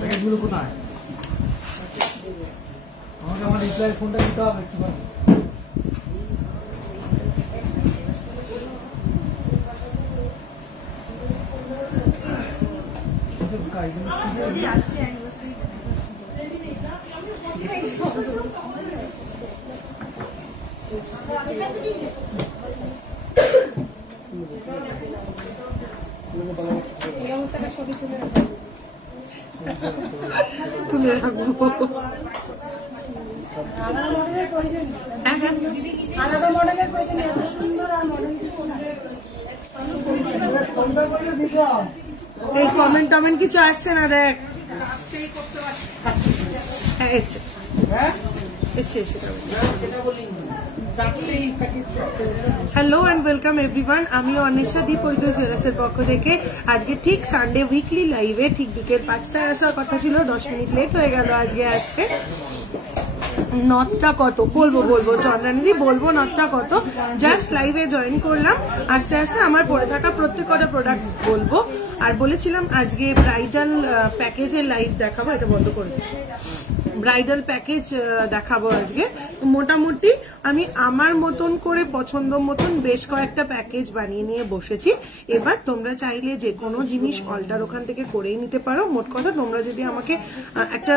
প্যাকেজগুলো কোথায়? আমাকে আমার রিপ্লাই ফোনটা দিতে হবে একটু। তুলে রাখবো। আলাদা মডেলের প্রয়োজন এত সুন্দর আর মডেল এই কমেন্ট টমেন্ট কিছু আসছে না দেখ। হ্যাঁ এসছে এসছে এসছে। Hello and welcome everyone. আমি অনিশা দি পৈতৃক জুয়েলার্সের পক্ষ থেকে আজকে ঠিক সানডে উইকলি লাইভে ঠিক বিকেল 5টায় আসার কথা ছিল, 10 মিনিট লেট হয়ে গেল আজকে আসতে। নটটা কত বলবো চন্দ্রানিদি বলবো, নটটা কত। জাস্ট লাইভে জয়েন করলাম, আস্তে আস্তে আমার পরে থাকা প্রত্যেকটা প্রোডাক্ট বলবো। আর বলেছিলাম আজকে ব্রাইডাল প্যাকেজের লাইভ দেখাবো, এটা বন্ধ করে ব্রাইডাল প্যাকেজ দেখাবো আজকে। মোটামুটি আমি আমার মতন করে পছন্দ মতন বেশ কয়েকটা প্যাকেজ বানিয়ে নিয়ে বসেছি। এবার তোমরা চাইলে যে কোনো জিনিস অল্টার ওখান থেকে করেই নিতে পারো। মোট কথা তোমরা যদি আমাকে একটা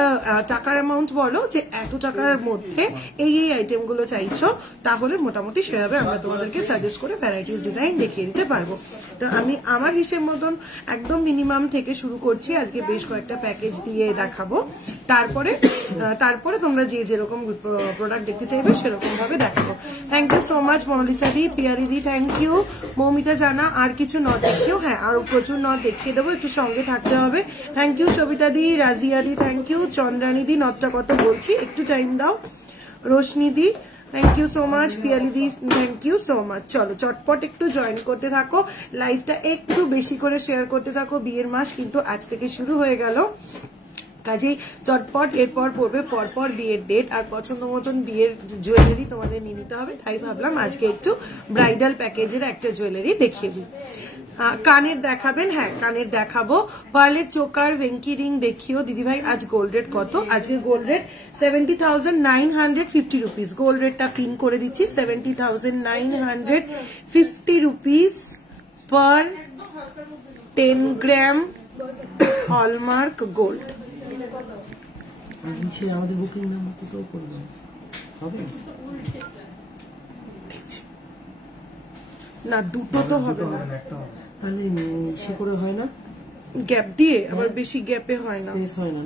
টাকার অ্যামাউন্ট বলো যে এত টাকার মধ্যে এই আইটেমগুলো চাইছো, তাহলে মোটামুটি সেভাবে আমরা তোমাদেরকে সাজেস্ট করে ভ্যারাইটিস ডিজাইন দেখিয়ে দিতে পারবো। তো আমি আমার হিসেব মতন একদম মিনিমাম থেকে শুরু করছি, আজকে বেশ কয়েকটা প্যাকেজ দিয়ে দেখাবো। তারপরে তোমরা যে যেরকম প্রোডাক্ট দেখতে চাইবে সেরকম ভাবে দেখাবো। Thank you so much Monalisa di, Piyari di, thank you. Moumita Jana আর কিছু নট দেখিও, হ্যাঁ আরো প্রচুর নট দেখিয়ে দেবো, একটু সঙ্গে থাকতে হবে। Thank you Sabita di, Razia di, thank you. Chandrani di, নটটা কত বলছি, একটু টাইম দাও। Roshni di, thank you so much. Piyali di, thank you so much. চলো চটপট একটু জয়েন করতে থাকো, লাইভটা একটু বেশি করে শেয়ার করতে থাকো। বিয়ের মাস কিন্তু আজ থেকে শুরু হয়ে গেল, কাজেই চটপট এরপর পড়বে পরপর বিয়ের ডেট, আর পছন্দ মতন বিয়ের জুয়েলারি তোমাদের নিয়ে নিতে হবে। তাই ভাবলাম আজকে একটু ব্রাইডাল প্যাকেজের একটা জুয়েলারি দেখিয়ে দিই। কানের দেখাবেন? হ্যাঁ কানের দেখাবো। পার্লের চোকার ভেঙ্কি রিং দেখিও। দিদিভাই আজ গোল্ড রেট কত? আজকে গোল্ড রেট 70,950 রুপিস। গোল্ড রেটটা পিন করে দিচ্ছি, 70,950 রুপিস পার 10 গ্রাম হলমার্ক গোল্ড। আমাদের বুকিং নাম্বার কোথাও করবে হবে না, দুটো তো হবে না, তাহলে সে করে হয় না, গ্যাপ দিয়ে আবার বেশি গ্যাপে হয় না, হয় না।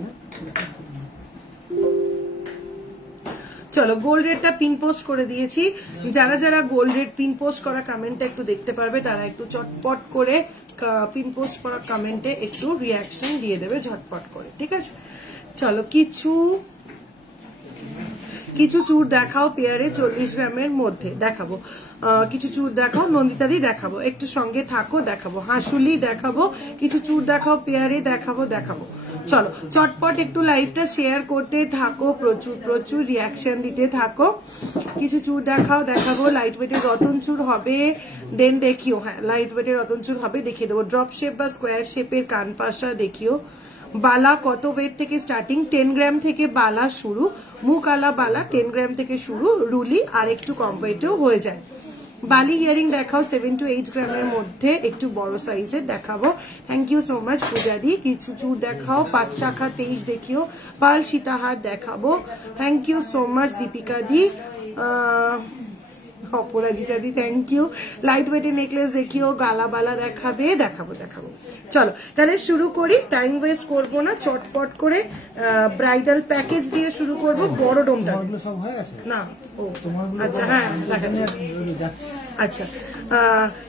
চলো গোল্ড রেটটা পিন পোস্ট করে দিয়েছি। যারা যারা গোল্ড রেট পিন পোস্ট করা কমেন্টটা একটু দেখতে পারবে, তারা একটু চটপট করে পিন পোস্ট করা কমেন্টে একটু রিয়াকশন দিয়ে দেবে ঝটপট করে, ঠিক আছে? চলো কিছু চুর দেখাও পেয়ারে 40 গ্রামের মধ্যে দেখাবো। কিছু চুর দেখাও, নন্দিতাদি দেখাবো, একটু সঙ্গে থাকো, দেখাবো। হাঁসুলি দেখাবো, কিছু চুর দেখাও পেয়ারে দেখাবো। চলো চটপট একটু লাইভটা শেয়ার করতে থাকো, প্রচুর রিয়াকশন দিতে থাকো। কিছু চুর দেখাবো। লাইট ওয়েটের রতন চুর হবে, দেন দেখিও। হ্যাঁ লাইট ওয়েটের রতন চুর হবে, দেখিয়ে দেবো। ড্রপ শেপ বা স্কোয়ার শেপের কান পাশা দেখিও। বালা কত ওয়েট থেকে স্টার্টিং? 10 গ্রাম থেকে বালা শুরু। মুখ আলা বালা 10 গ্রাম থেকে শুরু, রুলি আর একটু কম ওয়েটেও হয়ে যায়। বালি ইয়ারিং দেখাও 7 to 8 গ্রামের মধ্যে, একটু বড় সাইজের দেখাবো। থ্যাংক ইউ সো মাচ পূজা দি। কিছু চুর দেখাও, 5 শাখা 23 দেখিও। পাল সীতাহার দেখাবো। Thank you so much Deepika di, Aparajita di, thank you. Light ওয়েটের নেকলেস দেখিও, গালা বালা দেখাবো। চলো তাহলে শুরু করি, টাইম ওয়েস্ট করবো না, চটপট করে ব্রাইডাল প্যাকেজ দিয়ে শুরু করবো। বড় ডোমটা না, ও আচ্ছা হ্যাঁ দেখাচ্ছি। আচ্ছা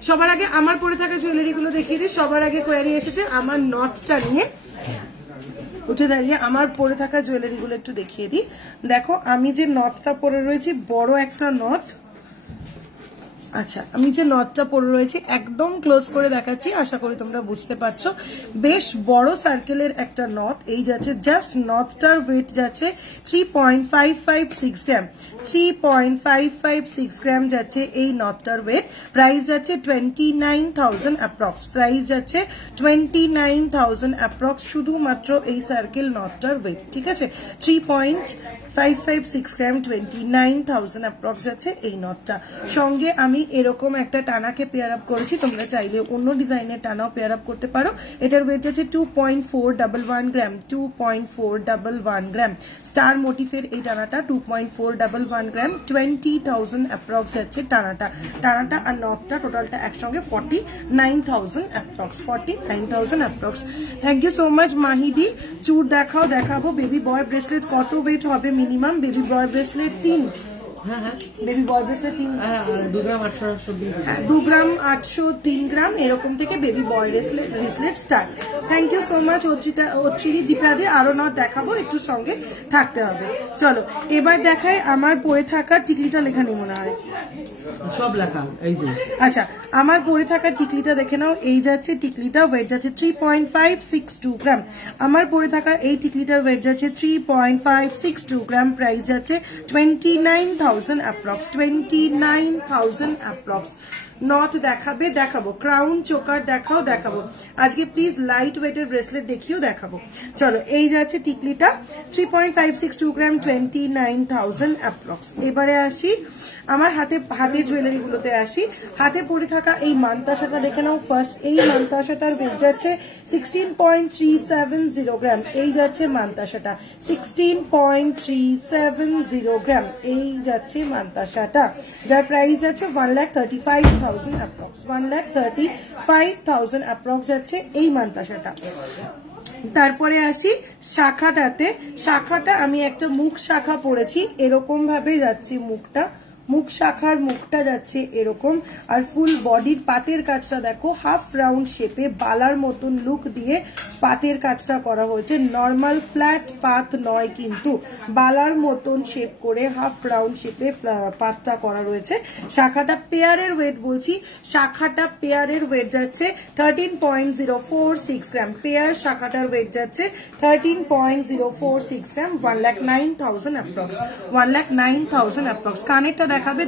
সবার আগে আমার পরে থাকা জুয়েলারি গুলো দেখিয়ে দিই। সবার আগে কোয়ারি এসেছে আমার নথটা নিয়ে, উঠে দাঁড়িয়ে আমার পরে থাকা জুয়েলারি গুলো একটু দেখিয়ে দিই। দেখো আমি যে নথটা পরে রয়েছি, বড় একটা নথ, আচ্ছা, আমি যে নটটা পরে রয়েছে একদম ক্লোজ করে দেখাচ্ছি, আশা করি তোমরা বুঝতে পারছো। বেশ বড় সার্কেলের একটা নট, এই যাচ্ছে জাস্ট নটটার ওয়েট যাচ্ছে 3.556 গ্রাম, 3.556 গ্রাম যাচ্ছে এই নটটার ওয়েট। প্রাইস যাচ্ছে 29,000 অ্যাপ্রক্স, প্রাইস যাচ্ছে 29,000 অ্যাপ্রক্স শুধুমাত্র এই সার্কেল নটটার ওয়েট, ঠিক আছে। 3.556 গ্রাম, 29,000 অ্যাপ্রক্স যাচ্ছে এই নটটা। সঙ্গে আমি এরকম একটা টানাকে পেয়ার আপ করেছি, তোমরা চাইলে অন্য ডিজাইনের টানাও পেয়ার আপ করতে পারো। এটার ওয়েট আছে 2.411 গ্রাম, 2.411 গ্রাম। স্টার মোটিফের এই টানাটা 2.411 গ্রাম, 20,000 অ্যাপ্রক্স যাচ্ছে টানাটা। টানাটা আর নটটা টোটালটা একসঙ্গে 49,000 approx, 49,000 approx. Thank you so much Mahidi. চুর দেখাবো। বেবি বয় ব্রেসলেট কত ওয়েট হবে minimum? Baby boy bracelet 3, baby boy bracelet 3, 2 gram 800 2 gram 800, 3 gram এরকম থেকে baby boy bracelet start. Thank you so much Atridi Dipadi. আরো নট দেখাবো, একটু সঙ্গে থাকতে হবে। চলো এবার দেখাই আমার পরে থাকা টিকলিটা, লেখা নেই মনে হয়, সব লেখা এই যে। আচ্ছা, আমার পরে থাকা টিকলিটা দেখে নাও। এই যাচ্ছে টিকলিটা, ওয়েট যাচ্ছে 3.562 গ্রাম। আমার পরে থাকা এই টিকলিটার ওয়েট যাচ্ছে 3.562 গ্রাম। প্রাইস যাচ্ছে 29,000 অ্যাপ্রক্স, 29,000 অ্যাপ্রক্স। নট দেখাবো, ক্রাউন চোকার দেখাবো। আজকে প্লিজ লাইট ওয়েটের ব্রেসলেট দেখিও দেখাবো। চলো এই যাচ্ছে টিকলিটা 3.562 গ্রাম, 29,000 অ্যাপ্রক্স। এবারে আসি আমার হাতের জুয়েলারি গুলোতে আসি। হাতে পরে থাকা এই মান্তাসাটা দেখে নাও ফার্স্ট। এই মান্তাসাটার ওয়েট যাচ্ছে 16.370 গ্রাম। এই যাচ্ছে মান্তাসাটা 16.370 গ্রাম। এই যাচ্ছে মান্তাসাটা, যার প্রাইস যাচ্ছে 1,35,000 অ্যাপ্রক্স, 1,35,000 অ্যাপ্রক্স যাচ্ছে এই মান্তাসাটা। তারপরে আসি শাখাটাতে। শাখাটা আমি একটা মুখ শাখা পরেছি, এরকম ভাবে যাচ্ছে মুখটা, মুখ শাখার মুখটা যাচ্ছে এরকম। আর ফুল বডির পাতের কাজটা দেখো, হাফ রাউন্ড শেপে বালার মতন লুক দিয়ে পাতের কাজটা করা হয়েছে। নর্মাল ফ্ল্যাট পাত নয়, কিন্তু বালার মতন শেপ করে হাফ রাউন্ড শেপে পাতটা করা রয়েছে। শাখাটা পেয়ারের ওয়েট বলছি, শাখাটা পেয়ারের ওয়েট যাচ্ছে 13.046 গ্রাম। পেয়ার শাখাটার ওয়েট যাচ্ছে 13.046 গ্রাম, 1,09,000 অ্যাপ্রক্স, 1,09,000 অ্যাপ্রক্স। কানেরটা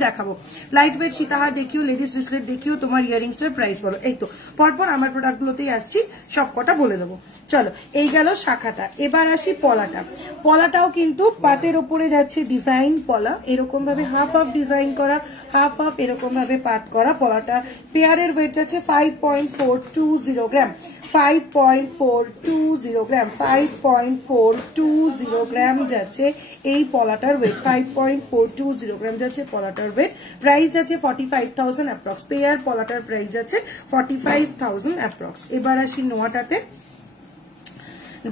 দেখাবো। লাইট ওয়েট সীতাহার দেখিও, লেডিস ব্রেসলেট দেখিও, তোমার ইয়ারিংসটার প্রাইস বলো। এই তো পরপর আমার প্রোডাক্ট গুলোতেই আসছি, সব কটা বলে দেবো। চলো এই গেল শাখাটা। এবার আসি পলাটা। পলাটাও কিন্তু পাতের ওপরে যাচ্ছে ডিজাইন পলা, এরকম ভাবে হাফ হাফ ডিজাইন করা, হাফ হাফ এরকম ভাবে পাত করা। পলাটা পেয়ারের ওয়েট যাচ্ছে 5.420 গ্রাম, 5.420 গ্রাম, 5.420 গ্রাম যাচ্ছে এই পলাটার ওয়েট, 5.420 গ্রাম যাচ্ছে পলাটার ওয়েট। প্রাইস যাচ্ছে 45,000 অ্যাপ্রক্স। পেয়ার পলাটার প্রাইস যাচ্ছে 45,000 অ্যাপ্রক্স। এবার আসি নোয়াটাতে।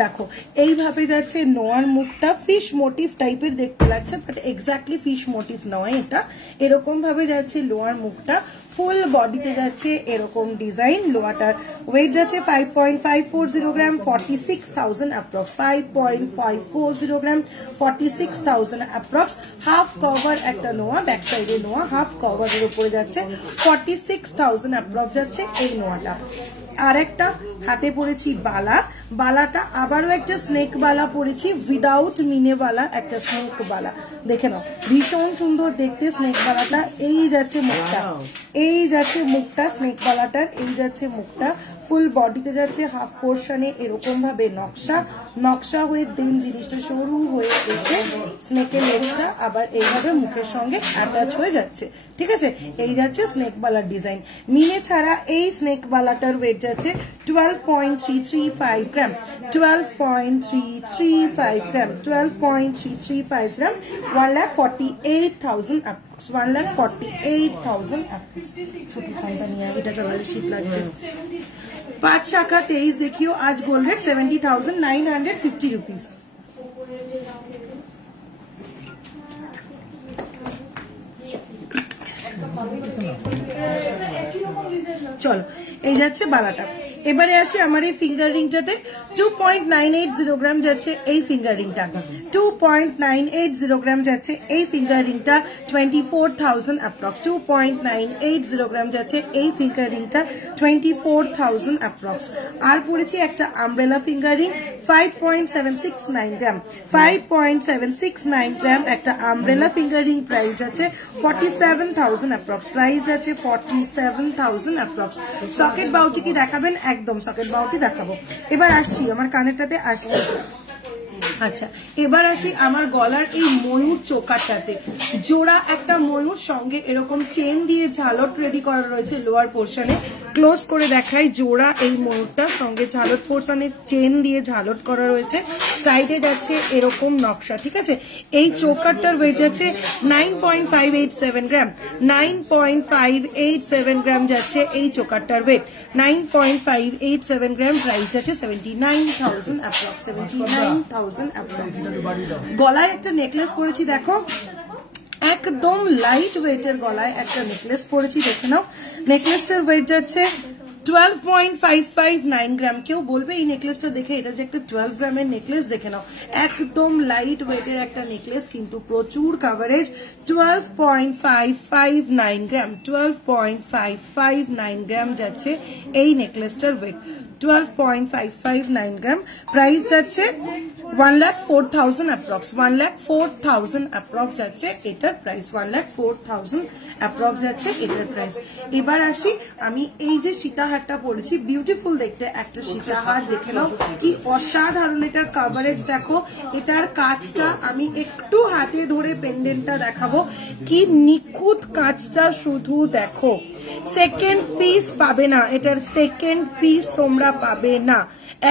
দেখো এইভাবে যাচ্ছে নোয়ার মুখটা, ফিশ মোটিভ টাইপের দেখতে লাগছে, বাট এক্স্যাক্টলি ফিশ মোটিভ নয় এটা। এরকম ভাবে যাচ্ছে লোয়ার মুখটা, ফুল বডিতে যাচ্ছে এরকম ডিজাইন। লোয়াটার ওয়েট যাচ্ছে 5.540 গ্রাম, 46,000 অ্যাপ্রক্স, 5.540 গ্রাম, 46,000 অ্যাপ্রক্স। হাফ কভার একটা নোয়া, ব্যাক সাইডে নোয়া, হাফ কভারের উপরে যাচ্ছে 46,000 অ্যাপ্রক্স যাচ্ছে এই নোয়াটা। আর একটা হাতে পরেছি বালা, বালাটা আবারও একটা স্নেক বালা পরেছি, উইদাউট মিনে বালা, একটা স্নেক বালা। দেখে নাও ভীষণ সুন্দর দেখতে স্নেক বালাটা। এই যাচ্ছে মুখটা, এই যাচ্ছে মুখটা স্নেক বালাটার, এই যাচ্ছে মুখটা। ফুল বডিতে যাচ্ছে হাফ পোর্শনে এরকম ভাবে নকশা হয়ে দেন জিনিসটা সরু হয়ে এসে স্নেকের লেজটা আবার এইভাবে মুখের সঙ্গে অ্যাটাচ হয়ে যাচ্ছে, ঠিক আছে। এই যাচ্ছে স্নেক বালার ডিজাইন। মিনে ছাড়া এই স্নেক বালাটার ওয়েট যাচ্ছে 12.335 গ্রাম, 12.335 গ্রাম, 12.335 গ্রাম, 1,48,000 অ্যাপ্রক্স, 1,48,000 অ্যাপ্রক্স। এটা চালালে শীত লাগছে। 5 শাখা 23 দেখিও। আজ গোল্ড রেট 70,950 রুপিস। চলো এই যাচ্ছে বালাটা। এবারে আসি আমার এই ফিঙ্গার রিংটাতে 2.980 গ্রাম যাচ্ছে এই ফিঙ্গার রিংটা, 2.980 গ্রাম যাচ্ছে এই ফিঙ্গার রিংটা, 24,000 অ্যাপ্রক্স। 2.980 গ্রাম যাচ্ছে এই ফিঙ্গার রিংটা, 24,000 অ্যাপ্রক্স। আর পড়েছি একটা আমব্রেলা ফিঙ্গার রিং 5.769 গ্রাম, 5.769 গ্রাম একটা আমব্রেলা ফিঙ্গার রিং, প্রাইস আছে 47,000 অ্যাপ্রক্স, প্রাইস আছে 47,000 অ্যাপ্রক্স। সকেট বাউটি কি দেখাবেন? একদম সকেট বাউটি দেখাবো। এবার আসছি আমার কানেরটাতে আসছি। আচ্ছা, এবার আসি আমার গলার এই ময়ূর চোকারটাতে। জোড়া একটা ময়ূর, সঙ্গে এরকম চেন দিয়ে ঝালট রেডি করা রয়েছে লোয়ার পোর্শনে। ক্লোজ করে দেখাই, জোড়া এই ময়ূরটা, সঙ্গে ঝালট পোর্শনে চেন দিয়ে ঝালট করা রয়েছে। সাইডে যাচ্ছে এরকম নকশা, ঠিক আছে। এই চোকারটার ওয়েট আছে 9.587 গ্রাম, 9.587 গ্রাম যাচ্ছে এই চোকারটার ওয়েট, 9.587 গ্রাম। প্রাইস আছে 79,000 অ্যাপ্রক্স, 79,000 অ্যাপ্রক্স। গলায় একটা নেকলেস পরেছি, দেখো একদম লাইট ওয়েটের গলায় একটা নেকলেস পরেছি, দেখে নাও। নেকলেসটার ওয়েট যাচ্ছে 12.559 গ্রাম। কেউ বলবে এই নেকলেসটা দেখে এটা যে একটা 12 গ্রামের নেকলেস, দেখে নাও একদম লাইট ওয়েটের একটা নেকলেস, কিন্তু প্রচুর কাভারেজ। 12.559 গ্রাম, 12.559 গ্রাম যাচ্ছে এই নেকলেসটার ওয়েট, 12.559 গ্রাম। প্রাইস যাচ্ছে 1,04,000 অ্যাপ্রক্স, 1,04,000 অ্যাপ্রক্স যাচ্ছে এটার প্রাইস, 1,04,000 অ্যাপ্রক্স যাচ্ছে এটার প্রাইস। এবার আসি, আমি এই যে সীতাহারটা পরেছি, বিউটিফুল দেখতে একটা সীতাহার, দেখে নাও কি অসাধারণ এটার কাভারেজ। দেখো এটার কাজটা আমি একটু হাতে ধরে পেন্ডেন্টটা দেখাবো, কি নিখুঁত কাজটা, শুধু দেখো। সেকেন্ড পিস পাবে না, এটার সেকেন্ড পিস তোমরা পাবে না,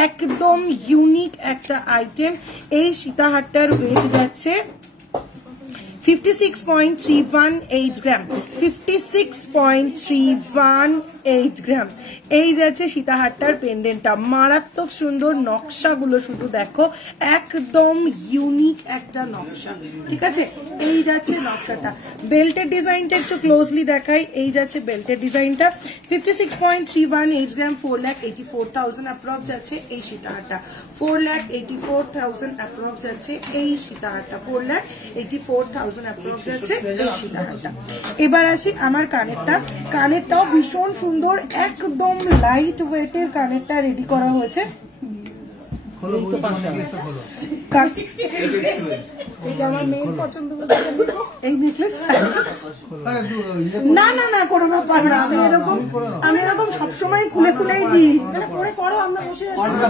একদম ইউনিক একটা আইটেম। এই সীতাহারটার ওয়েট যাচ্ছে 56.318 গ্রাম, 56.318 গ্রাম। এই যাচ্ছে সীতাহারটার পেন্ডেন্টটা, মারাত্মক সুন্দর নকশাগুলো শুধু দেখো, একদম ইউনিক একটা নকশা, ঠিক আছে। এই যাচ্ছে নকশাটা। বেল্টের ডিজাইনটা একটু ক্লোজলি দেখাই, এই যাচ্ছে বেল্টের ডিজাইনটা, 56.318 গ্রাম, 4,84,000 অ্যাপ্রক্স যাচ্ছে এই সীতাহারটা, 4,84,000 অ্যাপ্রক্স যাচ্ছে এই সীতাহারটা, 4,84,000 অ্যাপ্রক্স যাচ্ছে এই সীতাহারটা। এবার আসি আমার কানেরটা, কানেরটাও ভীষণ সুন্দর, একদম লাইট ওয়েটের কানেরটা রেডি করা হয়েছে। এটা আমার মেয়ের পছন্দ, এই নেকলেস না না না কোনো ব্যাপার না, আমি এরকম সবসময় খুলে খুলেই দিই। পরে করো, আমরা বসে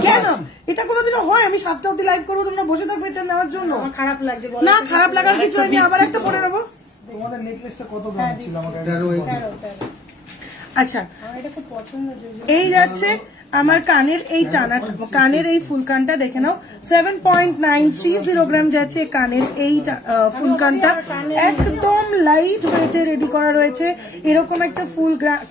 কেন এটা কোনোদিনও হয়? আমি 7টা অব্দি লাইভ করবো, তোমরা বসে থাকবে এটা নেওয়ার জন্য। খারাপ লাগছে না, খারাপ লাগার কিছু হয়নি, আবার একটা পরে নেবো। তোমাদের নেকলেসটা কত গ্রাম ছিল? আমাকে আচ্ছা, এটা খুব পছন্দ। এই যাচ্ছে আমার কানের এই টানা, কানের এই ফুলকানটা দেখে নাও, 7.930 গ্রাম যাচ্ছে কানের এই ফুলকানটা, একদম লাইট ওয়েটে রেডি করা রয়েছে। এরকম একটা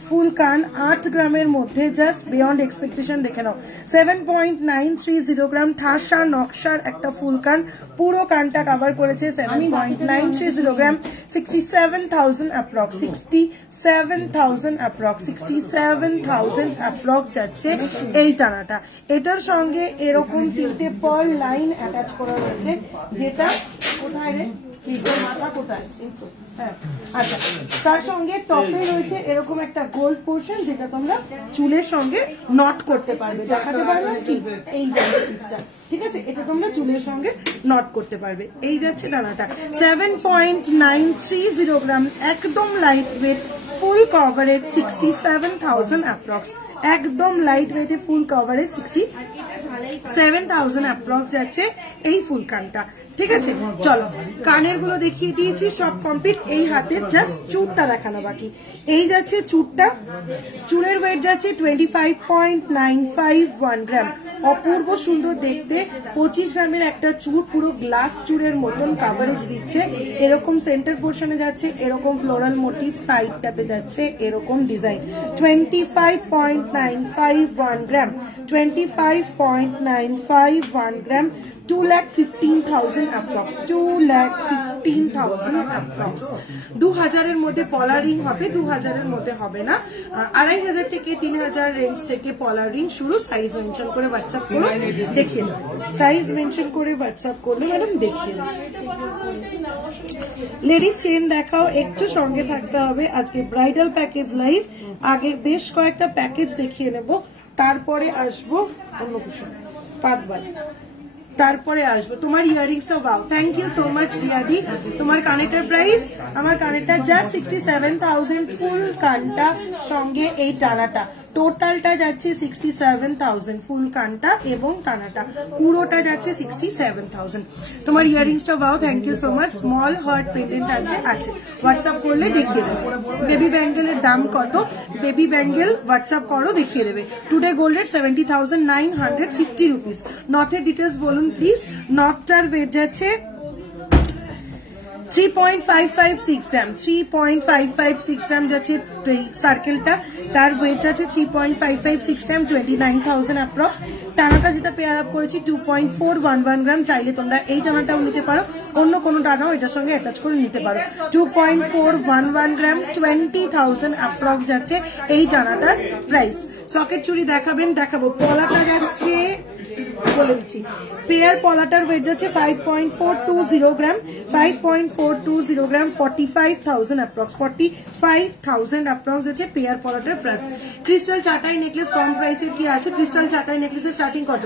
ফুল কান 8 গ্রামের মধ্যে, জাস্ট বিয়ন্ড এক্সপেকটেশন। দেখে নাও 7.930 গ্রাম, ঠাসা নকশার একটা ফুল কান, পুরো কানটা কভার করেছে 7.930 গ্রাম, 67,000 অ্যাপ্রক্স, 67,000 অ্যাপ্রক্স, 67,000 অ্যাপ্রক্স যাচ্ছে এই টানাটা। এটার সঙ্গে এরকম 3টে পার্ল লাইন অ্যাটাচ করা রয়েছে, যেটা কোথায় রে মাথা কোথায়, হ্যাঁ আচ্ছা। তার সঙ্গে টপে রয়েছে এরকম একটা গোল্ড পোর্শন, যেটা তোমরা চুলের সঙ্গে নট করতে পারবে, দেখাতে পারবে কি এই যে পিসটা, ঠিক আছে। এটা তোমরা চুলের সঙ্গে নট করতে পারবে। এই যাচ্ছে দানাটা 7.930 গ্রাম, একদম লাইট ওয়েট, ফুল কভারেজ, 67,000 অ্যাপ্রক্স, একদম লাইট ওয়েটে ফুল কভারেজ, 67,000 অ্যাপ্রক্স যাচ্ছে এই ফুল কানটা, ঠিক আছে। চলো কানের গুলো দেখিয়ে দিয়েছি, সব কমপ্লিট। এই হাতের জাস্ট চুড়টা দেখানো বাকি। এই যাচ্ছে চুড়টা, চুড়ের ওয়েট যাচ্ছে 25.951 গ্রাম, অপূর্ব সুন্দর দেখতে। 25 গ্রামের একটা চুড়, পুরো গ্লাস চুড়ের মতন কাভারেজ দিচ্ছে। এরকম সেন্টার পোর্শনে যাচ্ছে এরকম ফ্লোরাল মোটিভ, সাইডটাতে যাচ্ছে এরকম ডিজাইন। 25.951 গ্রাম, 25.951 গ্রাম, 2,15,000 approx, 2,15,000 approx। 2,000 এর মধ্যে পলা রিং হবে, 2,000 এর মধ্যে হবে না। 2,500 থেকে 3,000 রেঞ্জ থেকে পলা রিং শুরু। সাইজ মেনশন করে হোয়াটসঅ্যাপ করো, দেখিয়ে দেবো। সাইজ মেনশন করে হোয়াটসঅ্যাপ করলে ম্যাডাম দেখিয়ে দেবো। লেডিস চেন দেখাও, একটু সঙ্গে থাকতে হবে। আজকে ব্রাইডাল প্যাকেজ লাইভ, আগে বেশ কয়েকটা প্যাকেজ দেখিয়ে নেব, তারপরে আসবো অন্য কিছু পাঁচবার, তারপরে আসবো। তোমার ইয়ারিংসটা wow, thank you so much Riyadi. তোমার কানেক্টার প্রাইস, আমার কানেক্টার জাস্ট 67,000 ফুল কানটা সঙ্গে এই টানাটা, টোটালটা যাচ্ছে 67,000 ফুল কানটা এবং টানাটা পুরোটা যাচ্ছে 67,000। তোমার ইয়ারিংসটা wow, thank you so much. Small heart pendant আছে, হোয়াটসঅ্যাপ করলে দেখিয়ে দেবে। বেবি ব্যাঙ্গেলের দাম কত, বেবি ব্যাঙ্গেল হোয়াটসঅ্যাপ করো, দেখিয়ে দেবে। Today gold rate 70,950 rupees. নথের ডিটেলস বলুন প্লিজ। নথটার ওয়েট যাচ্ছে 3.556 গ্রাম, 3.556 গ্রাম যাচ্ছে সার্কেলটা, তার ওয়েট আছে 3.556 গ্রাম, 29,000 অ্যাপ্রক্স। টানাটা যেটা পেয়ার আপ করেছি 2.411 গ্রাম। চাইলে তোমরা এই টানাটাও নিতে পারো, অন্য কোনো টানাও এটার সঙ্গে অ্যাটাচ করে নিতে পারো। 2.411 গ্রাম, 20,000 অ্যাপ্রক্স যাচ্ছে এই টানাটার প্রাইস। সকেট চুড়ি দেখাবেন, দেখাবো। পলাটা যাচ্ছে বলে দিচ্ছি, পেয়ার পলাটার ওয়েট যাচ্ছে 5.420 গ্রাম, 5.420 গ্রাম, 45,000 অ্যাপ্রক্স, 45,000 অ্যাপ্রক্স যাচ্ছে পেয়ার পলাটার প্রাইস। ক্রিস্টাল চাটাই নেকলেস কম প্রাইসের কি আছে? ক্রিস্টাল চাটাই নেকলেসের স্টার্টিং কত?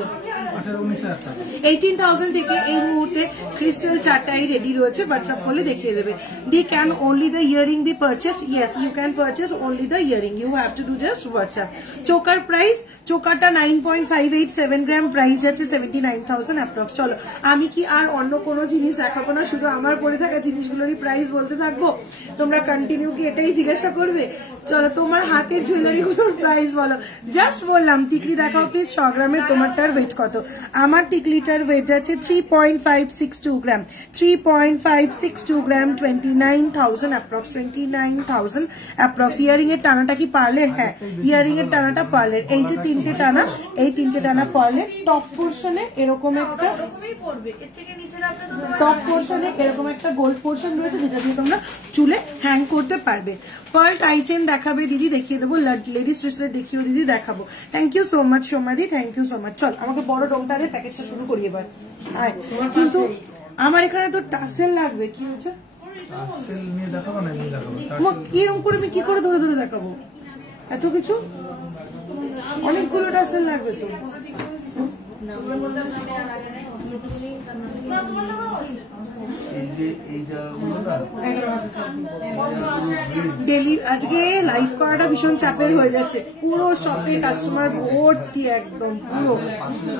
18,000 থেকে এই মুহূর্তে ক্রিস্টাল চাটাই রেডি রয়েছে, হোয়াটসঅ্যাপ করলে দেখিয়ে দেবে। The can only the earring be purchased? Yes, you can purchase only the earring, you have to do just WhatsApp. Choker price, চোকারটা 9.587 গ্রাম, প্রাইস যাচ্ছে 79,000 অ্যাপ্রক্স। চলো, আমি কি আর অন্য কোনো জিনিস দেখাবো না, শুধু আমার পরে থাকা জিনিসগুলোরই প্রাইস বলতে থাকবো? তোমরা কন্টিনিউ কি এটাই জিজ্ঞাসা করবে? চলো, তোমার হাতের জুয়েলারি গুলোর প্রাইস বলো। জাস্ট বললাম টিকলি দেখাও প্লিজ 100 গ্রামের, তোমারটার ওয়েট কত? আমার টিকলিটার ওয়েট আছে 3.562 গ্রাম, 3.562 গ্রাম, 29,000 অ্যাপ্রক্স, 29,000 অ্যাপ্রক্স। ইয়ারিং এর টানাটা কি পার্লের? হ্যাঁ, ইয়ারিং এর টানাটা পার্লের। এই যে তিনটে টানা, এই তিনটে টানা পার্লের। টপ পোর্শনে এরকম একটা, টপ পোর্শনে এরকম একটা গোল্ড পোর্শন রয়েছে, যেটা দিয়ে তোমরা চুলে হ্যাং করতে পারবে। পার্ল টাই চেন দেখাবে দিদি, দেখিয়ে দেবো। লেডিস ব্রেসলেট দেখিও দিদি, দেখাবো। Thank you so much Somadi, thank you so much. চল, আমাকে বড় ডোমটারে প্যাকেজটা শুরু করি এবার। কিন্তু আমার এখানে তো টাসেল লাগবে। কি হচ্ছে? এরকম করে আমি কি করে ধরে ধরে দেখাবো? এত কিছু, অনেকগুলো টাসেল লাগবে তো। ডেলি আজকে লাইভ করাটা ভীষণ চাপের হয়ে যাচ্ছে। পুরো শপে কাস্টমার ভর্তি, একদম পুরো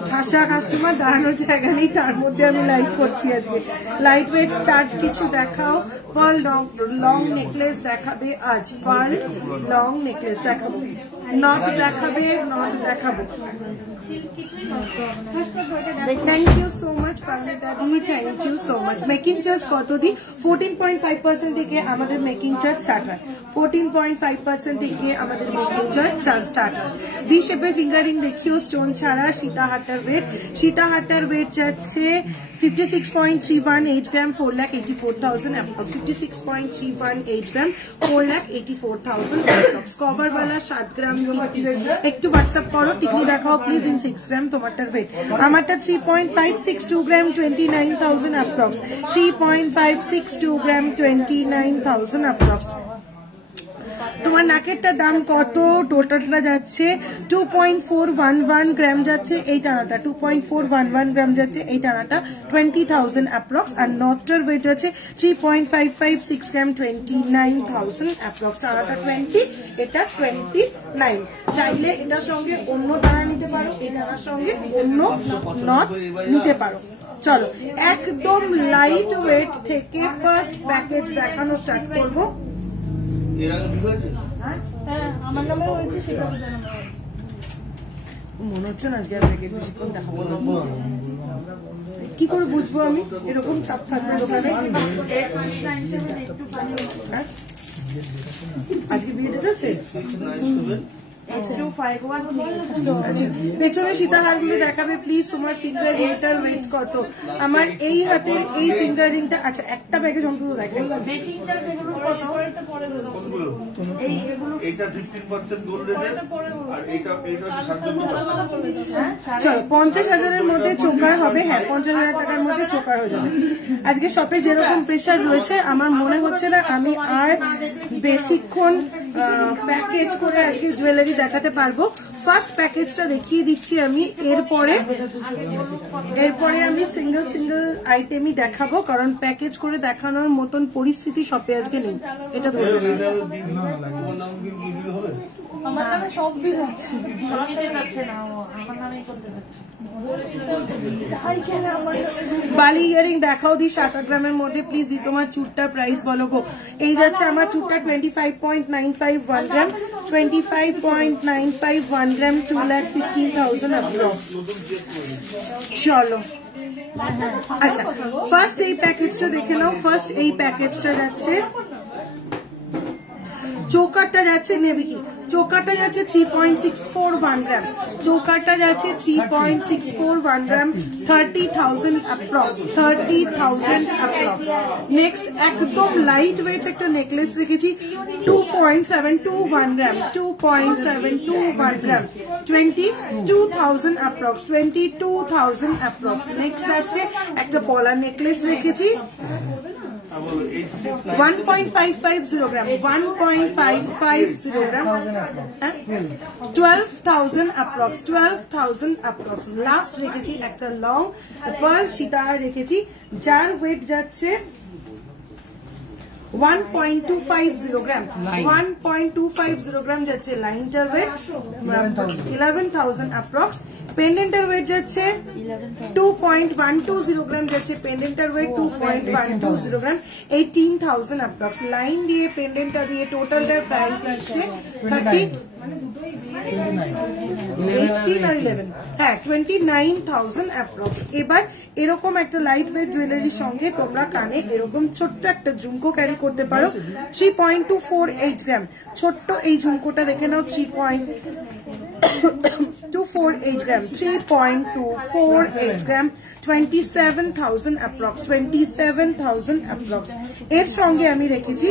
ঠাসা কাস্টমার, দাঁড়ানোর জায়গা নেই, তার মধ্যে আমি লাইভ করছি আজকে। লাইট ওয়েট স্টার্ট কিছু দেখাও। পার্ল লং নেকলেস দেখাবে আজ, পার্ল লং নেকলেস দেখাবো। নট দেখাবে, নট দেখাবো। Thank you so much Paromita di, thank you so much. Making charge কত দি? 14.5% থেকে আমাদের মেকিং চার্জ স্টার্ট হয়, 14.5% থেকে আমাদের মেকিং চার্জ স্টার্ট হয়। ভি শেপের ফিঙ্গারিং দেখিও, স্টোন ছাড়া। সীতাহারটার ওয়েট, সীতাহারটার ওয়েট যাচ্ছে 56.318 গ্রাম, 4,84,000 অ্যাপ্রক্স, 56.318 গ্রাম, 4,84,000 অ্যাপ্রক্স। কভারওয়ালা 7 গ্রাম একটু হোয়াটসঅ্যাপ করো। টিকলি দেখাও প্লিজ ইন 6 গ্রাম, তোমারটার ওয়েট। আমারটা 3.562 গ্রাম, 29,000 অ্যাপ্রক্স, 3.562 গ্রাম, 29,000 অ্যাপ্রক্স। তোমার নাকেরটা দাম কত? টোটালটা যাচ্ছে 2.411 গ্রাম যাচ্ছে এই টানাটা, 2.411 গ্রাম যাচ্ছে এই টানাটা, 20,000 অ্যাপ্রক্স। আর নথটার ওয়েট আছে 3.556 গ্রাম, 29,000 অ্যাপ্রক্স। টানাটা 20, এটা 29। চাইলে এটার সঙ্গে অন্য টানা নিতে পারো, এই টানার সঙ্গে অন্য নথ নিতে পারো। চলো, একদম লাইট ওয়েট থেকে ফার্স্ট প্যাকেজ দেখানো স্টার্ট করবো। মনে হচ্ছে না আজকে প্যাকেজ বেশিক্ষণ দেখাবো। কি করে বুঝবো আমি এরকম চাপ থাকবে দোকানে? আজকে বিয়ে ডেট আছে? পেছনে সীতাহারগুলো দেখাবে প্লিজ। তোমার ফিঙ্গার রিংটার ওয়েট কত? আমার এই হাতের এই ফিঙ্গার রিংটা, আচ্ছা একটা প্যাকেজ অন্তত দেখো। চলো 50,000-এর মধ্যে চোকার হবে। হ্যাঁ 50,000 টাকার মধ্যে চোকার হয়ে যাবে। আজকে শপে যেরকম প্রেসার রয়েছে আমার মনে হচ্ছে না আমি আর বেশিক্ষণ প্যাকেজ করে আজকে জুয়েলারি দেখাতে পারবো। ফার্স্ট প্যাকেজটা দেখিয়ে দিচ্ছি আমি, এরপরে আমি সিঙ্গেল সিঙ্গেল আইটেমই দেখাবো, কারণ প্যাকেজ করে দেখানোর মতন পরিস্থিতি শপে আজকে নেই। এটা ধরে আমার নামে সব বিল আছে। বালি ইয়ারিং দেখাও দি 7-8 গ্রামের মধ্যে প্লিজ। দি তোমার চুটটার প্রাইস বলো গো। এই যাচ্ছে আমার চুটটা 25.95 1 গ্রাম, 25.95 1 গ্রাম, 2,15,000 অ্যাপ্রক্স। চলো আচ্ছা ফার্স্ট এই প্যাকেজটা দেখে নাও। ফার্স্ট এই প্যাকেজটা যাচ্ছে, চোকারটা যাচ্ছে নেবে কি, চোকারটা যাচ্ছে 3.641 গ্রাম, চোকারটা যাচ্ছে 3.641 গ্রাম, 30,000 অ্যাপ্রক্স, 30,000 অ্যাপ্রক্স। নেক্সট একদম লাইট ওয়েট একটা নেকলেস রেখেছি 2.721 গ্রাম, 2.721 গ্রাম, 22,000 অ্যাপ্রক্স, 22,000 অ্যাপ্রক্স। নেক্সট আসছে একটা পলা নেকলেস রেখেছি 1.550 গ্রাম, 1.550 গ্রাম, 12,000 অ্যাপ্রক্স, 12,000 অ্যাপ্রক্স। লাস্ট রেখেছি একটা লং পার্ল সীতাহার রেখেছি যার ওয়েট যাচ্ছে 1.250 গ্রাম, 1.250 গ্রাম যাচ্ছে লাইনটার ওয়েট, 11,000 অ্যাপ্রক্স। পেন্ডেন্টের ওয়েট যাচ্ছে 2.120 গ্রাম যাচ্ছে, পেন্ডেন্টের ওয়েট 2.120 গ্রাম, 18,000 অ্যাপ্রক্স। লাইন দিয়ে পেন্ডেন্টটা দিয়ে টোটালটার প্রাইস যাচ্ছে 29,000 অ্যাপ্রক্স। এবার এরকম একটা লাইট ওয়েট জুয়েলারির সঙ্গে তোমরা কানে এরকম ছোট্ট একটা ঝুমকো ক্যারি করতে পারো 3.248 গ্রাম। ছোট্ট এই ঝুমকোটা দেখে নাও 3.248 গ্রাম, 3.248 গ্রাম, 27,000 অ্যাপ্রক্স, 27,000 অ্যাপ্রক্স। এর সঙ্গে আমি রেখেছি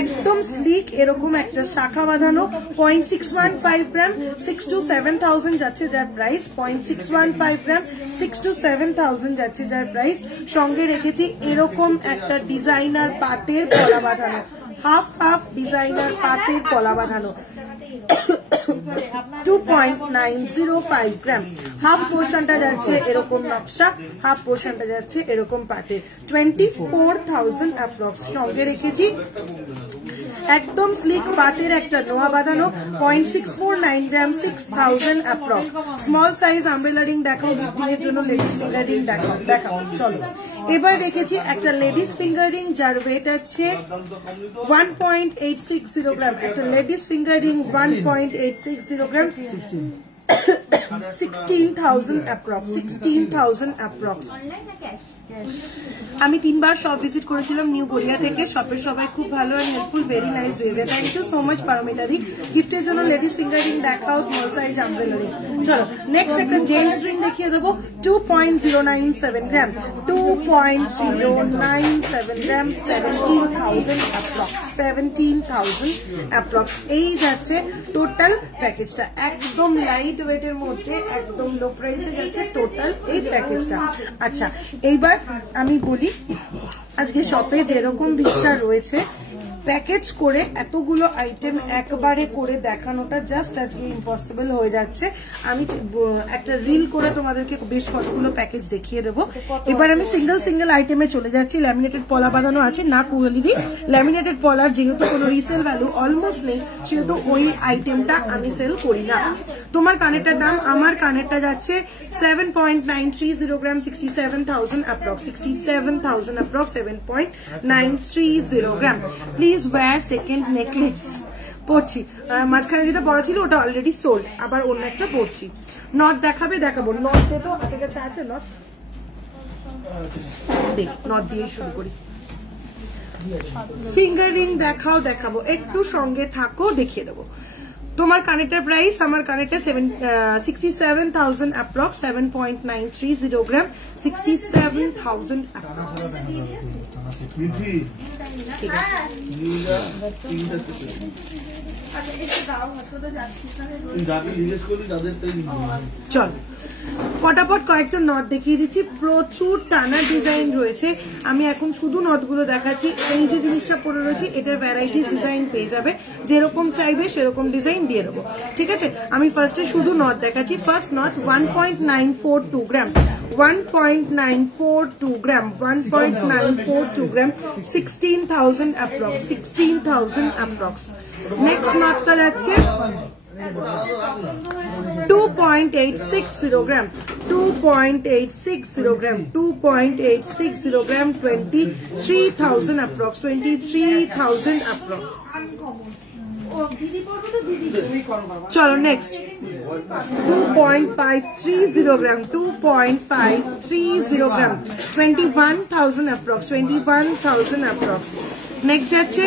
একদম স্লিক এরকম একটা শাখা বাঁধানো 0.615 গ্রাম, 6 to 7,000 যাচ্ছে যার প্রাইস, 0.615 গ্রাম, 6 to 7,000 যাচ্ছে যার প্রাইস। সঙ্গে রেখেছি এরকম একটা ডিজাইনার পাতের পলা বাঁধানো, হাফ হাফ ডিজাইনার পাতের পলা বাঁধানো 2.905 গ্রাম। হাফ পোর্শনটা যাচ্ছে এরকম নকশা, হাফ পোর্শনটা যাচ্ছে এরকম পাতে, 24,000 অ্যাপ্রক্স। সঙ্গে রেখেছি একদম স্লিক পাতের একটা নোয়া বাঁধানো 0.649 গ্রাম, 6,000 approx. Small size umbrella ring দেখাও, গিফটিং এর জন্য লেডিস ফিঙ্গার রিং দেখাও। চলো এবার রেখেছি একটা লেডিস ফিঙ্গার রিং যার ওয়েট আছে 1.860 গ্রাম, একটা ladies finger ring 1.860 gram, 16,000 approx, 16,000 approx. আমি 3 বার শপ ভিজিট করেছিলাম নিউ গড়িয়া থেকে। শপের সবাই খুব ভালো and helpful, very nice behaviour. Thank you so much Paromita di. গিফটের জন্য লেডিস ফিঙ্গার রিং দেখাও, স্মল সাইজ আমব্রেলা রিং। চলো নেক্সট একটা জেন্টস রিং দেখিয়ে দেবো 2.097 গ্রাম, 2.097 গ্রাম, 17,000 অ্যাপ্রক্স, 17,000 অ্যাপ্রক্স। এই যাচ্ছে টোটাল প্যাকেজটা, একদম লাইট ওয়েটের মধ্যে একদম লো প্রাইসে যাচ্ছে টোটাল এই প্যাকেজটা। আচ্ছা এইবার আমি বলি আজকে শপে যেরকম ভিড়টা রয়েছে, প্যাকেজ করে এতগুলো আইটেম একবারে করে দেখানোটা জাস্ট আজকে ইম্পসিবল হয়ে যাচ্ছে। আমি একটা রিল করে তোমাদেরকে বেশ কতগুলো প্যাকেজ দেখিয়ে দেবো। এবার আমি সিঙ্গেল সিঙ্গেল আইটেমে চলে যাচ্ছি। ল্যামিনেটেড পলা বাঁধানো আছে না কুয়ালিদি, ল্যামিনেটেড পলার যেহেতু কোনো রিসেল ভ্যালু অলমোস্ট নেই সেহেতু ওই আইটেমটা আমি সেল করি না। তোমার কানেরটার দাম, আমার কানেরটা যাচ্ছে 7.930 gram, 67,000 approx, 67,000 approx, 7.930 gram. Please wear second necklace পরছি, মাঝখানে যেটা পরা ছিল ওটা অলরেডি সোল্ড, আবার অন্য একটা পরছি। নট দেখাবো, নট তো হাতের কাছে আছে, নট দেখ, নট দিয়ে শুরু করি। ফিঙ্গার রিং দেখাবো, একটু সঙ্গে থাকো দেখিয়ে দেবো। তোমার কানেক্টার প্রাইস আমার কানেক্টার 67,000 অ্যাপ্রক্স 7.930 গ্রাম 67,000 অ্যাপ্রক্স। ঠিক আছে চল ফটাফট কয়েকটা নট দেখিয়ে দিচ্ছি। প্রচুর টানা ডিজাইন রয়েছে, আমি এখন শুধু নটগুলো দেখাচ্ছি। এই যে জিনিসটা পরে রয়েছে এটার ভ্যারাইটিস ডিজাইন পেয়ে যাবে, যেরকম চাইবে সেরকম ডিজাইন দিয়ে দেবো। ঠিক আছে, আমি ফার্স্টে শুধু নট দেখাচ্ছি। First not 1.942 gram 1.942 gram 1.942 gram 16,000 approx 16,000 approx. Next নটটা যাচ্ছে 2.860 গ্রাম 2.860 গ্রাম 2.860 গ্রাম 23,000 অ্যাপ্রক্স 23,000 অ্যাপ্রক্স। চলো নেক্সট 2.530 গ্রাম 2.530 গ্রাম 21,000 অ্যাপ্রক্স 21,000 অ্যাপ্রক্স। নেক্সট যাচ্ছে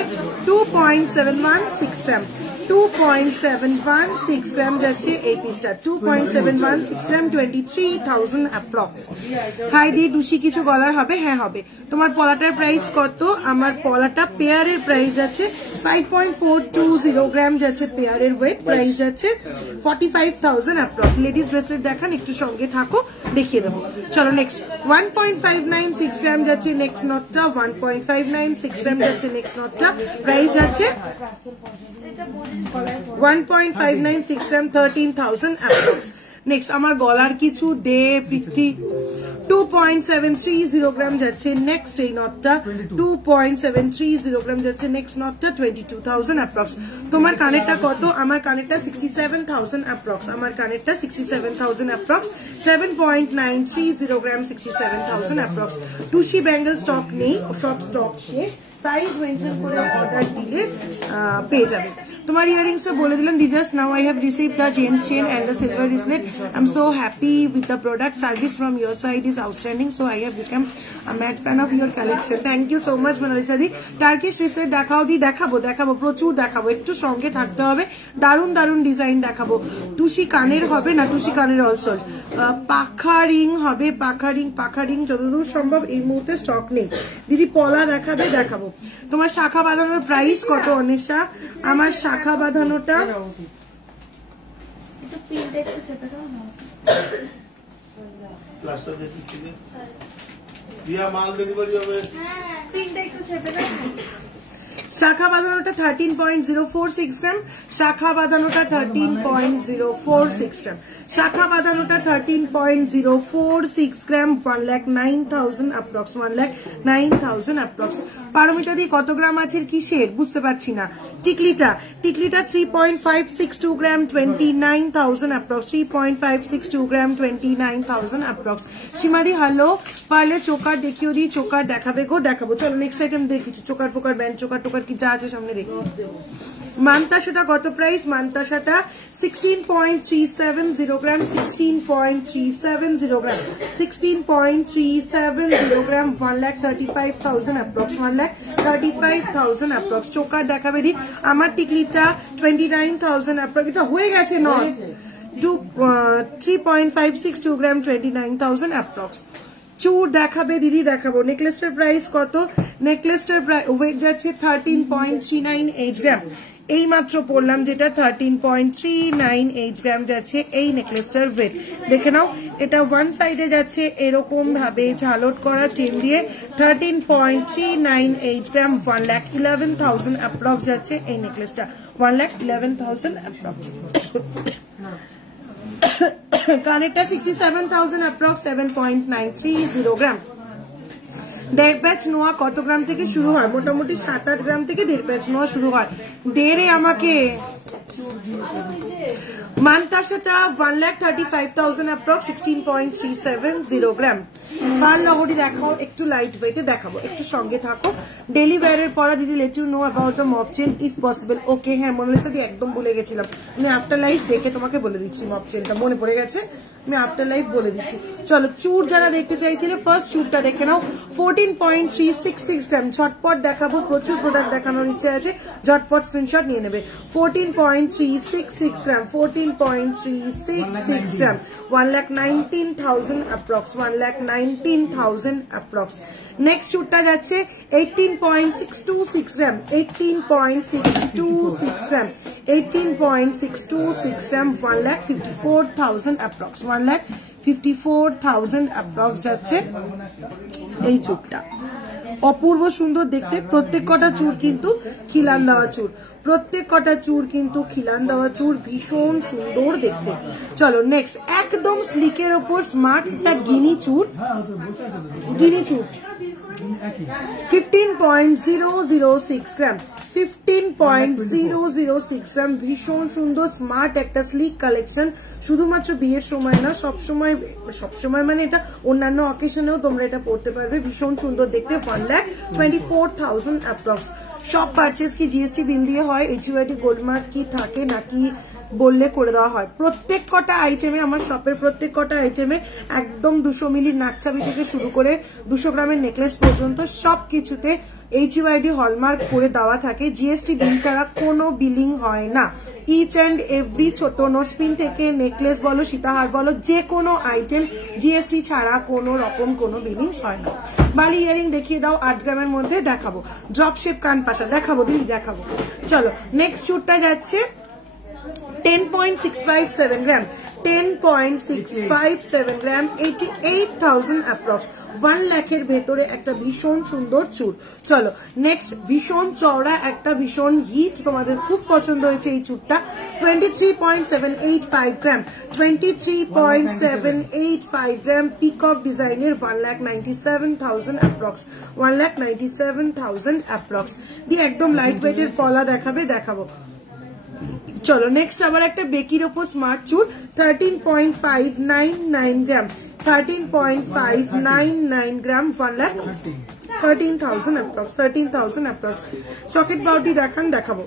2.716 গ্রাম 2.716 গ্রাম যাচ্ছে এই পিসটা 2.716 গ্রাম 23,000 অ্যাপ্রক্স। হাই দিয়ে টুসি কিছু বলার হবে? হ্যাঁ হবে। তোমার পলাটার প্রাইস কত? আমার পলাটা পেয়ারের প্রাইস যাচ্ছে 5.420 গ্রাম যাচ্ছে পেয়ারের ওয়েট, প্রাইস যাচ্ছে 45,000 অ্যাপ্রক্স। লেডিস ব্রেসলেট দেখান, একটু সঙ্গে থাকো দেখিয়ে দেবো। চলো নেক্সট 1.596 গ্রাম যাচ্ছে নেক্সট নটটা 1.596 গ্রাম যাচ্ছে নেক্সট নটটা, প্রাইস যাচ্ছে 1.596 গ্রাম 13,000 অ্যাপ্রক্স। নেক্সট আমার গলার কিছু দে পৃথ্বী 2.730 গ্রাম যাচ্ছে নেক্সট এই নটটা 2.730 গ্রাম যাচ্ছে নেক্সট নটটা 22,000 অ্যাপ্রক্স। তোমার কানেরটা কত? আমার কানেরটা 67,000 অ্যাপ্রক্স। আমার কানেরটা 67,000 অ্যাপ্রক্স 7.930 গ্রাম 67,000 অ্যাপ্রক্স। টুসি ব্যাঙ্গেল স্টক নেই, সব স্টক শেষ। সাইজ মেনশন করে অর্ডার দিলে পেয়ে যাবে। তোমার ইয়ারিংসটা বলে দিলাম। Just now I have received the gents chain and the silver bracelet. I am so happy with the product. Service from your side is outstanding, so I have become a mad fan of your collection. Thank you so much Monalisa di. Turkish bracelet দেখাও দি? দেখাবো দেখাবো, প্রচুর দেখাবো, একটু সঙ্গে থাকতে হবে। দারুণ দারুণ ডিজাইন দেখাবো। টুসি কানের হবে না? টুসি কানের অলসো পাখা রিং হবে, পাখা রিং পাখা রিং যতদূর সম্ভব এই মুহূর্তে স্টক নেই। দিদি পলা দেখাবে? দেখাবো। তোমার শাখা বাঁধানোর প্রাইস কত অনিশা? আমার শাখা বাঁধানোটা শাখা বাঁধানোটা 13.046 গ্রাম, শাখা বাঁধানোটা 13.046 গ্রাম, শাখা বাঁধানোটা 13.046 gram 1,09,000 approx 1,09,000 approx. Paramita di কত গ্রাম আছে কিসের বুঝতে পারছি না। টিকলিটা 3.562 gram 29,000 approx 3.562 gram 29,000 approx. Simadi hello, পারলে চোকার দেখিও দি। চোকার দেখাবে গো? দেখাবো। চলো নেক্সট আইটেম দেখিছি। চোকার ফোকার ব্যান্ড চোকার টোকার কি যা আছে সামনে দেখি। মানতাসাটা কত প্রাইস? মানতাসাটা 16.370 gram 16.370 gram 16.370 gram 1,35,000 approx 1,35,000 approx. Choker দেখাবে দি। আমার টিকলিটা 29,000 অ্যাপ্রক্স। এটা হয়ে গেছে নট 3.562 গ্রাম 29,000 অ্যাপ্রক্স। চুর দেখাবে দিদি? দেখাবো। নেকলেসটার প্রাইস কত? নেকলেসটার ওয়েট যাচ্ছে 13.398 গ্রাম। এই মাত্র পড়লাম যেটা 13.398 গ্রাম যাচ্ছে এই নেকলেসটার ওয়েট। দেখে নাও, এটা ওয়ান সাইডে যাচ্ছে এরকম ভাবে ঝালট করা চেন দিয়ে 13.398 গ্রাম 1,11,000 অ্যাপ্রক্স যাচ্ছে এই নেকলেসটা 1,11,000 অ্যাপ্রক্স। কানেরটা 67,000 অ্যাপ্রক্স 7.930 গ্রাম। দেড় প্যাচ নোয়া কত গ্রাম থেকে শুরু হয়? মোটামুটি 7-8 গ্রাম থেকে দেড় প্যাচ নোয়া শুরু হয়। দেড়ে আমাকে মানতাসাটা 1,35,000 অ্যাপ্রক্স 16.370 গ্রাম। কার লহরি দেখাও? একটু লাইট ওয়েটে দেখাবো, একটু সঙ্গে থাকো। ডেলি ওয়ারের পরা দিদি let you know about the mop chain if possible. Okay, হ্যাঁ মোনালিসা দি একদম ভুলে গেছিলাম, আমি আফটার লাইফ দেখে তোমাকে বলে দিচ্ছি। মপ চেনটা মনে পড়ে গেছে, আমি আফটার লাইফ বলে দিচ্ছি। চলো চুর যারা দেখতে চাইছিলে ফার্স্ট চুরটা দেখে নাও। 14.366 গ্রাম। ঝটপট দেখাবো, প্রচুর প্রোডাক্ট দেখানোর ইচ্ছে আছে, ঝটপট স্ক্রিনশট নিয়ে নেবে। 14.366 গ্রাম, 14.366 গ্রাম, 1,19,000 অ্যাপ্রক্স, 1,19,000 অ্যাপ্রক্স। নেক্সট চুরটা যাচ্ছে 18.626 গ্রাম, 18.626 গ্রাম, 18.626 গ্রাম, 1,54,000 অ্যাপ্রক্স, 1,54,000 অ্যাপ্রক্স যাচ্ছে এই চুরটা। অপূর্ব সুন্দর দেখতে, প্রত্যেক কটা চুর কিন্তু খিলান দেওয়া চুর, প্রত্যেক কটা চুর কিন্তু খিলান দেওয়া চুর, ভীষণ সুন্দর দেখতে। চলো নেক্সট একদম স্লিকের ওপর স্মার্ট একটা গিনি চুর, গিনি চুর 15.006 গ্রাম, 15.006 গ্রাম, ভীষণ সুন্দর স্মার্ট একটা স্লিক কালেকশন। শুধুমাত্র বিয়ের সময় না, সবসময় মানে এটা অন্যান্য অকেশনেও তোমরা এটা পড়তে পারবে, ভীষণ সুন্দর দেখতে। 1,24,000 অ্যাপ্রক্স। সব পারচেজ কি জিএসটি বিল দিয়ে হয়? এইচইউআইডি গোল্ডমার্ক কি থাকে নাকি বললে করে দেওয়া হয়? প্রত্যেক কটা আইটেমে, আমার শপের প্রত্যেক কটা আইটেমে একদম 200 মিলির নাকচাবি থেকে শুরু করে 200 গ্রামের নেকলেস পর্যন্ত সবকিছুতে এইচইউআইডি হলমার্ক করে দেওয়া থাকে। জিএসটি বিল ছাড়া কোনো বিলিং হয় না। ইচ অ্যান্ড এভরি ছোট নোসপিন থেকে নেকলেস বলো, সীতাহার বলো, যে কোনো আইটেম জিএসটি ছাড়া কোনো রকম কোনো বিলিংস হয় না। বালি ইয়ারিং দেখিয়ে দাও 8 গ্রামের মধ্যে, দেখাবো। ড্রপ শেপ কান পাশা দেখাবো, দিদি দেখাবো। চলো নেক্সট চুরটা যাচ্ছে 10.657 গ্রাম, 10.657 গ্রাম, 88,000 অ্যাপ্রক্স, 1 লাখের ভেতরে একটা ভীষণ সুন্দর চুর। চলো নেক্সট ভীষণ চওড়া একটা ভীষণ হিট, তোমাদের খুব পছন্দ হয়েছে এই চুরটা। 23.785 গ্রাম, 23.785 গ্রাম, পিকক ডিজাইনের, 1,97,000 অ্যাপ্রক্স, 1,97,000 অ্যাপ্রক্স দিয়ে একদম লাইট ওয়েটের ফলা দেখাবে, দেখাবো। চলো নেক্সট আবার একটা বেকির ওপর স্মার্ট চুর 13.599 গ্রাম, 13.599 গ্রাম, 1,13,000 অ্যাপ্রক্স, 13,000 অ্যাপ্রক্স। সকেট বাউটি দেখান, দেখাবো।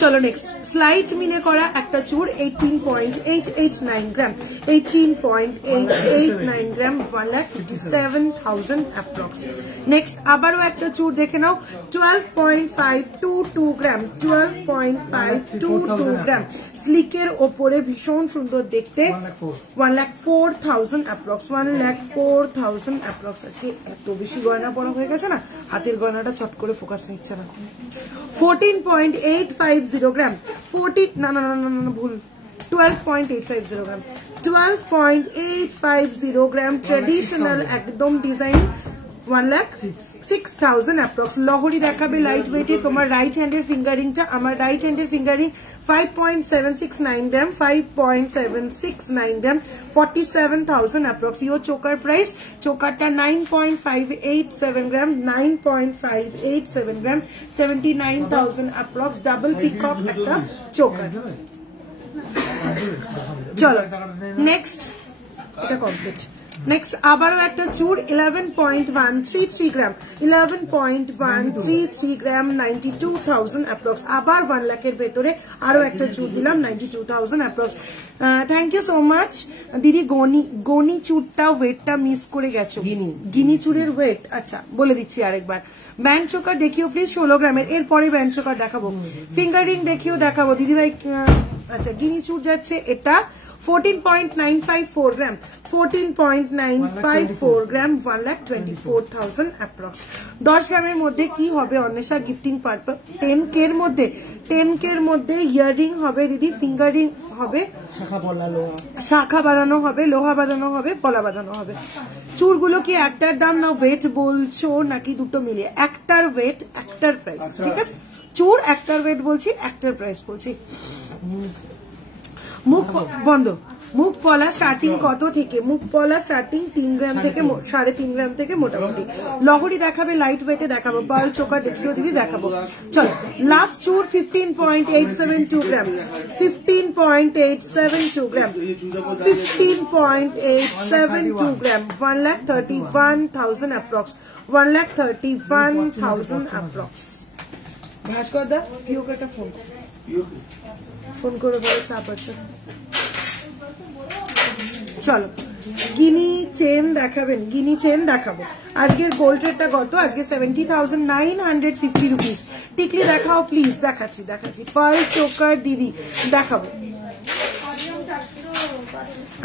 চলো নেক্সট স্লাইট মিলে করা একটা চুর 18.889 গ্রাম, 18.889 গ্রাম, 1,57,000 অ্যাপ্রক্স। নেক্সট আবারও একটা চুর দেখে নাও 12.522 গ্রাম, 12.522 গ্রাম, স্লিকের ওপরে ভীষণ সুন্দর দেখতে, 1,04,000 অ্যাপ্রক্স, 1,04,000 অ্যাপ্রক্স। আজকে এত বেশি গয়না পরা হয়ে গেছে না, হাতের গয়নাটা চট করে ফোকাস নিচ্ছে না। 14.850 গ্রাম, 12.850 গ্রাম, 12.850 গ্রাম, ট্রেডিশনাল একদম ডিজাইন, 1,06,000 অ্যাপ্রক্স। লহরি দেখাবে লাইট ওয়েটে, তোমার রাইট হ্যান্ডের ফিঙ্গারিংটা, আমার রাইট হ্যান্ডের finger ring 5.769 gram, 5.769 gram, 47,000 approx. Your choker price, চোকারটা 9.587 gram, 9.587 gram, 79,000 approx, double peacock একটা চোকার। চলো নেক্সট, এটা কমপ্লিট। নেক্সট আবারও একটা চুর 11.133 গ্রাম, 11.133 গ্রাম, 92,000 অ্যাপ্রক্স। আবার 1 লাখের ভেতরে আরো একটা চুর দিলাম, 92,000 approx. Thank you so much দিদি। গনি চুরটা ওয়েটটা মিস করে গেছো, গিনি চুরের ওয়েট, আচ্ছা বলে দিচ্ছি আরেকবার। ব্যান্ড চোকার দেখিও প্লিজ 16 গ্রামের, এরপরে ব্যান্ড চোকার দেখাবো, ফিঙ্গারিং দেখিও দেখাবো দিদিভাই। আচ্ছা গিনি চুর যাচ্ছে এটা 14.954 গ্রাম, 14.954 গ্রাম, 1,24,000 অ্যাপ্রক্স। 10 গ্রামের মধ্যে কি হবে অন্বেষা গিফটিং পারপাস? 10K এর মধ্যে, 10K এর মধ্যে ইয়াররিং হবে দিদি, ফিঙ্গারিং হবে, শাখা বাঁধানো হবে, লোহা বাঁধানো হবে, পলা বাঁধানো হবে। চুরগুলো কি একটার দাম না ওয়েট বলছো নাকি দুটো মিলিয়ে? একটার ওয়েট একটার প্রাইস, ঠিক আছে? চুর একটার ওয়েট বলছি, একটার প্রাইস বলছি। মুখ বন্ধ, মুখ পলা স্টার্টিং কত থেকে? মুখ পলা স্টার্টিং 3 গ্রাম থেকে 3.5 গ্রাম থেকে মোটামুটি। লহরি দেখাবে লাইট ওয়েটে, দেখাবো পাল চোকা দেখিও দিদি, দেখাবো। চলো লাস্ট চুর 15.872 গ্রাম, 15.872 গ্রাম, 15.872 গ্রাম, 1,31,000 অ্যাপ্রক্স, 1,31,000 অ্যাপ্রক্স। ভাস্কর দা পিওকে একটা ফোন করে বলে চাপ আছে। চলো গিনি চেন দেখাবেন, গিনি চেন দেখাবো। আজকের গোল্ড রেটটা কত? আজকে 70,950 রুপিস। টিকলি দেখাও প্লিজ। দেখাচ্ছি দেখাচ্ছি, পার্ল চোকার দিদি দেখাবো।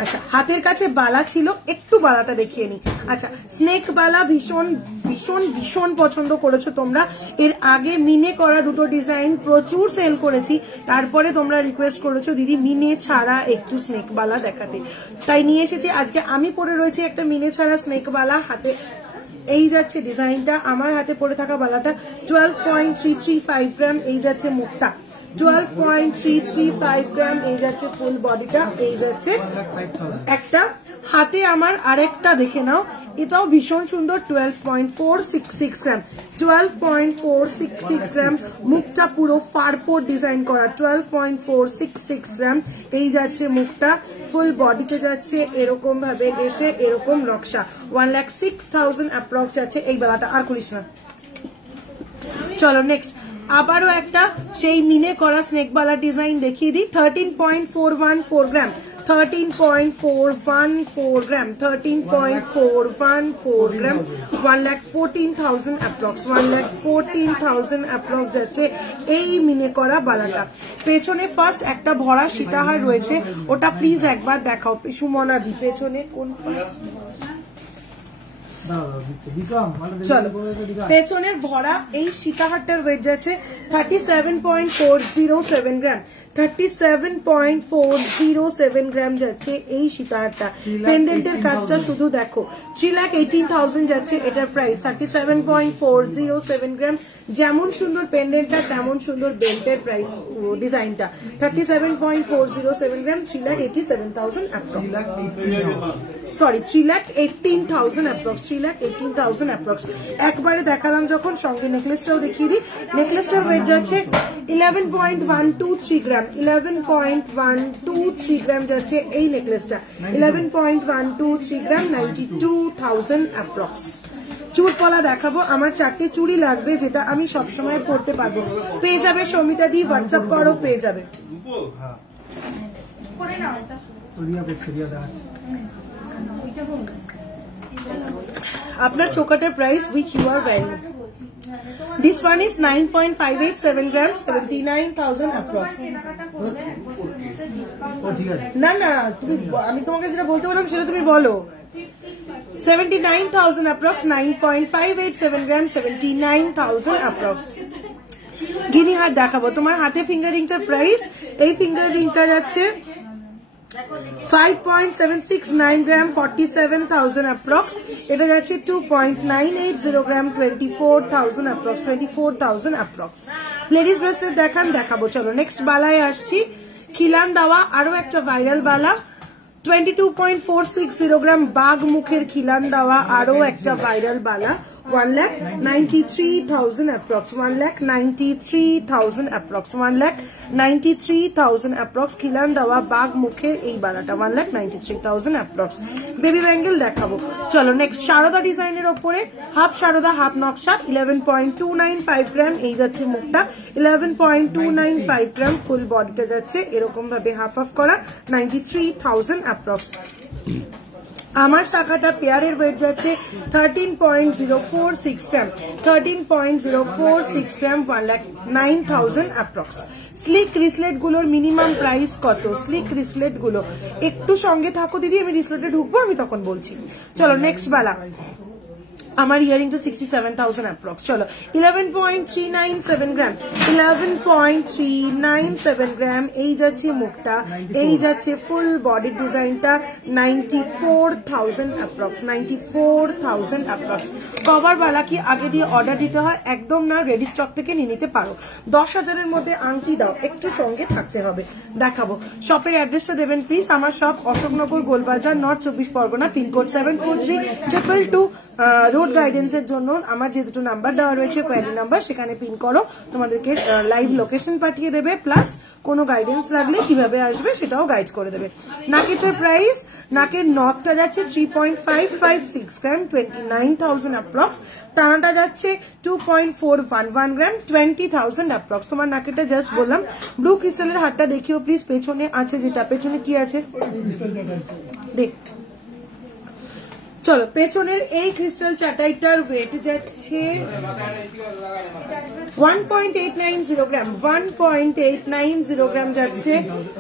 আচ্ছা, হাতের কাছে বালা ছিল, একটু বালাটা দেখিয়ে নি। আচ্ছা, স্নেক বালা ভীষণ ভীষণ ভীষণ পছন্দ করেছো তোমরা। এর আগে মিনে করা দুটো ডিজাইন প্রচুর সেল করেছি, তারপরে তোমরা রিকোয়েস্ট করেছো দিদি মিনে ছাড়া একটু স্নেক বালা দেখাতে, তাই নিয়ে এসেছি। আজকে আমি পরে রয়েছে একটা মিনে ছাড়া স্নেক বালা। হাতে এই যাচ্ছে ডিজাইনটা, আমার হাতে পরে থাকা বালাটা 12.335 গ্রাম। এই যাচ্ছে মুখটা 12.335 গ্রাম। এই যাচ্ছে ফুল বডিটা। এই যাচ্ছে একটা হাতে আমার আরেকটা দেখে নাও, এটাও ভীষণ সুন্দর 12.466 গ্রাম। 12.466 গ্রাম। মুখটা পুরো ফারপোর ডিজাইন করা 12.466 গ্রাম। এই যাচ্ছে মুখটা, ফুল বডিতে যাচ্ছে এরকম ভাবে এসে এরকম নকশা। 1,06,000 অ্যাপ্রক্স যাচ্ছে এই বেলাটা। আর করিস না, চলো নেক্সট। আবারও একটা সেই মিনে করা স্নেক বালা ডিজাইন দেখিয়ে দিই। 13.414 গ্রাম। 13.414 গ্রাম। 13.414 গ্রাম। 1,14,000 অ্যাপ্রক্স। 1,14,000 অ্যাপ্রক্স যাচ্ছে এই মিনে করা বালাটা। পেছনে ফার্স্ট একটা ভরা সীতাহার রয়েছে, ওটা প্লিজ একবার দেখাও সুমনা দি। পেছনে কোন ফার্স্ট? চলো, পেছনের ভরা এই সীতাহারটার ওয়েট যাচ্ছে 37.407 গ্রাম। 37.407 গ্রাম যাচ্ছে এই সীতাহারটা। পেন্ডেন্টের কাজটা শুধু দেখো, 3,18,000 যাচ্ছে এটার প্রাইস। 37.407 গ্রাম। যেমন সুন্দর পেন্ডেন্টটা তেমন সুন্দর বেল্টের প্রাইস ডিজাইনটা। 37.407 গ্রাম। 3,87,000 অ্যাপ্রক্স। Sorry, 3,18,000 approx. 3,18,000 অ্যাপ্রক্স। একবারে দেখালাম যখন, সঙ্গে নেকলেসটাও দেখিয়ে দিই। নেকলেসটার ওয়েট যাচ্ছে 11.123 গ্রাম। 11.123 গ্রাম যাচ্ছে এই নেকলেসটা। 11.123 গ্রাম। 92,000 অ্যাপ্রক্স। চুড়পলা দেখাবো। আমার 4টে চুড়ি লাগবে, যেটা আমি সবসময় পরতে পারবো। পেয়ে যাবে সৌমিতা দি, হোয়াটসঅ্যাপ করো, পেয়ে যাবে। আপনার চোকাটার price which you are wearing. This one is 9.587 grams, 79,000 approx. না না, তুমি আমি তোমাকে যেটা বলতে বললাম সেটা তুমি বলো। 79,000 approx. 9.587 grams, 79,000 approx. গিনি হাত দেখাবো। তোমার হাতে ফিঙ্গারিংটার প্রাইস, এই ফিঙ্গারিংটা যাচ্ছে 5.769 গ্রাম, 47,000 approx. এটা যাচ্ছে 2.980 gram, 24,000 approx. 24,000 approx. Ladies bracelet দেখাবো। চলো নেক্সট বালায় আসছি। খিলান দেওয়া আরো একটা ভাইরাল বালা, 22.460 গ্রাম, বাঘ মুখের খিলান দেওয়া আরো একটা ভাইরাল বালা। 1,93,000 approx. 1,93,000 approx. 1,93,000 approx. খিলান দেওয়া বাঘ মুখের এই বালাটা 1,93,000 approx. বেবি ব্যাঙ্গেল দেখাবো। চলো নেক্সট শারদা ডিজাইনের ওপরে হাফ শারদা হাফ নকশা। 11.295 গ্রাম। এই যাচ্ছে মুখটা 11.295 গ্রাম। ফুল বডিটা যাচ্ছে এরকম ভাবে হাফ হাফ করা। 93,000 approx. আমার শাখাটা পেয়ারের ওয়েট যাচ্ছে 13.046 গ্রাম। 13.046 গ্রাম। 1,09,000 অ্যাপ্রক্স। স্লিক রিসলেট গুলোর মিনিমাম প্রাইস কত? স্লিক রিসলেট গুলো একটু সঙ্গে থাকো দিদি, আমি রিসলেটে ঢুকবো, আমি তখন বলছি। চলো নেক্সট বালা। আমার ইয়ারিংটা 67,000 অ্যাপ্রক্স। চলো 11.397 গ্রাম। 11.397 গ্রাম। এই যাচ্ছে মুখটা, এই যাচ্ছে ফুল বডি ডিজাইনটা। 94,000 অ্যাপ্রক্স। 94,000 অ্যাপ্রক্স। কভার বালা কি আগে দিয়ে অর্ডার দিতে হয়? একদম না, রেডি স্টক থেকে নিয়ে নিতে পারো। 10,000-এর মধ্যে আংটি দাও, একটু সঙ্গে থাকতে হবে। দেখাবো। শপের অ্যাড্রেসটা দেবেন প্লিজ। আমার shop Ashoknagar, Golbazar, North 24 Pargana, pin code 74322, road note গাইডেন্সের জন্য আমার যে দুটো নাম্বার দেওয়া রয়েছে কোয়ারি নাম্বার, সেখানে পিন করো, তোমাদেরকে লাইভ লোকেশন পাঠিয়ে দেবে, প্লাস কোনো গাইডেন্স লাগলে কিভাবে আসবে সেটাও গাইড করে দেবে। নাকেটার প্রাইস, নাকের নখটা যাচ্ছে 3.556 গ্রাম, 29,000 অ্যাপ্রক্স। টানাটা যাচ্ছে 2.411 গ্রাম, 20,000 অ্যাপ্রক্স। তোমার নাকেটা জাস্ট বললাম। ব্লু ক্রিস্টালের হারটা দেখিও প্লিজ, পেছনে আছে যেটা, পেছনে কি আছে দেখ। চলো, পেছনের এই ক্রিস্টাল চাটাইটার ওয়েট যাচ্ছে 1.890 গ্রাম, 1.890 গ্রাম যাচ্ছে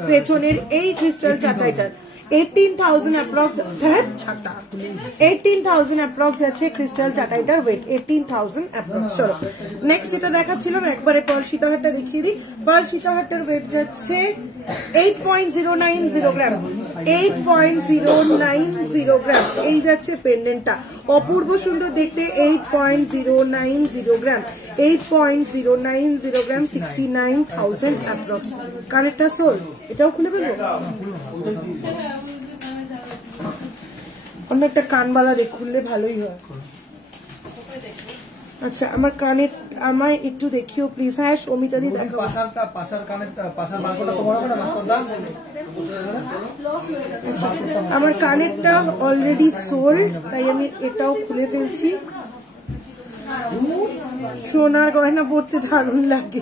পেছনের এই ক্রিস্টাল চাটাইটার। 18,000 অ্যাপ্রক্স, 18,000 অ্যাপ্রক্স যাচ্ছে ক্রিস্টাল চাটাইটার ওয়েট, 18,000 অ্যাপ্রক্স। চলো নেক্সট যেটা দেখাচ্ছিলাম, একবারে পার্ল সীতাহারটা দেখিয়ে দিই। পার্ল সীতাহারটার ওয়েট যাচ্ছে 8.090 গ্রাম, 8.090 গ্রাম। এই যাচ্ছে পেন্ডেন্টটা, অপূর্ব সুন্দর দেখতে, 8.090 গ্রাম, 8.090 গ্রাম, 69,000 অ্যাপ্রক্স। কানেরটা সোল, এটাও খুলে ফেলবো। অন্য একটা কানবালা খুললে ভালোই হয়। আচ্ছা, আমার কানের, আমায় একটু দেখিও প্লিজ। হ্যাঁ অমিতাদি দেখো। আমার কানেরটা অলরেডি সোল, তাই আমি এটাও খুলে ফেলছি। সোনার গয়না পড়তে দারুণ লাগে।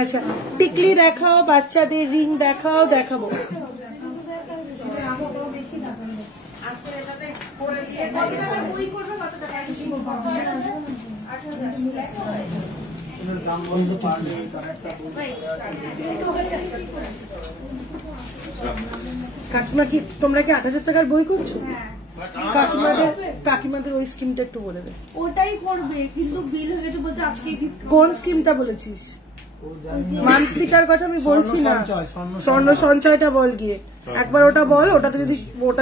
আচ্ছা, টিকলি দেখাও, বাচ্চাদের রিং দেখাও, দেখাবো। কাকিমা কি, তোমরা কি 8,000 টাকার বই করছো? কাকিমাদের ওই স্কিমটা একটু বলে দে। ওটাই করবে, কিন্তু বিল হয়ে গেছে বলছে আজকে। কোন স্কিমটা বলেছিস? মান্থলিকার কথা আমি বলছি না, স্বর্ণ সঞ্চয়টা বল গিয়ে একবার, ওটা বল। ওটা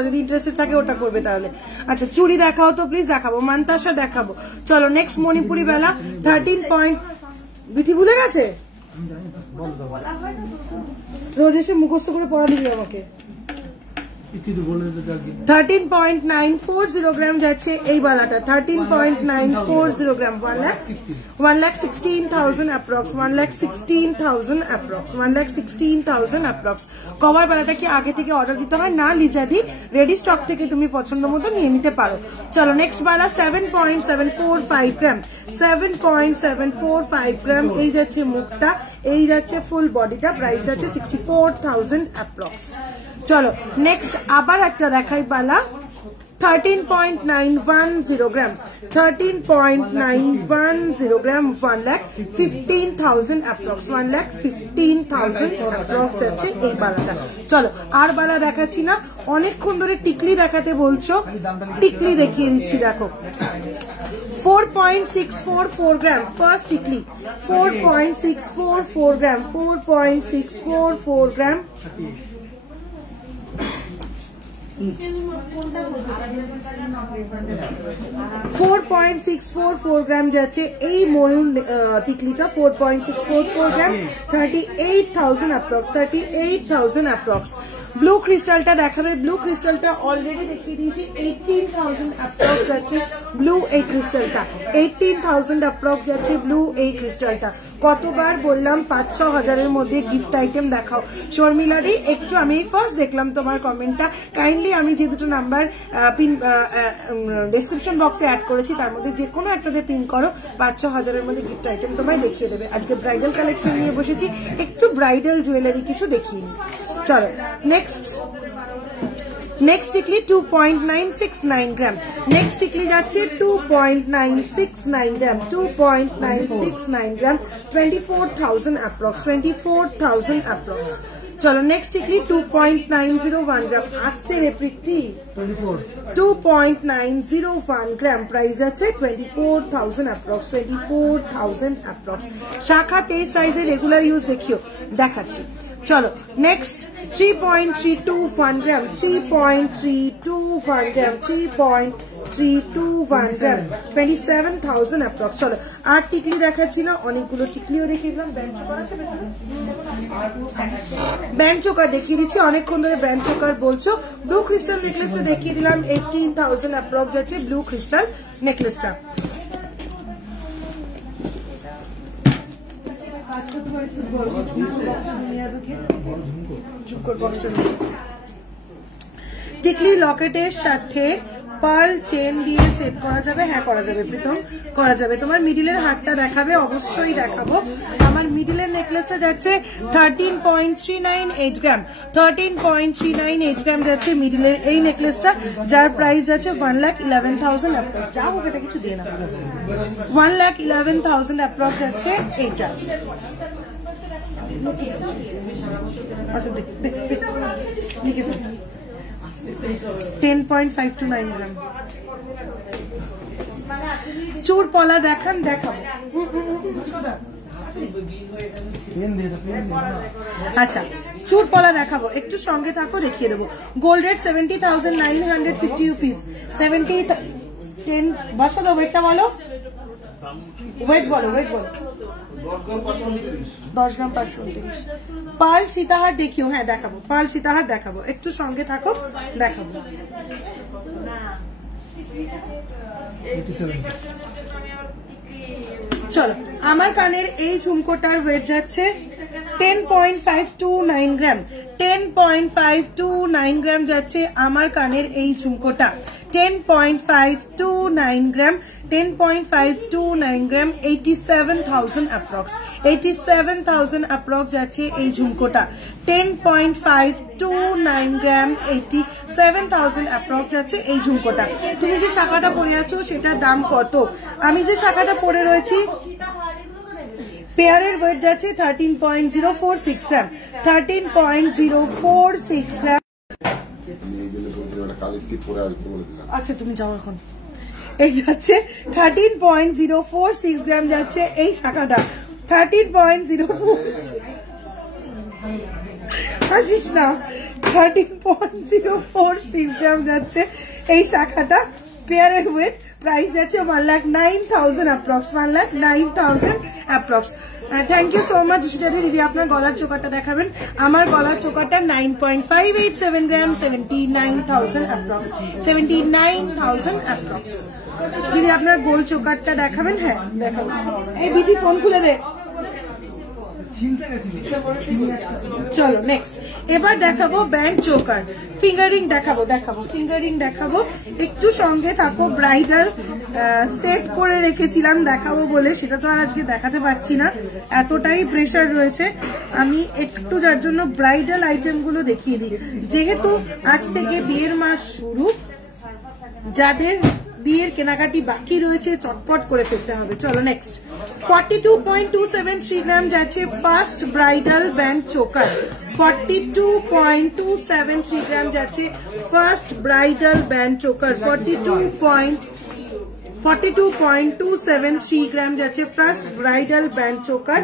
যদি ইন্টারেস্টেড থাকে ওটা করবে তাহলে। আচ্ছা, চুড়ি দেখাও তো প্লিজ। দেখাবো, মান্তাসা দেখাবো। চলো নেক্সট, মণিপুরি বেলা 13 পয়েন্ট। বিথি ভুলে গেছে, রোজ এসে মুখস্থ করে পড়া দিবি আমাকে। 13.940 গ্রাম যাচ্ছে এই বালাটা, 13.940 গ্রাম, 1,16,000 অ্যাপ্রক্স, 1,16,000 অ্যাপ্রক্স, 1,16,000 অ্যাপ্রক্স। কভার বালাটা কি আগে থেকে অর্ডার দিতে হয়? না লিজাদি, রেডি স্টক থেকে তুমি পছন্দ মতো নিয়ে নিতে পারো। চলো নেক্সট বালা 7.745 গ্রাম, 7.745 গ্রাম। এই যাচ্ছে মুখটা, এই যাচ্ছে ফুল বডিটা, প্রাইস যাচ্ছে 64,000 অ্যাপ্রক্স। চলো নেক্সট আবার একটা দেখাই বালা, 13.910 গ্রাম, 13.910 গ্রাম, 1,15,000 অ্যাপ্রক্স, 1,15,000 অ্যাপ্রক্স যাচ্ছে এই বালাটা। চলো আর বালা দেখাচ্ছি না, অনেকক্ষণ ধরে টিকলি দেখাতে বলছো, টিকলি দেখিয়ে দিচ্ছি। দেখো 4.644 গ্রাম, ফার্স্ট টিকলি, 4.644 গ্রাম, 4.644 গ্রাম, 4.644 গ্রাম যাচ্ছে এই ময়ূর টিকলিটা, 4.644 গ্রাম, 38,000 অ্যাপ্রক্স, 38,000 অ্যাপ্রক্স। ব্লু ক্রিস্টালটা দেখাবে, ব্লু ক্রিস্টালটা অলরেডি দেখিয়ে দিয়েছি, 18,000 অ্যাপ্রক্স যাচ্ছে ব্লু এই ক্রিস্টালটা, 18,000 অ্যাপ্রক্স যাচ্ছে ব্লু এই ক্রিস্টালটা। কতবার বললাম 5-6 হাজারের মধ্যে গিফট আইটেম দেখাও। শর্মিলাদি একটু, আমি ফার্স্ট দেখলাম তোমার কমেন্টটা, কাইন্ডলি আমি যে দুটো নাম্বার পিন ডেসক্রিপশন বক্সে অ্যাড করেছি তার মধ্যে যে কোনো একটাতে পিন করো, 5-6 হাজারের মধ্যে গিফট আইটেম তোমায় দেখিয়ে দেবে। আজকে ব্রাইডাল কালেকশন নিয়ে বসেছি, একটু ব্রাইডাল জুয়েলারি কিছু দেখিয়ে নিই। চলো নেক্সট টিকলি 2.969 গ্রাম, নেক্সট টিকলি যাচ্ছে 2.969 গ্রাম, 2.969 গ্রাম, 24,000 অ্যাপ্রক্স, 24,000 অ্যাপ্রক্স। চলো নেক্সট টিকলি 2.901 গ্রাম, আসতে রে প্রীতি, 2.901 গ্রাম, প্রাইস আছে 24,000 অ্যাপ্রক্স, 24,000 অ্যাপ্রক্স। শাখা 23 সাইজের রেগুলার ইউজ দেখিও, দেখাচ্ছি। চলো নেক্সট 3.321 গ্রাম, 3.321 গ্রাম, 3.321 গ্রাম, 27,000 অ্যাপ্রক্স। চলো আর টিকলি দেখাচ্ছি না, অনেকগুলো টিকলিও দেখিয়ে দিলাম। বেঞ্চ করা আছে ব্যান্ড চোকার দেখিয়ে দিচ্ছি, অনেকক্ষণ ধরে ব্যান্ড চোকার বলছো। ব্লু ক্রিস্টাল নেকলেসটা দেখিয়ে দিলাম, 18,000 অ্যাপ্রক্স যাচ্ছে ব্লু ক্রিস্টাল নেকলেসটা। টিকলি লকেটের সাথে পার্ল চেন দিয়ে সেট করা যাবে? হ্যাঁ করা যাবে প্রীতম, করা যাবে। তোমার মিডিলের হারটা দেখাবে? অবশ্যই দেখাবো। আমার মিডিলের নেকলেসটা যাচ্ছে 13.398 গ্রাম, 13.398 গ্রাম যাচ্ছে মিডিলের এই নেকলেসটা, যার প্রাইস যাচ্ছে 1,11,000 অ্যাপ্রক্স। যা হোক, এটা কিছু দিয়ে না, 1,11,000 অ্যাপ্রক্স যাচ্ছে এইটা। আচ্ছা দেখ দেখ দেখ, লিখে দেখ, 10.529 গ্রাম। চুর পলা দেখান? দেখাবো। আচ্ছা চুর পলা দেখাবো, একটু সঙ্গে থাকো, দেখিয়ে দেবো। Gold rate 70,950 rupees. 70 10 বসো তো, ওয়েটটা বলো, ওয়েট বলো, ওয়েট বলো। 10 গ্রাম 529। পার্ল সীতাহার দেখিও? হ্যাঁ দেখাবো, পার্ল সীতাহার দেখাবো, একটু সঙ্গে থাকো, দেখাবো। চলো, আমার কানের এই ঝুমকোটার ওয়েট যাচ্ছে 10.529 গ্রাম, 10.529 গ্রাম যাচ্ছে আমার কানের এই ঝুমকোটা, 10.529 গ্রাম, 10.529 গ্রাম, 87,000 অ্যাপ্রক্স, 87,000 অ্যাপ্রক্স যাচ্ছে এই ঝুমকোটা, 10.529 গ্রাম, 87,000 অ্যাপ্রক্স যাচ্ছে এই ঝুমকোটা। তুমি যে শাখাটা পরে আছো সেটার দাম কত? আমি যে শাখাটা পরে রয়েছি পেয়ারের ওয়েট যাচ্ছে 13.046 গ্রাম, 13.046 গ্রাম। আচ্ছা তুমি যাও এখন। এই যাচ্ছে 13.046 গ্রাম যাচ্ছে এই শাখাটা, 13.046, হাসিস না, 13.046 গ্রাম যাচ্ছে এই শাখাটা। পেয়ারের ওয়েট, প্রাইস যাচ্ছে 1,09,000 approx, 1,09,000 approx. Thank you so much দিদি। দিদি আপনার গলার চোকারটা দেখাবেন? আমার গলার চোকারটা 9.587 গ্রাম, 79,000 অ্যাপ্রক্স, 79,000 অ্যাপ্রক্স। দিদি আপনার গোল চোকারটা দেখাবেন? হ্যাঁ দেখাবেন। এই দিদি ফোন খুলে দে। চলো নেক্সট, এবার দেখাবো ব্যান্ড চোকার, ফিঙ্গারিং দেখাবো, ফিঙ্গারিং দেখাবো, একটু সঙ্গে থাকো। ব্রাইডাল সেট করে রেখেছিলাম দেখাবো বলে, সেটা তো আর আজকে দেখাতে পারছি না, এতটাই প্রেশার রয়েছে। আমি একটু যার জন্য ব্রাইডাল আইটেম গুলো দেখিয়ে দিই, যেহেতু আজ থেকে বিয়ের মাস শুরু, যাদের বিয়ের কেনাকাটি বাকি রয়েছে চটপট করে ফেলতে হবে। চলো নেক্সট, 42.273 গ্রাম যাচ্ছে ফার্স্ট ব্রাইডাল ব্যান্ড চোকার, 42.273 গ্রাম যাচ্ছে ফার্স্ট ব্রাইডাল ব্যান্ড চোকার, 42.273 গ্রাম যাচ্ছে first bridal band choker,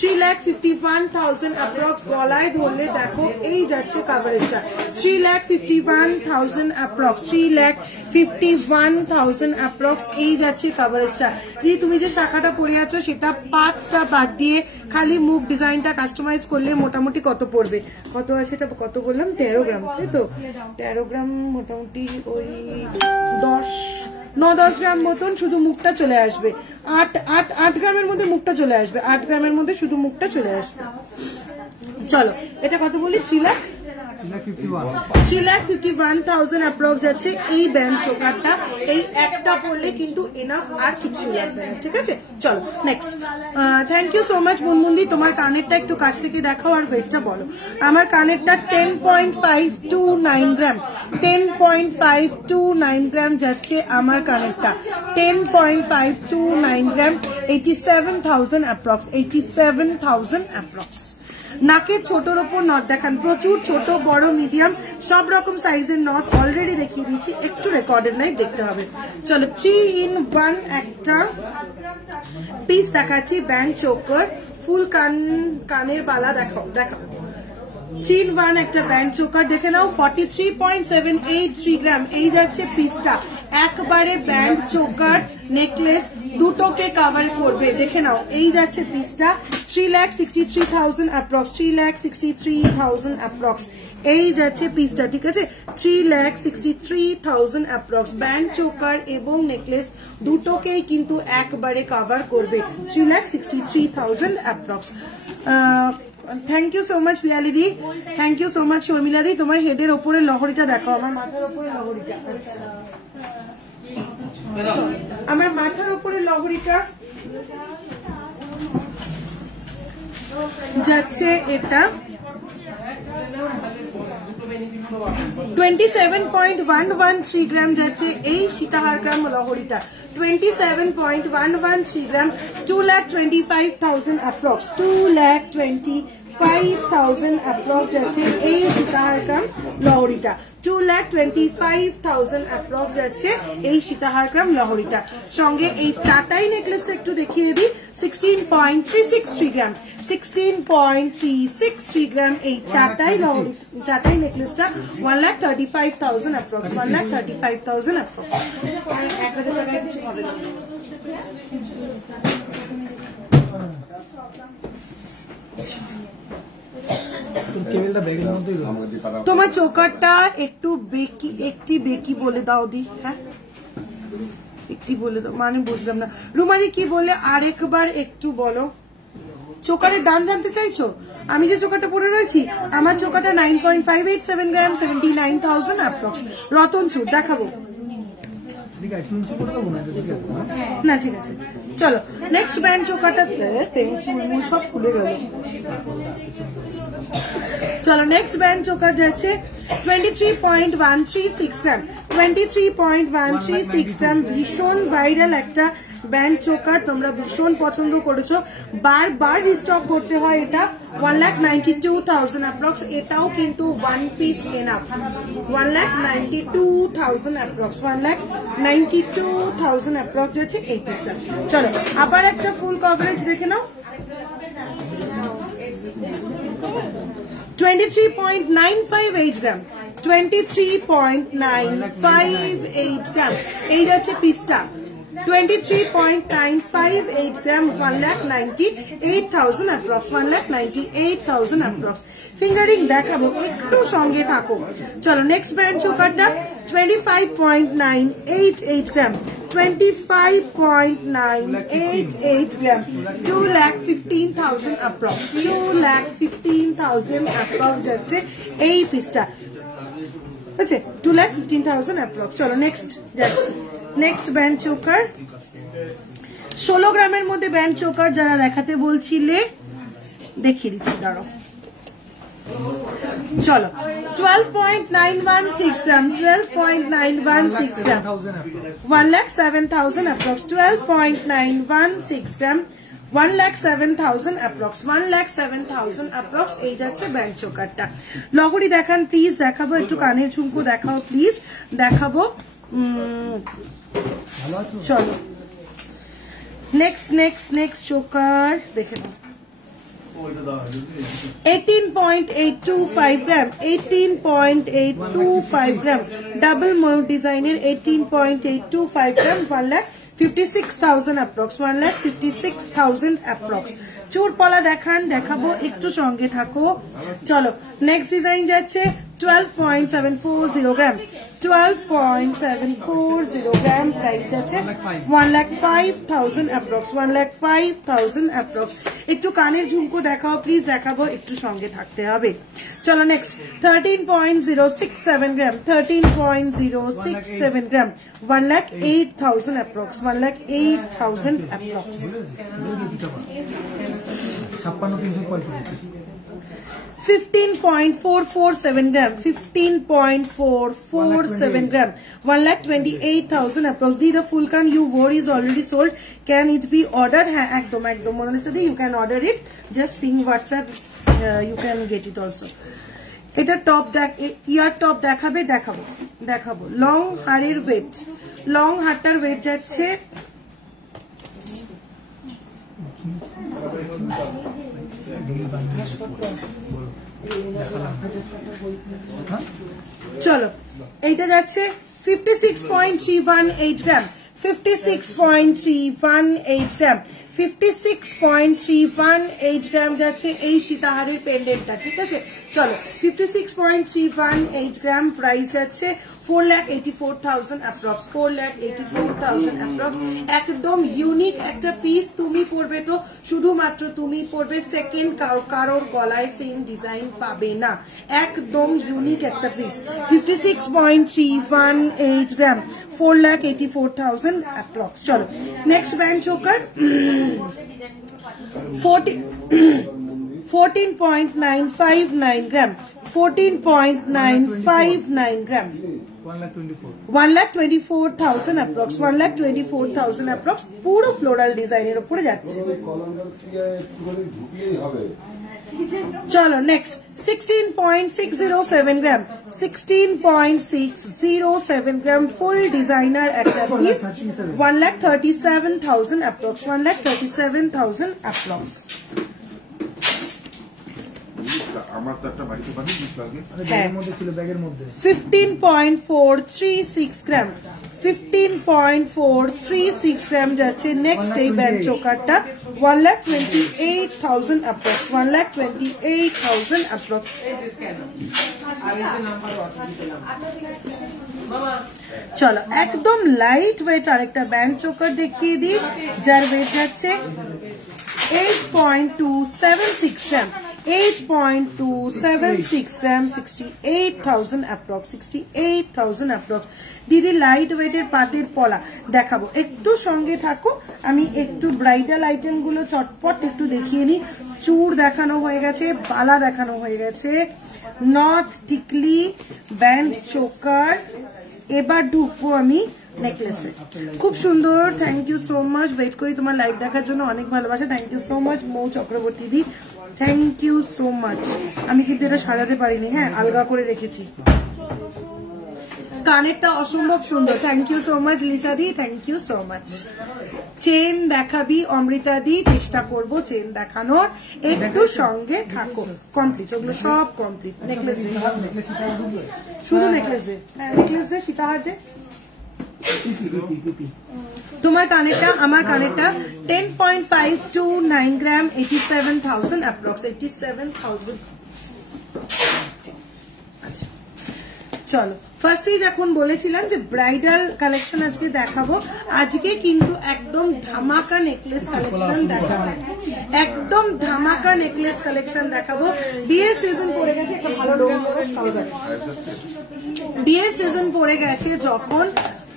3,51,000 approx. গলায় ধরলে দেখো এই যাচ্ছে কাভারেজটা, 3,51,000 অ্যাপ্রক্স, 3,51,000 অ্যাপ্রক্স এই যাচ্ছে কাভারেজটা। তুমি যে শাখাটা পরে আছো সেটা পাঁচটা বাদ দিয়ে খালি মুখ ডিজাইনটা কাস্টমাইজ করলে মোটামুটি কত পড়বে? কত আছে এটা, কত বললাম? 13 গ্রাম, তাই তো? 13 গ্রাম মোটামুটি ওই 9-10 গ্রাম মতন শুধু মুখটা চলে আসবে, 8 গ্রামের মধ্যে মুখটা চলে আসবে, 8 গ্রামের মধ্যে শুধু মুখটা চলে আসবে। চলো এটা কত বলি? 3,51,000 অ্যাপ্রক্স যাচ্ছে এই ব্যান্ড চোকারটা। এই একটা পড়লে কিন্তু এনাফ, আর কিছু লাগবে না, ঠিক আছে? চলো next. Thank you so much Munmundi. তোমার কানেরটা একটু কাছ থেকে দেখাও আর ওয়েটটা বলো। আমার কানেরটা 10.529 গ্রাম, 10.529 গ্রাম যাচ্ছে আমার কানেরটা, 10.529 গ্রাম, 87,000 অ্যাপ্রক্স, 87,000 অ্যাপ্রক্স। নাকের ছোটর ওপর নথ দেখান, প্রচুর ছোট বড় মিডিয়াম সব রকম সাইজের নথ অলরেডি দেখিয়ে দিচ্ছি, একটু রেকর্ডেড লাইভ দেখতে হবে। চলো 3-in-1 একটা পিস দেখাচ্ছি ব্যান্ড চোকার, ফুল কানের বালা দেখাও। 3-in-1 একটা ব্যান্ড চোকার দেখে নাও, 43.783 গ্রাম এই যাচ্ছে পিসটা, একবারে ব্যান্ড চোকার নেকলেস দুটোকে কভার করবে। দেখে নাও, এই যাচ্ছে পিসটা 3,63,000 অ্যাপ্রক্স, 3,63,000 অ্যাপ্রক্স। এই যাচ্ছে পিসটা, ঠিক আছে, 3,63,000 অ্যাপ্রক্স। ব্যান্ড চোকার এবং নেকলেস দুটোকেই কিন্তু একবারে কভার করবে, 3,63,000 approx. Thank you so much Piyali di, thank you so much Sharmila di. তোমার হেডের ওপরে লহরিটা দেখো, আমার মাথার ওপরে লহরিটা। আমার মাথার ওপরে লহরিটা যাচ্ছে এটা 27.113 গ্রাম যাচ্ছে এই সীতাহার গ্রাম লহরিটা, 27.113 গ্রাম, 2,25,000 অ্যাপ্রক্স, 2,25,000 অ্যাপ্রক্স যাচ্ছে এই সীতাহার গ্রাম লহরিটা, 2,25,000 অ্যাপ্রক্স যাচ্ছে এই সীতাহার গ্রাম লহরিটা। সঙ্গে এই চাটাই নেকলেসটা একটু দেখিয়ে দিই, 16.363 গ্রাম, 16.363 গ্রাম এই চাটাই নেকলেসটা, 1,35,000 অ্যাপ্রক্স, 1,35,000 অ্যাপ্রক্স। 1,000 টাকায় কিছু হবে না। তোমার চোকারটা একটু বেকি, একটি বেকি বলে দাও দি। হ্যাঁ, একটি বলে দাও, মানে বুঝলাম না রুমালি কি বললে, আরেকবার একটু বলো। চোকারের দাম জানতে চাইছো? আমি যে চোকারটা পরে রয়েছি, আমার চোকারটা 9.587 গ্রাম, 79,000 অ্যাপ্রক্স। রতন চুর দেখাবো না, ঠিক আছে চলো নেক্সট ব্র্যান্ড চোকারটা, সব খুলে গেল। চলো নেক্সট ব্র্যান্ড চোকার যাচ্ছে 23.136 গ্রাম, 23.136 গ্রাম। ভীষণ ভাইরাল একটা ব্যান্ড চোকার, তোমরা ভীষণ পছন্দ করেছো, বারবার রিস্টক করতে হয় এটা, 1,92,000 অ্যাপ্রক্স। এটাও কিন্তু one piece enough, 1,92,000 approx, 1,92,000 approx হচ্ছে এই পিসটা। চলো আবার একটা ফুল কভারেজ দেখে নাও, 23.958 গ্রাম, 23.958 গ্রাম এই যাচ্ছে পিসটা, 23.958 গ্রাম, 1,98,000 অ্যাপ্রক্স, 1,98,000 অ্যাপ্রক্স। ফিঙ্গারিং দেখাবো, একটু সঙ্গে থাকো। চলো নেক্সট ব্র্যান্ড চোকারটা 25.988 গ্রাম, 25.988 গ্রাম, 2,15,000 অ্যাপ্রক্স, 2,15,000 অ্যাপ্রক্স যাচ্ছে এই পিসটা, আচ্ছা 2,15,000 অ্যাপ্রক্স। চলো নেক্সট যাচ্ছে, নেক্সট ব্যান্ড চোকার 16 গ্রামের মধ্যে ব্যান্ড চোকার যারা দেখাতে বলছিলে দেখিয়ে দিচ্ছি, দাঁড়াও। চলো 12.916 গ্রাম, 12.916 গ্রাম, 1,07,000 অ্যাপ্রক্স, 12.916 গ্রাম, 1,07,000 অ্যাপ্রক্স, 1,07,000 অ্যাপ্রক্স এই যাচ্ছে ব্যান্ড চোকারটা। লহরি দেখান প্লিজ, দেখাবো একটু কানের ঝুমকো দেখাও প্লিজ, দেখাবো। চলো নেক্সট চোকার দেখে নাও, 18.825 গ্রাম, 18.825 গ্রাম, ডাবল ময়ূর ডিজাইনের 18.825 গ্রাম, 1,56,000 অ্যাপ্রক্স, 1,56,000 অ্যাপ্রক্স। চুরপলা দেখান, দেখাবো একটু সঙ্গে থাকো। চলো নেক্সট ডিজাইন যাচ্ছে 12.740 গ্রাম, 12.740 গ্রাম, প্রাইস আছে 1,05,000 অ্যাপ্রক্স, 1,05,000 অ্যাপ্রক্স। একটু কানের ঝুমকো দেখাও প্লিজ, দেখাবো একটু সঙ্গে থাকতে হবে। চলো next 13.067 gram, 13.067 gram, 1,08,000 approx, 1,08,000 approx. 15.447 gram, 15.447 gram, 1,28,000 approx. The full can you wore is already sold. Can it be ordered? Ha, ekdom Monalisa di, you can order it. Just ping WhatsApp. You can get it also. এটা top দেখ, ইয়ার top দেখাবে, দেখাবো long হারের wait, long হারটার wait যাচ্ছে চলো এইটা যাচ্ছে 56.318 গ্রাম, 56.318 গ্রাম, 56.318 গ্রাম যাচ্ছে এই সীতাহারের পেন্ডেন্টটা, ঠিক আছে। চলো 56.318 গ্রাম প্রাইস যাচ্ছে 4,84,000 অ্যাপ্রক্স, 4,84,000 অ্যাপ্রক্স। একদম ইউনিক একটা পিস, তুমি পরবে তো শুধুমাত্র তুমি পরবে, সেকেন্ড কারোর গলায় সেম ডিজাইন পাবে না, একদম ইউনিক একটা পিস। 56.318 গ্রাম, 4,84,000 অ্যাপ্রক্স। চলো নেক্সট ব্যান্ড চোকার 14.959 গ্রাম, 14.959 গ্রাম, 1,24,000 অ্যাপ্রক্স, 1,24,000 অ্যাপ্রক্স। পুরো ফ্লোরাল ডিজাইনের উপরে যাচ্ছে। চলো নেক্সট 16.607 গ্রাম, 16.607 গ্রাম ফুল ডিজাইনার একটা পিস, 1,37,000 অ্যাপ্রক্স, 1,37,000 অ্যাপ্রক্স। আমার তো একটা বাড়িতে পানি লাগে, ব্যাগের মধ্যে ছিল, ব্যাগের মধ্যে 15.436 গ্রাম, 15.436 গ্রাম যাচ্ছে নেক্সট এই ব্যান্ড চোকারটা, 1,28,000 অ্যাপ্রক্স, 1,28,000 অ্যাপ্রক্স। চলো একদম লাইট ওয়েট আরেকটা ব্যান্ড চোকার দেখিয়ে দিই, যার ওয়েট যাচ্ছে 8.276 গ্রাম, 8.276 গ্রাম, 68,000 অ্যাপ্রক্স, 68,000 অ্যাপ্রক্স। দিদি লাইট ওয়েটের পাতের পলা দেখাবো, একটু সঙ্গে থাকো, আমি একটু ব্রাইডাল আইটেম গুলো চটপট একটু দেখিয়ে নিই। চূড় দেখানো হয়ে গেছে, বালা দেখানো হয়ে গেছে, নথ, টিকলি, ব্যান্ড চোকার, এবার ঢুকবো আমি নেকলেসে। খুব সুন্দর, thank you so much, wait করি তোমার লাইভ দেখার জন্য, অনেক ভালোবাসা, thank you so much Mou Chakraborty di, thank you so much. আমি কিন্তু এটা সাজাতে পারিনি, হ্যাঁ আলগা করে রেখেছি। কানেরটা অসম্ভব সুন্দর, thank you so much Lisa di, thank you so much. Chain দেখাবি অমৃতা দি, চেষ্টা করব চেন দেখানোর, একটু সঙ্গে থাকো। কমপ্লিট, ওগুলো সব কমপ্লিট। নেকলেস শুধু নেকলেস দে, হ্যাঁ নেকলেস দে, সীতাহার দে। তোমার কানেরটা আমার কানেরটা 10.529 গ্রাম, 87,000 অ্যাপ্রক্স, 87,000। আচ্ছা চলো ফার্স্টেই যখন বলেছিলাম যে ব্রাইডাল কালেকশন আজকে দেখাবো, আজকে কিন্তু একদম ধামাকা নেকলেস কালেকশন দেখাবো, একদম ধামাকা নেকলেস কালেকশন দেখাবো। বিয়ের সিজন পড়ে গেছে, একটা ভালো বিয়ের সিজন পড়ে গেছে যখন,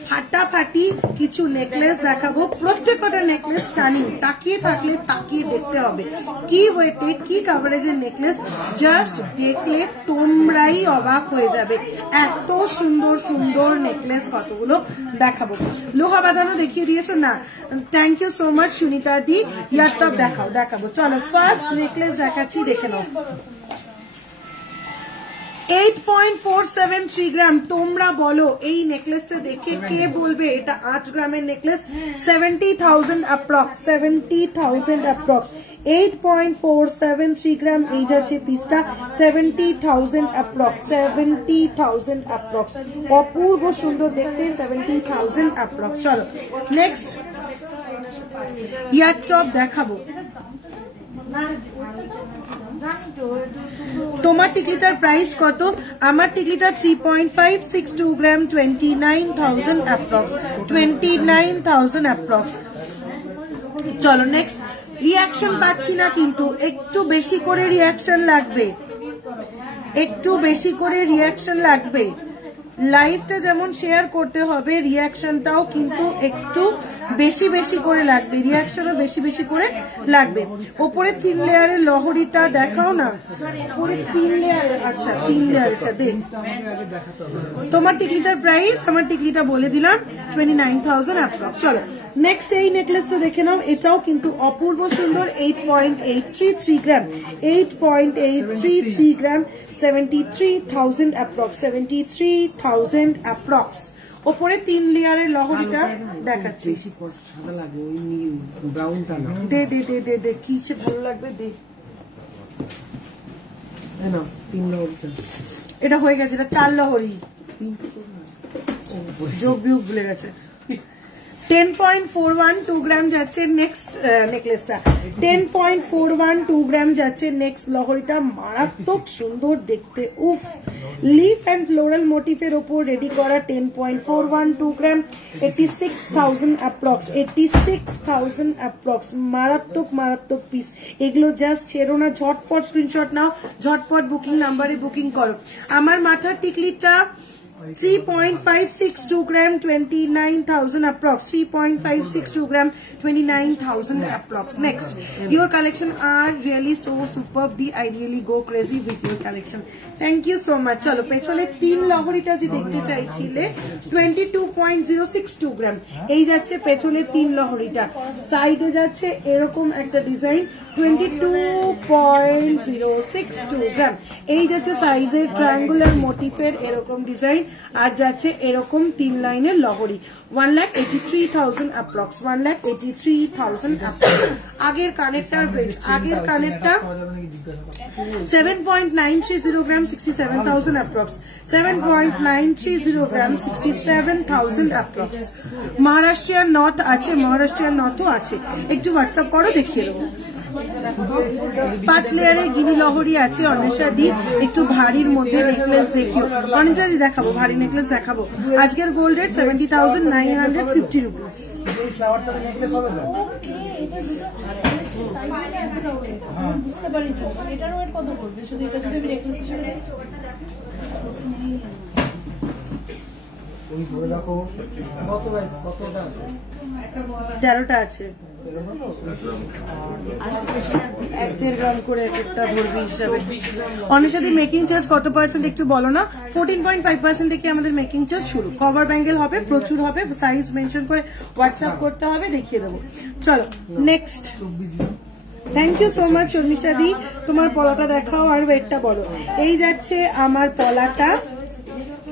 ফাটাফাটি কিছু নেকলেস দেখাবো, প্রত্যেকটা নেকলেস স্টানিং, তাকিয়ে থাকলে তাকিয়ে দেখতে হবে, কি ওয়েটে কি কাভারেজের নেকলেস, জাস্ট দেখলে তোমরাই অবাক হয়ে যাবে, এত সুন্দর সুন্দর নেকলেস কতগুলো দেখাবো। লোহা বাঁধানো দেখিয়ে দিয়েছো না, thank you so much Sunita di, ear top দেখাবো। চলো ফার্স্ট নেকলেস দেখাচ্ছি, দেখে নাও। 8.473 গ্রাম, তোমরা বলো এই নেকলেসটা দেখে কে বলবে এটা 8 গ্রামের নেকলেস, 70,000 অ্যাপ্রক্স, 70,000 অ্যাপ্রক্স। 8.473 গ্রাম এই যাচ্ছে পিসটা, 70,000 অ্যাপ্রক্স, 70,000 অ্যাপ্রক্স। অপূর্ব সুন্দর দেখতে, 70,000 অ্যাপ্রক্স। চলো নেক্সট ইয়ারটপ দেখাবো। তোমার টিকলিটার প্রাইস কত? আমার টিকলিটা 3.562 গ্রাম, 29,000 অ্যাপ্রক্স, 29,000 অ্যাপ্রক্স। চলো নেক্সট, রিয়াকশন পাচ্ছি না কিন্তু, একটু বেশি করে রিয়াকশন লাগবে, একটু বেশি করে রিয়াকশন লাগবে। লাইভটা যেমন শেয়ার করতে হবে, রিয়াকশনটাও কিন্তু একটু বেশি বেশি করে লাগবে, রিয়াকশনও বেশি বেশি করে লাগবে। ওপরে 3 লেয়ারের লহরিটা দেখাও না, উপরে 3 লেয়ারের, আচ্ছা 3 লেয়ারটা দেখ। তোমার টিকলিটার প্রাইস, আমার টিকলিটা বলে দিলাম 29,000 অ্যাপ্রক্স। চলো নেক্সট এই নেকলেসটা দেখে নাও, এটাও কিন্তু অপূর্ব সুন্দর, 8.833 গ্রাম, 8.833 গ্রাম, 73,000 অ্যাপ্রক্স, 73,000 অ্যাপ্রক্স। ওপরে 3 লেয়ারের লহরিটা দেখাচ্ছি, সাদা লাগে ওই ব্রাউনটা না, দে দে দে দে দে, কি সে ভালো লাগবে দে না 3 লহরিটা, এটা হয়ে গেছে, এটা 4 লহরি। যোগ বিয়োগ ভুলে গেছে। 10.412 গ্রাম যাচ্ছে নেক্সট নেকলেসটা। 10.412 গ্রাম যাচ্ছে নেক্সট লহরিটা, মারাত্মক সুন্দর দেখতে। উফ, লিফ এন্ড ফ্লোরাল মোটিভের ওপর রেডি করা 10.412 গ্রাম, 86,000 অ্যাপ্রক্স, 86,000 অ্যাপ্রক্স। মারাত্মক মারাত্মক পিস এগুলো। জাস্ট ছেড়ো না, ঝটপট স্ক্রিনশট নাও, ঝটপট বুকিং নাম্বারে বুকিং করো। আমার মাথার টিকলিটা 3.562 gram, 29,000 approx. 3.562 gram, 29,000 approx. Next, your collection are really so superb. I really go crazy with your collection. Thank you so much. চলো পেছনে 3 লহরিটা যে দেখতে চাইছিলে 22.062 গ্রাম, এই যাচ্ছে পেছনে 3 লহরিটা। সাইডে যাচ্ছে এরকম একটা ডিজাইন 22.062 গ্রাম, এই যাচ্ছে সাইজের ট্রায়াঙ্গুলার মোটিফের এরকম ডিজাইন, আর যাচ্ছে এরকম 3 লাইনের লহরি। 1,83,000 অ্যাপ্রক্স, 1,83,000 অ্যাপ্রক্স। আগের কানেরটার ওয়েট, আগের কানেরটা 7.930 gram, 67,000 approx, 7.930 gram, 67,000 approx. Maharashtrian north আছে, মহারাষ্ট্রিয়ান নর্থও আছে, একটু হোয়াটসঅ্যাপ করো দেখিয়ে দেবো। 5 লেয়ারের গিনি লহরি আছে অন্বেষা দি, একটু ভারীর মধ্যে নেকলেস দেখিও। অনেকটা দি দেখাবো, ভারী নেকলেস দেখাবো। আজকের গোল্ড রেট 70,950 রুপিস। বুঝতে পারি এটার ওয়েট কত করবে, শুধু এটা যদি নেকলেস হিসেবে ওই ধরে রাখো। কত গাইস, কতটা আছে? 13টা আছে, 1.5 গ্রাম করে একটা ধরবি হিসাবে। অনেক সাথে মেকিং চার্জ কত পার্সেন্ট একটু বলো না? 14.5% থেকে আমাদের মেকিং চার্জ শুরু। কভার ব্যাঙ্গেল হবে, প্রচুর হবে, সাইজ মেনশন করে হোয়াটসঅ্যাপ করতে হবে, দেখিয়ে দেবো। চলো next. Thank you so much Sharmishtha di, তোমার পলাটা দেখাও আর ওয়েটটা বলো। এই যাচ্ছে আমার পলাটা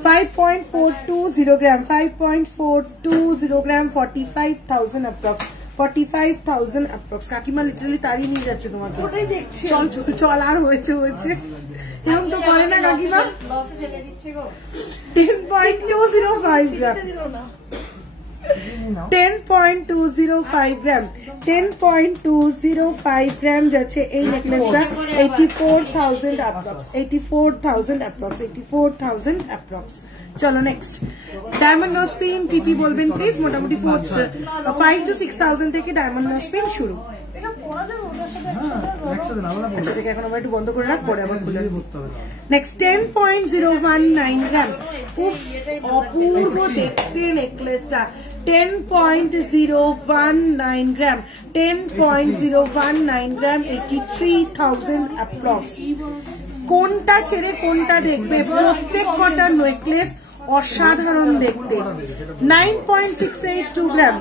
5.420 গ্রাম, 5.420 গ্রাম, 45,000 অ্যাপ্রক্স, 45,000 অ্যাপ্রক্স। কাকিমা লিটারালি তাড়িয়ে নিয়ে যাচ্ছে তোমাকে। চল চল চল, আর হয়েছে হয়েছে, এরকম তো করে না কাকিমা। 10.205 গ্রাম, 10.205 গ্রাম, 10.205 গ্রাম যাচ্ছে এই নেকলেসটা। 84,000 অ্যাপ্রক্স, 84,000 অ্যাপ্রক্স, 84,000 অ্যাপ্রক্স। চলো নেক্সট। ডায়মন্ড নোজ পিন টিপি বলবেন প্লিজ। মোটামুটি 5 to 6,000 থেকে ডায়মন্ড নোজ পিন শুরু। আচ্ছা ঠিক, এখন আমরা একটু বন্ধ করে রাখ, পরে আবার খুলে নেক্সট। 10.019 গ্রাম, উফ অপূর্ব দেখতে নেকলেসটা। 10.019 গ্রাম, 10.019 গ্রাম, 83,000 অ্যাপ্রক্স। কোনটা ছেড়ে কোনটা দেখবে, প্রত্যেক কটা নেকলেস অসাধারণ দেখতে। 9.682 গ্রাম,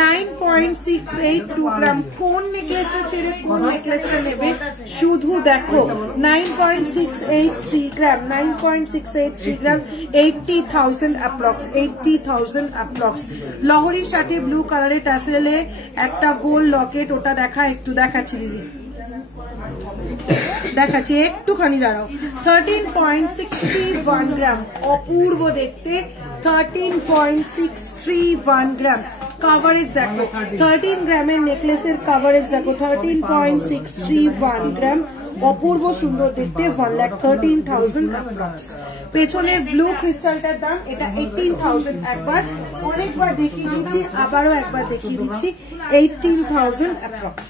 9.682 গ্রাম। কোন নেকলেসটা ছেড়ে কোন নেকলেসটা নেবে শুধু দেখো। 9.683 গ্রাম, 9.683 গ্রাম, 80,000 অ্যাপ্রক্স, 80,000 অ্যাপ্রক্স। লহরির সাথে ব্লু কালারের টাসেলে একটা গোল্ড লকেট, ওটা দেখা, একটু দেখাচ্ছি দিদি, দেখাচ্ছি একটুখানি দাঁড়াও। 13.631 গ্রাম, অপূর্ব দেখতে। 13.631 গ্রাম। কভারেজ দেখো, 13 গ্রামের নেকলেসের কভারেজ দেখো, 13.631 গ্রাম, অপূর্ব সুন্দর দেখতে। 1,13,000 অ্যাপ্রক্স। পেছনের ব্লু ক্রিস্টালটার দাম, এটা 18,000। একবার অনেকবার দেখিয়ে দিচ্ছি, আবারও একবার দেখিয়ে দিচ্ছি, 18,000 অ্যাপ্রক্স।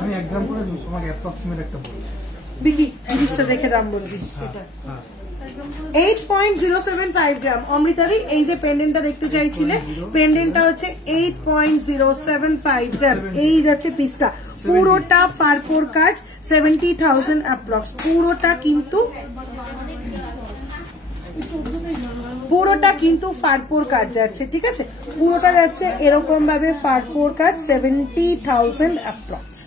আমি 1 গ্রাম করে তোমাকে অ্যাপ্রক্সিমেট একটা বলি। বিকি জিনিসটা দেখে দাম বলবি। 8.075 গ্রাম। অমৃতাদি এই যে পেন্ডেন্টটা দেখতে চাইছিলে, পেন্ডেন্টটা হচ্ছে 8.075 গ্রাম। এই যাচ্ছে পিসটা, পুরোটা ফারপোর কাজ, 70,000 অ্যাপ্রক্স। পুরোটা কিন্তু ফারপোর কাজ যাচ্ছে, ঠিক আছে? পুরোটা যাচ্ছে এরকম ভাবে ফারপোর কাজ, 70,000 অ্যাপ্রক্স।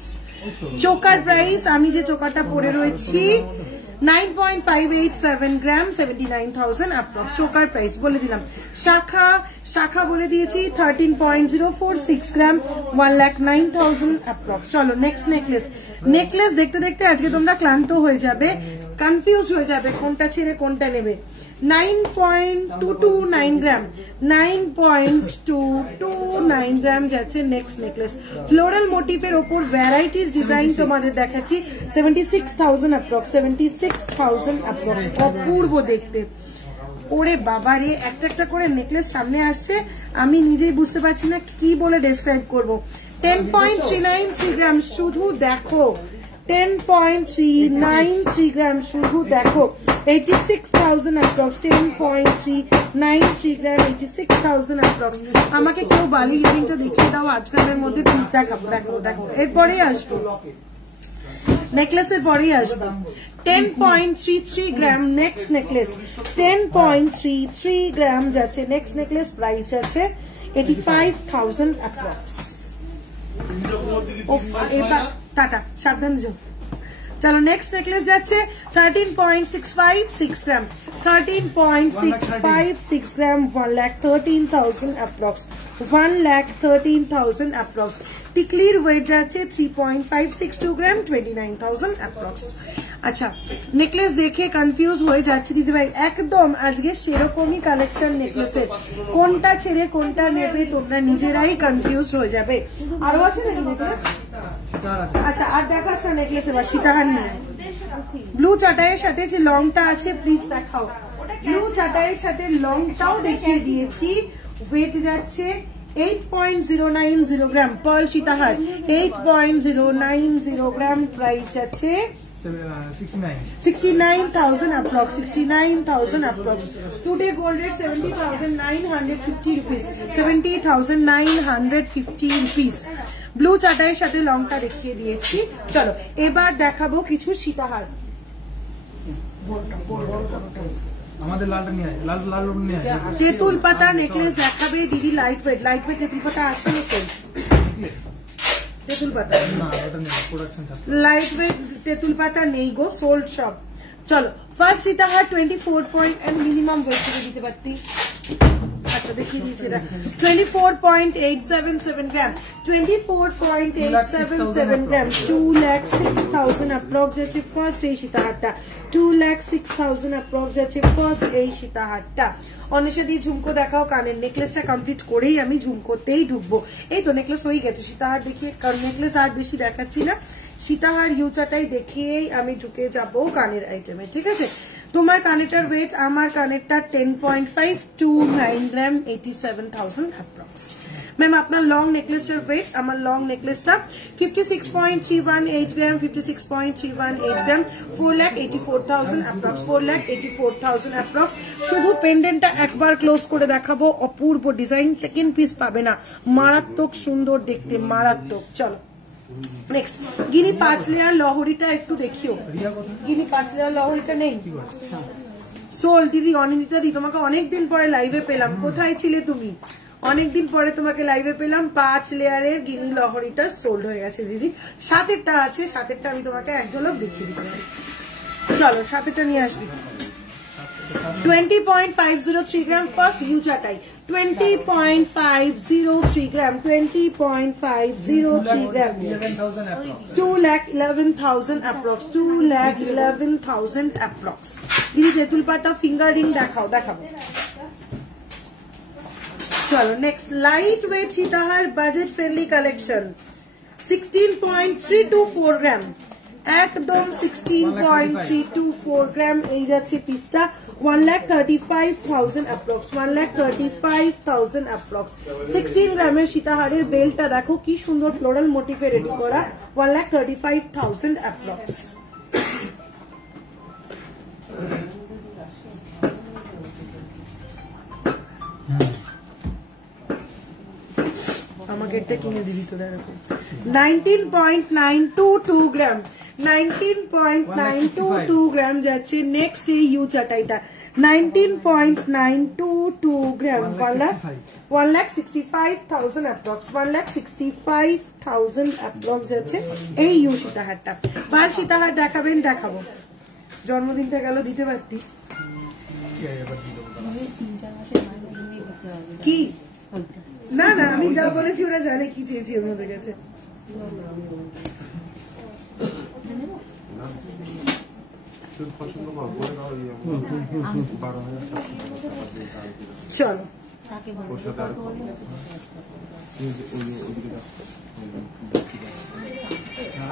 চোকার প্রাইস, আমি যে চোকারটা পরে রয়েছি 9.587 গ্রাম, 79,000 অ্যাপ্রক্স। চোকার প্রাইস বলে দিলাম। শাখা বলে দিয়েছি 13.046 গ্রাম, 1,09,000 অ্যাপ্রক্স। চলো নেক্সট নেকলেস। নেকলেস দেখতে দেখতে আজকে তোমরা ক্লান্ত হয়ে যাবে, কনফিউজ হয়ে যাবে কোনটা ছেড়ে কোনটা নেবে। 9.229 গ্রাম, 9.229 গ্রাম যাচ্ছে নেক্সট নেকলেস। ফ্লোরাল মোটিভের ওপর ভ্যারাইটিস ডিজাইন তোমাদের দেখাচ্ছি। 76,000 অ্যাপ্রক্স, 76,000 অ্যাপ্রক্স। অপূর্ব দেখতে। ওরে বাবারে, একটা একটা করে নেকলেস সামনে আসছে, আমি নিজেই বুঝতে পারছি না কি বলে ডেসক্রাইব করবো। 10.393 গ্রাম, শুধু দেখো 10.393 গ্রাম, শুধু দেখো 86,000 অ্যাপ্রক্স। 10.393 গ্রাম, 86,000 অ্যাপ্রক্স। আমাকে কেউ বালি ইয়ারিংটা দেখিয়ে দাও আজকালের মধ্যে, প্লিজ দেখাবো। দেখো দেখো, এরপরেই আসবো, নেকলেসের পরেই আসবো। 10.33 গ্রাম নেক্সট নেকলেস, 10.33 গ্রাম যাচ্ছে নেক্সট নেকলেস। প্রাইস আছে 85,000 অ্যাপ্রক্স। এবার টাটা, সাবধানে যাও। চলো নেক্সট নেকলেস যাচ্ছে 13.656 গ্রাম, 13.656 গ্রাম, 1,13,000 অ্যাপ্রক্স, 1,13,000 অ্যাপ্রক্স। টিকলির ওয়েট যাচ্ছে 3.562 গ্রাম, 29,000 অ্যাপ্রক্স। আচ্ছা, নেকলেস দেখে কনফিউজ হয়ে যাচ্ছে দিদিভাই, একদম আজকে সেরকমই কালেকশন নেকলেসের, কোনটা ছেড়ে কোনটা নেবে তোমরা নিজেরাই কনফিউজ হয়ে যাবে। আরো আছে নাকি নেকলেস? আচ্ছা, আর দেখাস না নেকলেস, এবার সীতাহার নিয়ে। ব্লু চাটাইয়ের সাথে যে লংটা আছে প্লিজ দেখাও। ব্লু চাটাইয়ের সাথে লংটাও দেখিয়ে দিয়েছি। ওয়েট যাচ্ছে 8.090 গ্রাম, পার্ল সীতাহার 8.090 গ্রাম। প্রাইস যাচ্ছে 69,000 approx, 69,000 approx. Today gold rate 70,950 rupees, 70,950 rupees. Blue চাটাইয়ের সাথে লংটা দেখিয়ে দিয়েছি। চলো এবার দেখাবো কিছু সীতাহার। আমাদের লালটা নিয়ে লাল লাল নিয়ে তেঁতুল পাতা নেকলেস দেখাবে দিদি। লাইট ওয়েট, লাইট ওয়েট তেঁতুল পাতা আছে না? তেঁতুল পাতা লাইট ওয়েট তেঁতুল পাতা নেই গো, সোল্ড সব। চলো ফার্স্ট সীতাহার 24 মিনিমাম ওয়েট করে দিতে পারতি। আচ্ছা দেখিয়ে দিচ্ছি, 24.877 গ্রাম, 24.877 গ্রাম, 2,06,000 অ্যাপ্রক্স যাচ্ছে ফার্স্ট এই সীতাহারটা, 2,06,000 অ্যাপ্রক্স যাচ্ছে ফার্স্ট এই সীতাহারটা। অনেশা দিয়ে ঝুমকো দেখাও। কানের নেকলেসটা কমপ্লিট করেই আমি ঝুমকোতেই ঢুকবো। এই তো নেকলেস হয়ে গেছে, সীতাহার দেখিয়ে নেকলেস আর বেশি দেখাচ্ছি না, সীতাহার ইউচাটাই দেখিয়েই আমি ঢুকে যাব কানের আইটেমে। ঠিক আছে, তোমার কানেরটার ওয়েট, আমার কানেরটা 10.529 গ্রাম, 87,000 অ্যাপ্রক্স। ম্যাম আপনার লং নেকলেসটার ওয়েট, আমার লং নেকলেসটা 56.318 গ্রাম, 56.318 গ্রাম, 4,84,000 অ্যাপ্রক্স, 4,84,000 অ্যাপ্রক্স। শুধু পেন্ডেন্টটা একবার ক্লোজ করে দেখাবো, অপূর্ব ডিজাইন, সেকেন্ড পিস পাবে না, মারাত্মক সুন্দর দেখতে, মারাত্মক। চলো নেক্সট গিনি 5 লেয়ার লহরিটা একটু দেখিও। গিনি 5 লেয়ার লহরিটা নেই সোল দিদি। অনিন্দিতা দি, তোমাকে অনেকদিন পরে লাইভে পেলাম, কোথায় ছিলে তুমি? অনেকদিন পরে তোমাকে লাইভে পেলাম। 5 লেয়ারের গিনি লহরিটা সোল্ড হয়ে গেছে দিদি। সাতেরটা আছে, সাতেরটা আমি তোমাকে এক ঝলক দেখিয়ে দিতে পারি। চলো সাতেরটা নিয়ে আসবি। 20.503 গ্রাম ফার্স্ট ইউচাটাই, 20.503 গ্রাম, 20.503 গ্রাম, 2,11,000 approx, 2,11,000 approx। দিদি তেঁতুল পাতা ফিঙ্গার রিং দেখাও, দেখাবো। চলো নেক্সট লাইট ওয়েট সীতাহার বাজেট ফ্রেন্ডলি কালেকশন, 16.324 গ্রাম, একদম 16.324 গ্রাম। এই যাচ্ছে পিসটা 1,35,000 approx, 1,35,000 approx। 16 গ্রামের সীতাহারের বেলটা দেখো কি সুন্দর ফ্লোরাল মোটিভে রেডি করা, 1,35,000 approx। আমাকে এটা কিনে দিবি তোরা এরকম। 19.922 গ্রাম, 19.922 গ্রাম যাচ্ছে নেক্সট এই ইউ চাটাইটা, 19.922 গ্রাম, 1,65,000 approx, 1,65,000 approx যাচ্ছে এই ইউ সীতাহারটা। ভাল সীতাহার দেখাবেন? দেখাবো। জন্মদিনটা গেল, দিতে পারতি কি? না না, আমি যা বলেছি ওরা জানে কি চেয়েছি ওদের কাছে। পছন্দ করো বলে দাও 12,700 চলো ওর সাথে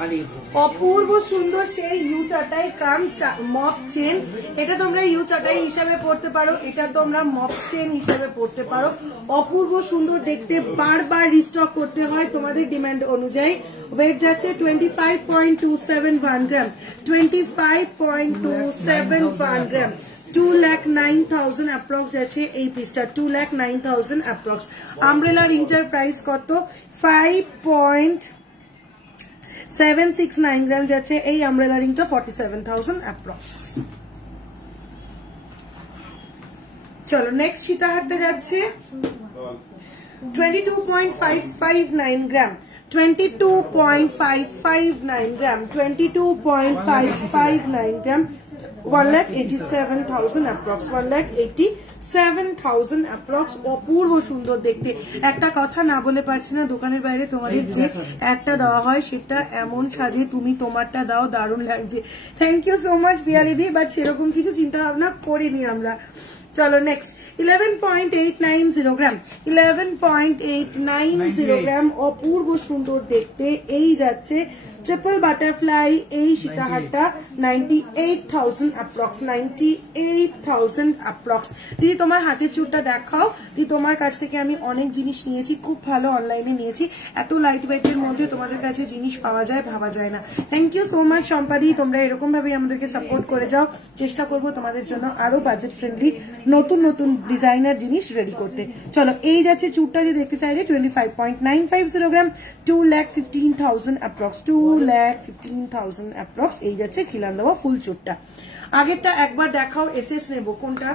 আর অপূর্ব সুন্দর সেই ইউ চাটাই কাম মপ চেন। এটা তোমরা ইউ চাটাই হিসাবে পড়তে পারো, এটা তোমরা মপ চেন হিসাবে পড়তে পারো। অপূর্ব সুন্দর দেখতে, বারবার রিস্টক করতে হয় তোমাদের ডিমান্ড অনুযায়ী। ওয়েট যাচ্ছে 25.271 গ্রাম, 25.271 গ্রাম, 2,09,000 অ্যাপ্রক্স যাচ্ছে এই পিসটা, 2,09,000 অ্যাপ্রক্স। আমব্রেলার ইন্টার প্রাইস কত? 5.769 গ্রাম যাচ্ছে এই আমব্রেলা রিংটা, 47,000 অ্যাপ্রক্স। চলো নেক্সট সীতাহারটা যাচ্ছে 22.559 গ্রাম, 22.559 গ্রাম, 22.559 গ্রাম, 1,87,000 অ্যাপ্রক্স, 1,87,000 অ্যাপ্রক্স। অপূর্ব সুন্দর দেখতে। একটা কথা না বলে পারছি না, দোকানের বাইরে তোমাদের যে একটা দেওয়া হয় সেটা এমন সাজে, তুমি তোমারটা দাও, দারুণ লাগছে। Thank you so much Biyaridi, but সেরকম কিছু চিন্তা ভাবনা করিনি আমরা। চলো নেক্সট 11.890 গ্রাম, 11.890 গ্রাম, অপূর্ব সুন্দর দেখতে। এই যাচ্ছে ট্রিপল বাটারফ্লাই এই সীতাহারটা, 98,000 অ্যাপ্রক্স, 98,000 অ্যাপ্রক্স। দিদি তোমার হাতের চুরটা দেখাও। দিদি তোমার কাছ থেকে আমি অনেক জিনিস নিয়েছি, খুব ভালো অনলাইনে নিয়েছি। এত লাইট ওয়েটের মধ্যে তোমাদের কাছে জিনিস পাওয়া যায়, ভাবা যায় না। থ্যাংক ইউ সো মাচ সম্পাদি, তোমরা এরকম ভাবে আমাদেরকে সাপোর্ট করে যাও। চেষ্টা করবো তোমাদের জন্য আরো বাজেট ফ্রেন্ডলি নতুন নতুন ডিজাইনার জিনিস রেডি করতে। চলো এই যাচ্ছে চুরটা, যে দেখতে চাইলে 25.950 গ্রাম, 2,15,000 অ্যাপ্রক্স, 2,15,000 অ্যাপ্রক্স। এই যাচ্ছে খিলান দেওয়া ফুল চুরটা। আগেরটা একবার দেখাও, এসএস নেব কোনটা?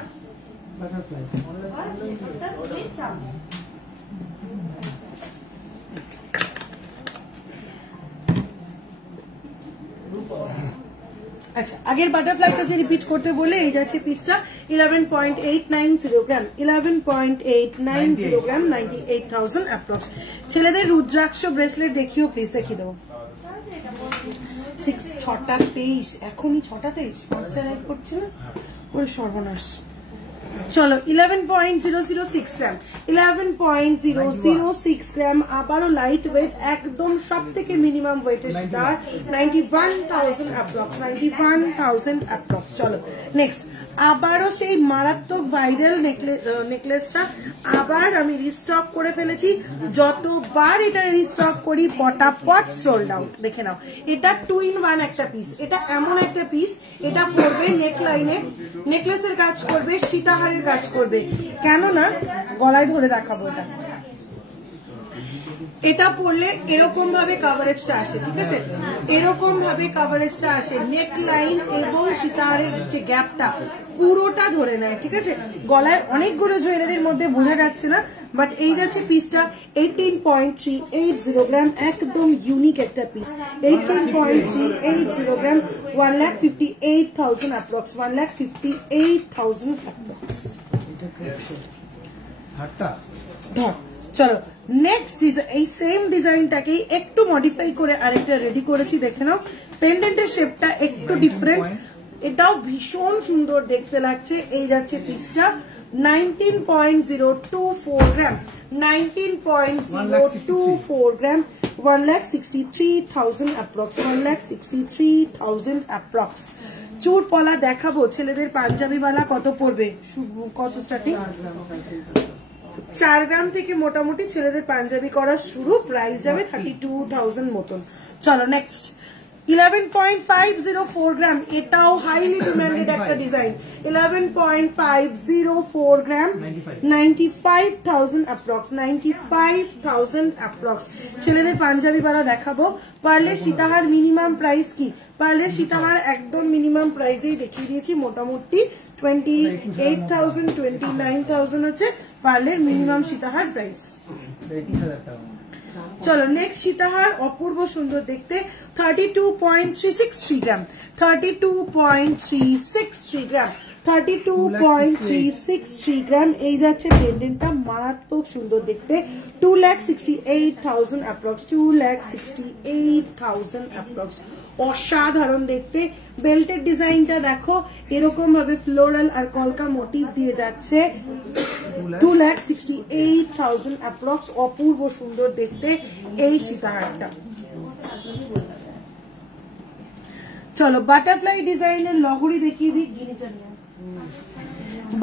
আচ্ছা, আগের বাটারফ্লাইটা যে রিপিট করতে বলে এই যাচ্ছে পিসটা 11.890 গ্রাম, 11.890 গ্রাম, 98,000 অ্যাপ্রক্স। ছেলেদের রুদ্রাক্ষ ব্রেসলেট দেখিও প্লিজ, দেখিয়ে দেবো। 6:23, এখনই 6:23, 5টা রাইড করছে না, ওই সর্বনাশ। চলো 11.006 গ্রাম, 11.006 গ্রাম, আবারও লাইট ওয়েট, একদম সব থেকে মিনিমাম ওয়েটের স্টার, 91,000 অ্যাপ্রক্স, 91,000 অ্যাপ্রক্স। চলো নেক্সট, আবারও সেই মারাত্মক ভাইরাল নেকলেসটা আবার আমি রিস্টক করে ফেলেছি। যতবার এটা রিস্টক করি পটাপট সোল্ড আউট। দেখে নাও, এটা 2 in 1 একটা পিস। এটা এমন একটা পিস, এটা পড়বে নেকলাইনে, নেকলেসের কাজ করবে, সীতাহারের কাজ করবে, কেননা গলায় ধরে দেখাবো। এটা পড়লে এরকম ভাবে কাভারেজটা আসে, ঠিক আছে, এরকম ভাবে কাভারেজটা আসে, নেক লাইন এবং সীতাহারের যে গ্যাপটা পুরোটা ধরে নেয়, ঠিক আছে। গলায় অনেকগুলো জুয়েলারির মধ্যে বোঝা যাচ্ছে না, বাট এই যাচ্ছে পিসটা 18.380 গ্রাম, একদম ইউনিক একটা পিস, 18.380 গ্রাম, 1,58,000 অ্যাপ্রক্স, 1,58,000 অ্যাপ্রক্স। চলো নেক্সট এই সেম ডিজাইনটাকে একটু মডিফাই করে আরেকটা রেডি করেছি, দেখে নাও। পেন্ডেন্টের শেপটা একটু ডিফারেন্ট, এটাও ভীষণ সুন্দর দেখতে লাগছে। এই যাচ্ছে পিসটা 19.024 গ্রাম, 19.024 গ্রাম, 1,63,000 অ্যাপ্রক্স, 1,63,000 অ্যাপ্রক্স। চুর পলা দেখাবো, ছেলেদের পাঞ্জাবি বালা কত পড়বে, কত স্টার্টিং? 4 গ্রাম থেকে মোটামুটি ছেলেদের পাঞ্জাবি করা শুরু, প্রাইস যাবে 32,000 মতন। চলো নেক্সট 11.504 গ্রাম, এটাও হাইলি ডিমান্ডেড একটা ডিজাইন, 11.504 গ্রাম, 95,000 অ্যাপ্রক্স, 95,000 অ্যাপ্রক্স। ছেলেদের পাঞ্জাবি বালা দেখাবো। পার্লের সীতাহার মিনিমাম প্রাইস কি? পার্লের সীতাহার একদম মিনিমাম প্রাইসেই দেখিয়ে দিয়েছি, মোটামুটি 28,000, 29,000 হচ্ছে পার্লের মিনিমাম সীতাহার প্রাইস। চলো নেক্সট সীতাহার, অপূর্ব সুন্দর দেখতে, 32.363 গ্রাম, 32.363 গ্রাম, 32.363 গ্রাম। এই যাচ্ছে পেন্ডেন্টটা, মারাত্মক সুন্দর দেখতে, 2,68,000 অ্যাপ্রক্স, 2,68,000 অ্যাপ্রক্স। অসাধারণ দেখতে। বেল্টের ডিজাইনটা দেখো, এরকম ভাবে ফ্লোরাল আর কলকা মোটিভ দিয়ে যাচ্ছে। 2,68,000 অ্যাপ্রক্স। অপূর্ব সুন্দর দেখতে এই সীতাহারটা। চলো বাটারফ্লাই ডিজাইনের লহরি দেখিয়ে দিই।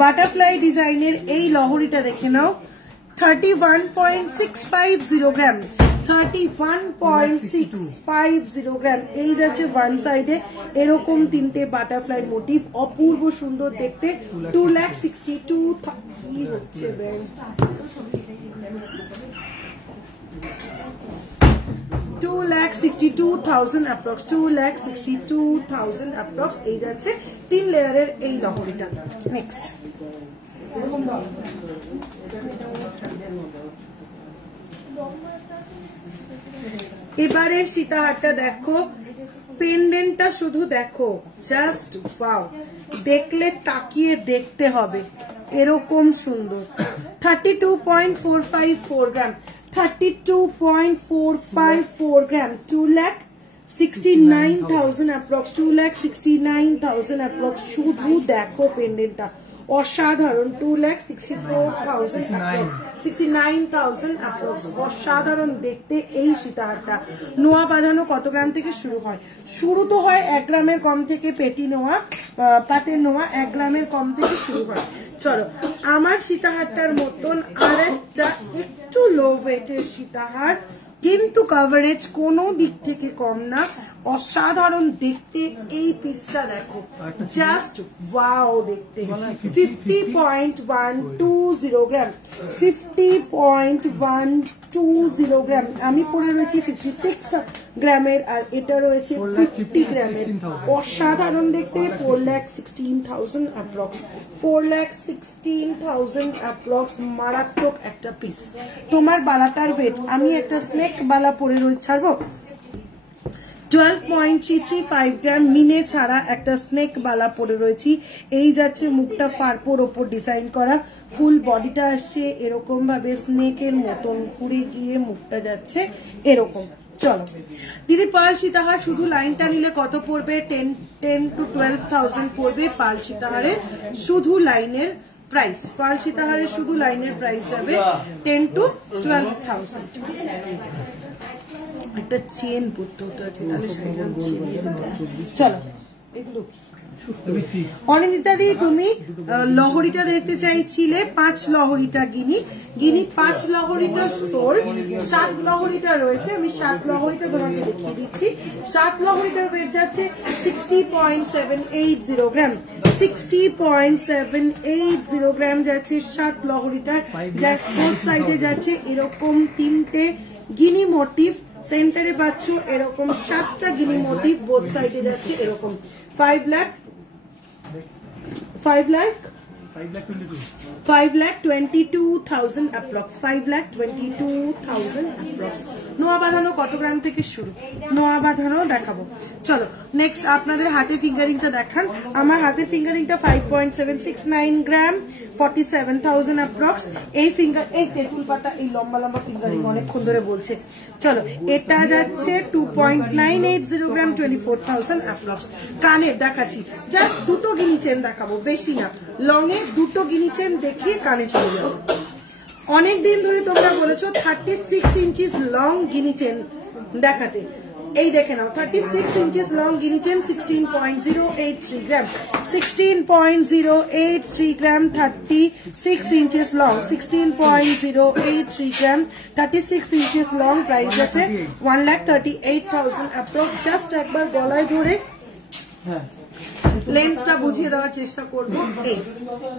বাটারফ্লাই ডিজাইনের এই লহরিটা দেখে নাও। 31.650 গ্রাম, 31.650 গ্রাম। এই যাচ্ছে ওয়ান সাইডে এরকম তিনটে বাটারফ্লাই মোটিভ, অপূর্ব সুন্দর দেখতে। 2,62,000 কি হচ্ছে ব্যাং, 2,62,000 অ্যাপ্রক্স, 2,62,000 অ্যাপ্রক্স। এই যাচ্ছে 3 লেয়ারের এই লহরিটা। নেক্সট এবারের সীতাহারটা দেখো, পেন্ডেন্টটা শুধু দেখো, জাস্ট ওয়াও, দেখলে তাকিয়ে দেখতে হবে, এরকম সুন্দর। 32.454 গ্রাম, 32.454 গ্রাম, 2,69,000 অ্যাপ্রক্স, 2,69,000 অ্যাপ্রক্স। শুধু দেখো পেন্ডেন্টটা অসাধারণ। 2,69,000 অ্যাপ্রক্স। অসাধারণ দেখতে এই সীতাহারটা। নোয়া বাঁধানো কত গ্রাম থেকে শুরু হয়? শুরু তো হয় 1 গ্রামের কম থেকে। পেটি নোয়া, পাতের নোয়া 1 গ্রামের কম থেকে শুরু হয়। চলো আমার সীতাহারটার মতন আরেকটা একটু লো ওয়েটের সীতাহার, কিন্তু কভারেজ কোনো দিক থেকে কম না। অসাধারণ দেখতে এই পিসটা দেখো, জাস্ট ওয়াও দেখতে। 50.120 গ্রাম, 50.120 গ্রাম। আমি পরে রয়েছি 56 গ্রামের, আর এটা রয়েছে 50 গ্রামের। অসাধারণ দেখতে। 4,16,000 অ্যাপ্রক্স, 4,16,000 অ্যাপ্রক্স। মারাত্মক একটা পিস। তোমার বালাটার ওয়েট, আমি একটা স্নেক বালা পরে রয়েছে, ছাড়বো 12.335 গ্রাম মিনে ছাড়া একটা স্নেক বালা পরে রয়েছি। এই যাচ্ছে মুখটা ফারপোর ওপর ডিজাইন করা, ফুল বডিটা আসছে এরকম ভাবে স্নেকের মতন ঘুরে গিয়ে মুখটা যাচ্ছে এরকম। চলো দিদি, পার্ল সীতাহার শুধু লাইনটা নিলে কত পড়বে? 10 to 12,000 পড়বে পার্ল সীতাহারের শুধু লাইনের প্রাইস। পার্ল সীতাহারের শুধু লাইনের প্রাইস যাবে 10 to 12,000। একটা চেন পড়তে হতে আছে, তাহলে চলো এগুলো। অনিন্দিতা দি, তুমি লহরিটা দেখতে চাইছিলে, 5 লহরিটা গিনি 5 লহরিটা সোল, 7 লহরিটা রয়েছে। আমি 7 লহরিটা তোমাকে দেখিয়ে দিচ্ছি। 7 লহরিটার ওয়েট যাচ্ছে 60.780 গ্রাম, 60.780 গ্রাম যাচ্ছে 7 লহরিটার। যার বোথ সাইডে যাচ্ছে এরকম 3টে গিনি মোটিভ, সেন্টারে পাচ্ছ এরকম 7টা গিনি মোটিভ, বোথ সাইডে যাচ্ছে এরকম। 5,22,000 অ্যাপ্রক্স, 5,22,000 অ্যাপ্রক্স। নোয়া বাঁধানো কত গ্রাম থেকে শুরু? নোয়া বাঁধানো দেখাবো। চলো নেক্সট আপনাদের হাতে ফিঙ্গারিংটা দেখান। আমার হাতে ফিঙ্গারিংটা 5.769 গ্রাম, 47,000 অ্যাপ্রক্স। এই ফিঙ্গার, এই তেঁতুল পাতা, এই লম্বা লম্বা ফিঙ্গারিং অনেকক্ষণ ধরে বলছে। চলো এটা যাচ্ছে 2.980 গ্রাম, 24,000 অ্যাপ্রক্স। কানের দেখাচ্ছি, জাস্ট 2টো গিনি চেন দেখাবো, বেশি না। লং এ 2টো গিনি চেন দেখিয়ে কানে চলে যাবো। অনেকদিন ধরে তোমরা বলেছো 36 ইঞ্চিস লং গিনি চেন দেখাতে। এই দেখে নাও, 36 ইঞ্চিস লং গিনি চেন, 16.083 গ্রাম, 16.083 গ্রাম, 36 ইঞ্চিস লং, 16.083 গ্রাম, 36 ইঞ্চিস লং। প্রাইস আছে 1,38,000 অ্যাপ্রক্স। জাস্ট একবার গলায় ধরে লেন্থটা বুঝিয়ে দেওয়ার চেষ্টা করবো।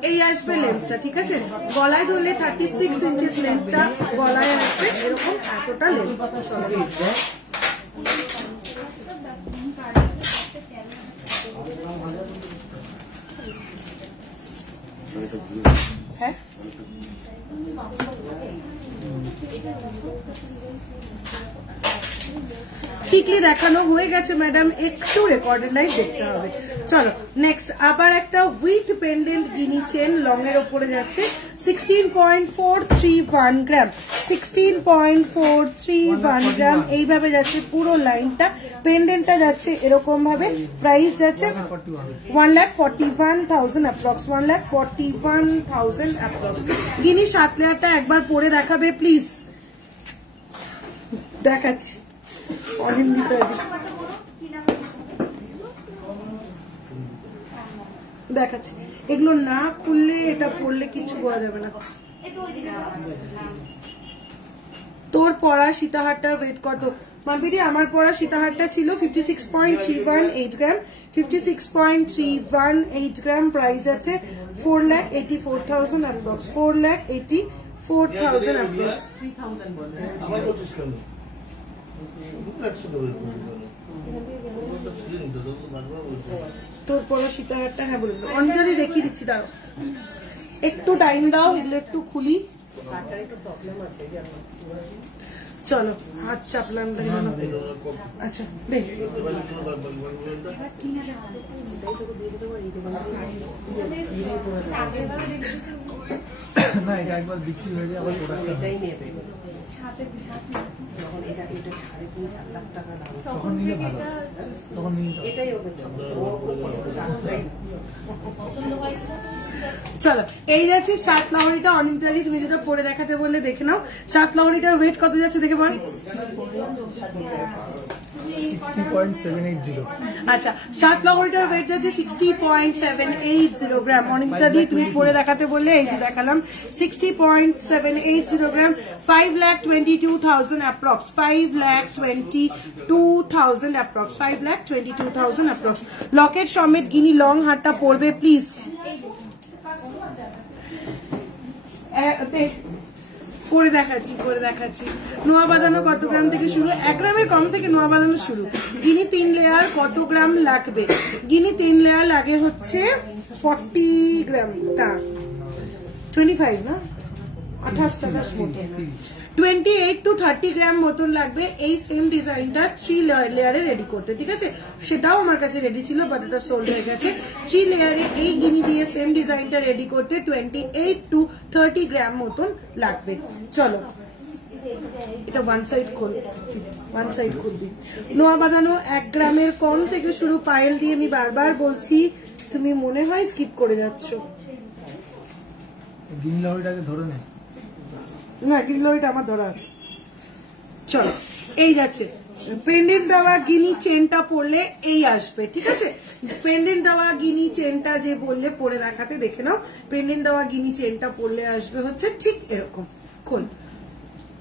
এই আসবে লেন্থটা, ঠিক আছে? গলায় ধরলে 36 ইঞ্চিস লেন্থটা গলায় আসবে, এরকম এতটা লেন্থ। হ্যাঁ ঠিকই দেখানো হয়ে গেছে ম্যাডাম, একটু রেকর্ডেড লাইভ দেখতে হবে। চলো নেক্সট আবার একটা with pendant Guinea chain long এর উপরে যাচ্ছে 16.431 গ্রাম, 16.431 গ্রাম এইভাবে যাচ্ছে পুরো লাইনটা। পেন্ডেন্টটা যাচ্ছে এরকম ভাবে, প্রাইস যাচ্ছে 1,41,000 অ্যাপ্রক্স, 1,41,000 অ্যাপ্রক্স। গিনি 7 লেয়ারটা একবার পরে দেখাবে প্লিজ। দেখাচ্ছি দেখাচ্ছি, এগুলো না খুললে এটা পড়লে কিছু বোঝা যাবে না। তোর পরা সীতাহারটার ওয়েট কত? মাম্পিদি আমার পরা সীতাহারটা ছিল 56.318 গ্রাম, 56.318 গ্রাম, প্রাইস আছে 4,84,000 অ্যাপ্রক্স, 4,84,000 অ্যাপ্রক্স। তোর পরা সীতাহারটা হ্যাঁ বলে দিল, অনেকটা দেখিয়ে দিচ্ছি, দাঁড়ো একটু টাইম দাও, এগুলো একটু খুলি। চলো হাত চাপলাম, আচ্ছা দেখ না এটা একবার বিক্রি হয়ে যায় আবার প্রোডাকশন তখন নিলে ভালো, তখন নিয়ে চলো এই যাচ্ছে 7 লহরিটা। অনিন্দাদি তুমি যেটা পরে দেখাতে বললে দেখে নাও, 7 লহরিটার ওয়েট কত যাচ্ছে দেখে বল। 60.780। আচ্ছা 7 লহরিটার ওয়েট যাচ্ছে 60.780 গ্রাম। অনিন্দাদি তুমি পরে দেখাতে বললে, এই যে দেখালাম 60.780 গ্রাম, 5,22,000 অ্যাপ্রক্স, 5,22,000 অ্যাপ্রক্স, 5,22,000 অ্যাপ্রক্স। লকেট সমেত গিনি লং হারটা পড়বে প্লিজ। করে দেখাচ্ছি নোয়া বাঁধানো কত গ্রাম থেকে শুরু, 1 গ্রামের কম থেকে নোয়া বাঁধানো শুরু। গিনি 3 লেয়ার কত গ্রাম লাগবে? গিনি 3 লেয়ার লাগে হচ্ছে 40 গ্রাম, তা 25 না 28 মতো, 28 to 30 গ্রাম মতন লাগবে এই সেম ডিজাইনটা 3 লেয়ারে রেডি করতে। ঠিক আছে, সেটাও আমার কাছে রেডি ছিল বাট ওটা সোল্ড হয়ে গেছে। 3 লেয়ারে এই গিনি দিয়ে সেম ডিজাইনটা রেডি করতে 28 to 30 গ্রাম মতন লাগবে। চলো এটা ওয়ান সাইড খুলবি। নোয়া বাঁধানো 1 গ্রামের কম থেকে শুরু, পায়েল দিয়ে আমি বারবার বলছি, তুমি মনে হয় স্কিপ করে যাচ্ছ। গিনি লহরিটাকে ধরে নে না, গিনি লহরিটা আমার ধরা আছে। চলো এই যাচ্ছে পেন্ডেন্ট দেওয়া গিনি চেনটা পরলে এই আসবে। ঠিক আছে, পেন্ডেন্ট দেওয়া গিনি চেনটা যে বললে পরে দেখাতে, দেখে নাও। পেন্ডেন্ট দেওয়া গিনি চেনটা পরলে আসবে হচ্ছে ঠিক এরকম। খোল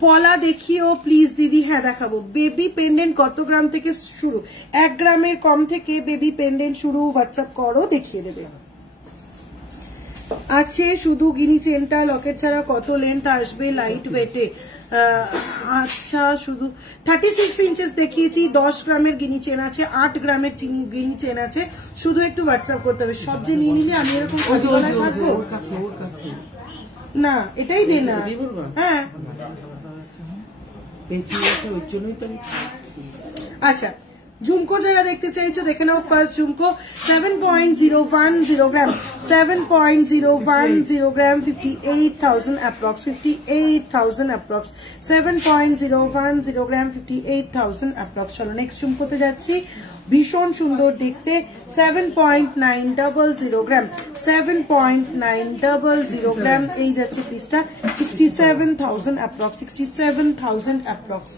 পলা দেখিও প্লিজ দিদি। হ্যাঁ দেখাবো। বেবি পেন্ডেন্ট কত গ্রাম থেকে শুরু? 1 গ্রামের কম থেকে বেবি পেন্ডেন্ট শুরু, হোয়াটসঅ্যাপ করো দেখিয়ে দেবে। আছে শুধু গিনি চেনটা, লকেট ছাড়া কত লেন্থ আসবে লাইট ওয়েটে? আচ্ছা শুধু 36 ইঞ্চেস দেখিয়েছি। 10 গ্রামের গিনি চেন আছে, 8 গ্রামের গিনি চেন আছে। শুধু একটু হোয়াটসঅ্যাপ করতে হবে। সব যে নিয়ে নিলে আমি এরকম থাকবো না, এটাই দে না। হ্যাঁ আচ্ছা ঝুমকো যারা দেখতে চাইছো দেখে নাও। ফার্স্ট ঝুমকো 7.010 গ্রাম, 7.010 গ্রাম, 58,000 অ্যাপ্রক্স, 58,000 অ্যাপ্রক্স, 7.010 গ্রাম, 58,000 অ্যাপ্রক্স। চলো নেক্সট ঝুমকোতে যাচ্ছি। ভীষণ সুন্দর দেখতে, 7.900 গ্রাম, 7.900 গ্রাম, এই যাচ্ছে পিসটা 67,000 অ্যাপ্রক্স, 67,000 অ্যাপ্রক্স।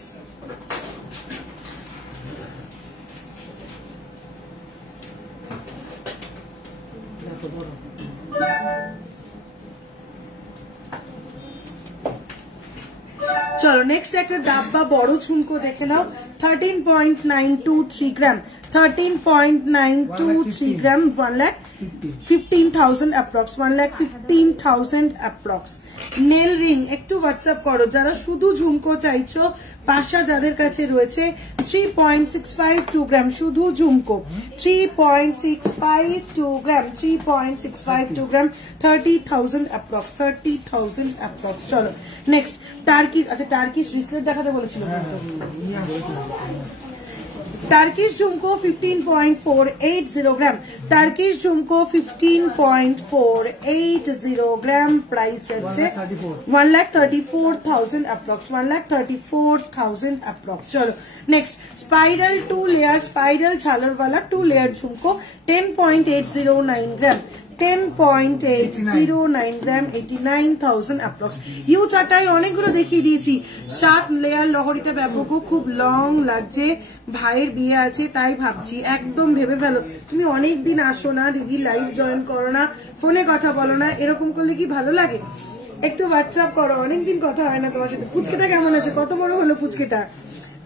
চলো নেক্সট একটা ডাব্বা বড় ঝুমকো দেখে নাও। 13.923 গ্রাম, 13.923 গ্রাম, 1,15,000 15,000 approx, 1,15,000 approx. নেল রিং একটু হোয়াটসঅ্যাপ করো যারা শুধু ঝুমকো চাইছো, পাশা যাদের কাছে রয়েছে 3.652 গ্রাম শুধু ঝুমকো, 3.652 গ্রাম, 3.652 গ্রাম, 30,000 approx, 30,000 approx. চলো নেক্সট টার্কিশ, আচ্ছা টার্কিশ রিসলেট দেখাতে বলেছিল, টার্কিশ ঝুমকো 15.480 গ্রাম, টার্কিশ ঝুমকো 15.480 গ্রাম, প্রাইস আছে 1,34,000 approx, 1,34,000 approx. চলো নেক্সট স্পাইরাল 2 লেয়ার, স্পাইরাল ঝালরওয়ালা 2 লেয়ার ঝুমকো 10.809 গ্রাম, 10.809 গ্রাম, 89,000 approx. ইউ চাটাই অনেকগুলো দেখিয়ে দিয়েছি, 7 লেয়ার লহরিটা ব্যাপক, খুব লং লাগছে, ভাইয়ের বিয়ে আছে তাই ভাবছি, একদম ভেবে ফেলো, তুমি অনেকদিন আসো না দিদি, লাইভ জয়েন করো না, ফোনে কথা বলো না, এরকম করলে কি ভালো লাগে? একটু হোয়াটসঅ্যাপ করো, অনেকদিন কথা হয় না তোমার সাথে। পুচকেটা কেমন আছে, কত বড় হলো পুচকেটা?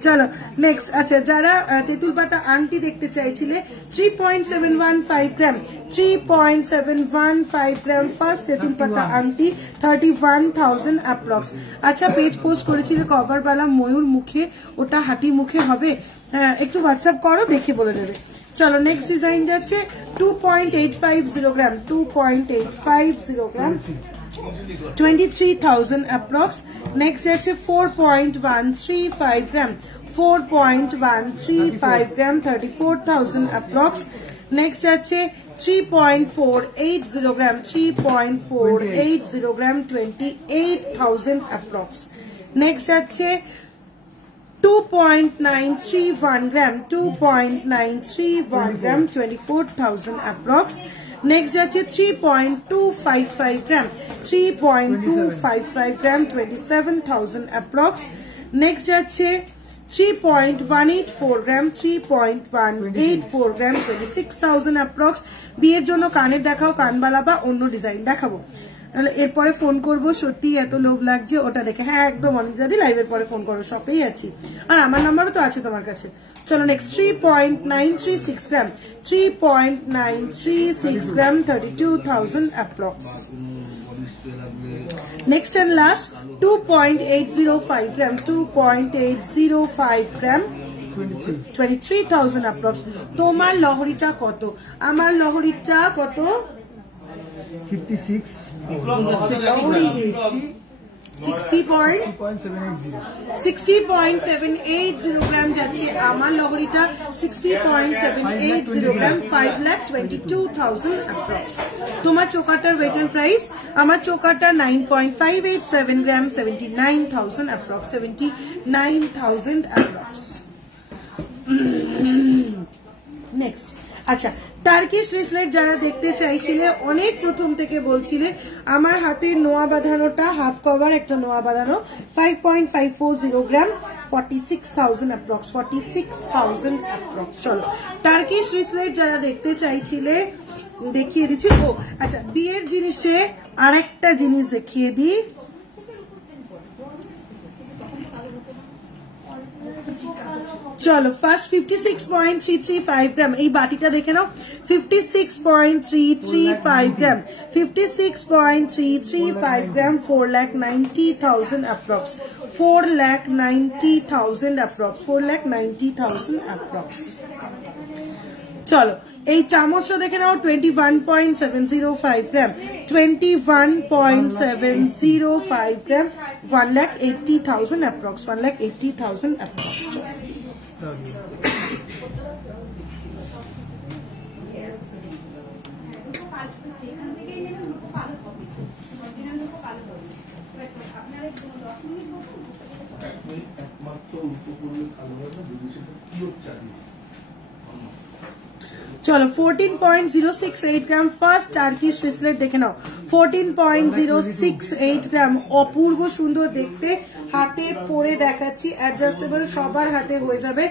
চলো নেক্সট, আচ্ছা যারা তেঁতুল পাতা আংটি দেখতে চাইছিলে 3.715 গ্রাম, 3.715 গ্রাম ফার্স্ট তেঁতুল পাতা আংটি 31,000 approx. আচ্ছা পেজ পোস্ট করেছিল কভারওয়ালা ময়ূর মুখে, ওটা হাতি মুখে হবে? একটু হোয়াটসঅ্যাপ করো, দেখে বলে দেবে। চলো নেক্সট ডিজাইন যাচ্ছে 2.850 গ্রাম, 2.850 গ্রাম, 23,000 approx. Next যাচ্ছে 4.135 গ্রাম, 4.135 গ্রাম, 34,000 approx. Next যাচ্ছে 3.480 গ্রাম, 3.480 গ্রাম, 28,000 approx. Next যাচ্ছে 2.931 গ্রাম, 2.931 গ্রাম, 24,000 approx. নেক্সট যাচ্ছে 3.255 গ্রাম, 3.255 গ্রাম, 27,000 approx. নেক্সট যাচ্ছে 3.184 গ্রাম, 3.184 গ্রাম, 26,000 approx. বিয়ের জন্য কানের দেখাও, কানবালা বা অন্য ডিজাইন দেখাবো, এরপরে ফোন করবো, সত্যি এত লোভ লাগছে ওটা দেখে। হ্যাঁ একদম, অনেক দাদি লাইভের পরে ফোন করো, শপেই আছি, আর আমার নাম্বারও তো আছে তোমার কাছে। চলো next 3.936 gram, 3.936 gram, 32,000 approx. Next and last 2.805 gram, 2.805 gram, 23,000 approx. তোমার লহরিটা কত? আমার লহরিটা কত? 56 60.780 গ্রাম যাচ্ছে আমার লহরিটা, 60.780 গ্রাম, 5,22,000 approx. তোমার চোকাটার ওয়েট এন্ড প্রাইস? আমার চোকাটা 9.587 গ্রাম, 79,000 approx, 79,000 approx. নেক্সট আচ্ছা টার্কিশ রিসলেট যারা দেখতে চাইছিলে, অনেক প্রথম থেকে বলছিলে, আমার হাতে নোয়া বাঁধানোটা হাফ কভার একটা নোয়া বাঁধানো 5.540 গ্রাম, 46,000 approx, 46,000 approx. চলো টার্কিশ রিসলেট যারা দেখতে চাইছিলে দেখিয়ে দিচ্ছি। ও আচ্ছা বিয়ের জিনিসে আরেকটা জিনিস দেখিয়ে দিই, চলো ফার্স্ট 56.335 গ্রাম, এই বাটিটা দেখে নাও, 56.335 গ্রাম, 56.335 গ্রাম, 4,90,000 approx, 4,90,000 approx, 4,90,000 approx. চলো এই চামচটা দেখে নাও, 21.705 গ্রাম, 21.705 গ্রাম, 1,80,000 approx, 1,80,000 approx. চলো 14.068 গ্রাম ফার্স্ট টার্কিশ রিসলেট দেখে নাও, 14.068 গ্রাম, অপূর্ব সুন্দর দেখতে, হাতে পরে দেখাচ্ছি, অ্যাডজাস্টেবল, সবার হাতে হয়ে যাবে।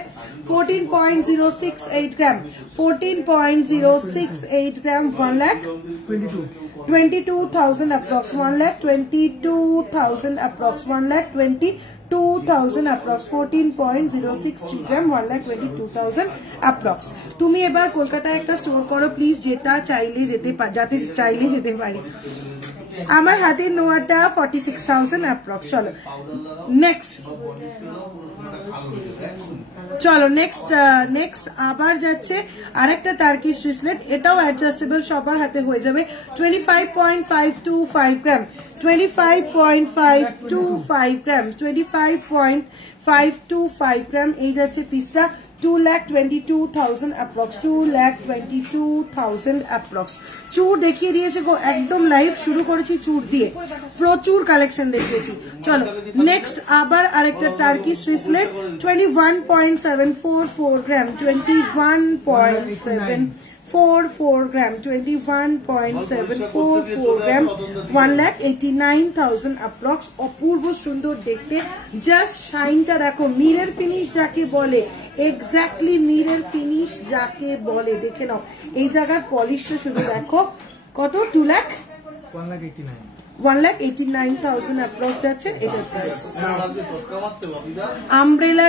14.068 গ্রাম, 14.068 গ্রাম, 1,22,000 approx, 1,22,000 approx, 1,22,000 1,22,000 approx, 14.063 গ্রাম, 1,22,000 approx। তুমি এবার কলকাতায় একটা স্টোর করো প্লিজ, যাতে চাইলে যেতে পারি। আমার হাতের নোয়াটা 46,000 approx। চলো নেক্সট আবার যাচ্ছে আরেকটা টার্কিশ রিসলেট, এটাও অ্যাডজাস্টেবল, সবার হাতে হয়ে যাবে। 25.525 গ্রাম, 25.525 গ্রাম, 25.525 গ্রাম, এই যাচ্ছে পিসটা 2,22,000 approx, 2,22,000 approx। চুর দেখিয়ে দিয়েছে গো, একদম লাইভ শুরু করেছি চুর দিয়ে, প্রচুর কালেকশন দেখিয়েছি। চলো নেক্সট আবার আরেকটা টার্কিশ রিসলেট, 21.744 গ্রাম, 21.744 গ্রাম, 21.744 গ্রাম, 1,89,000 approx। অপূর্ব সুন্দর দেখতে, জাস্ট শাইনটা দেখো, মিরর ফিনিশ যাকে বলে, এক্স্যাক্টলি মিরর ফিনিশ যাকে বলে, দেখে নাও এই জায়গার পলিশটা শুধু দেখো, কত 1,89,000 approx যাচ্ছে এটার price. Umbrella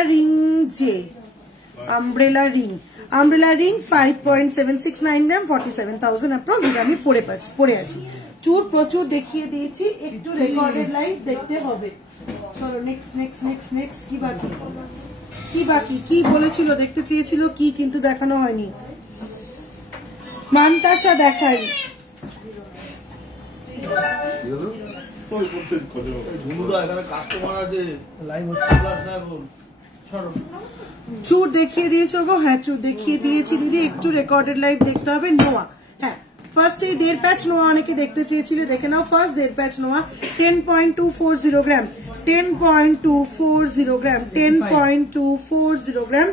ring 5.769 gram, 47,000 approx, যেটা আমি পরে আছি। চুর প্রচুর দেখিয়ে দিয়েছি, একটু রেকর্ডেড লাইভ দেখতে হবে। চলো নেক্সট কি বাকি কি বলেছিল, দেখতে চেয়েছিল কি, কিন্তু দেখানো হয়নি। মানতাসা দেখাই, চুর দেখিয়ে দিয়েছো গো? হ্যাঁ চুর দেখিয়ে দিয়েছি দিদি, একটু রেকর্ডেড লাইভ দেখতে হবে। নোয়া, হ্যাঁ ফার্স্ট এই 1.5 প্যাচ নোয়া অনেকে দেখতে চেয়েছিলে, দেখে নাও। ফার্স্ট 1.5 প্যাচ নোয়া 10.240 গ্রাম, 10.240 গ্রাম, 10.240 গ্রাম,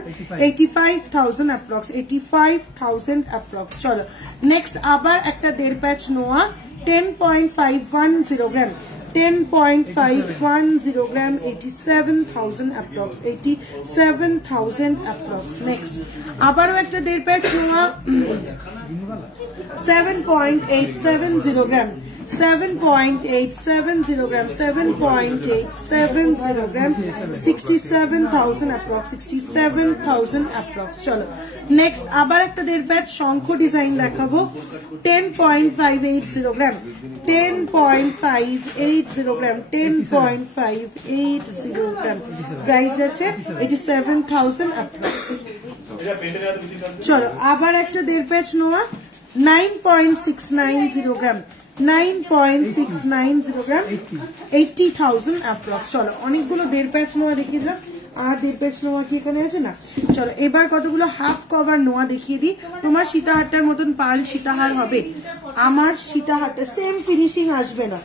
85,000 approx, 85,000 approx। চলো নেক্সট আবার একটা 1.5 প্যাচ নোয়া 10.510 গ্রাম, 10.510 গ্রাম, 87,000 approx, 87,000 approx। নেক্সট আবারও একটা 1.5 প্যাচ নোয়া 7.870 গ্রাম, 7.870 গ্রাম, 7.870 গ্রাম, 67,000 approx, 67,000 approx। চলো নেক্সট আবার একটা 1.5 প্যাচ শঙ্খ ডিজাইন দেখাবো, 10.580 গ্রাম, 10.580 গ্রাম, 10.580 গ্রাম, প্রাইস আছে 87,000 approx। চলো আবার একটা 1.5 প্যাচ নোয়া 9.690 গ্রাম, 9.690 গ্রাম, 80,000 approx। চলো অনেকগুলো 1.5 প্যাচ নোয়া দেখিয়ে দিলাম, আর 1.5 প্যাচ নোয়া কি এখানে আছে না? চলো এবার কতগুলো হাফ কভার নোয়া দেখিয়ে দিই। তোমার সীতাহারটার মতন পার্ল সীতাহার হবে, আমার সীতাহারটা সেম ফিনিশিং আসবে না।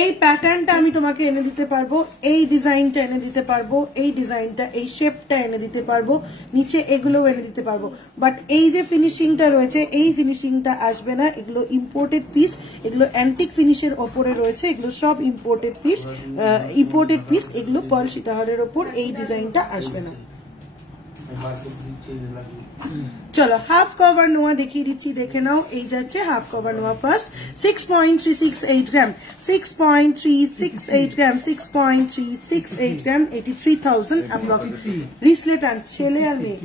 এই প্যাটার্নটা আমি তোমাকে এনে দিতে পারবো, এই ডিজাইনটা এনে দিতে পারবো, এই ডিজাইনটা, এই শেপটা এনে দিতে পারবো, নিচে এগুলো এনে দিতে পারবো, বাট এই যে ফিনিশিংটা রয়েছে এই ফিনিশিংটা আসবে না। এগুলো ইম্পোর্টেড পিস, এগুলো অ্যান্টিক ফিনিশের ওপরে রয়েছে, এগুলো সব ইম্পোর্টেড পিস, এগুলো পার্ল সীতাহারের ওপর এই ডিজাইনটা আসবে না। চলো হাফ কভার নোয়া দেখিয়ে দিচ্ছি, দেখে নাও। এই যাচ্ছে হাফ কভার নোয়া। ফার্স্ট 6.368 গ্রাম, 6.368 গ্রাম, 6.368 গ্রাম, 83,000 approx। রিসলেট আর ছেলে আর মেয়ে,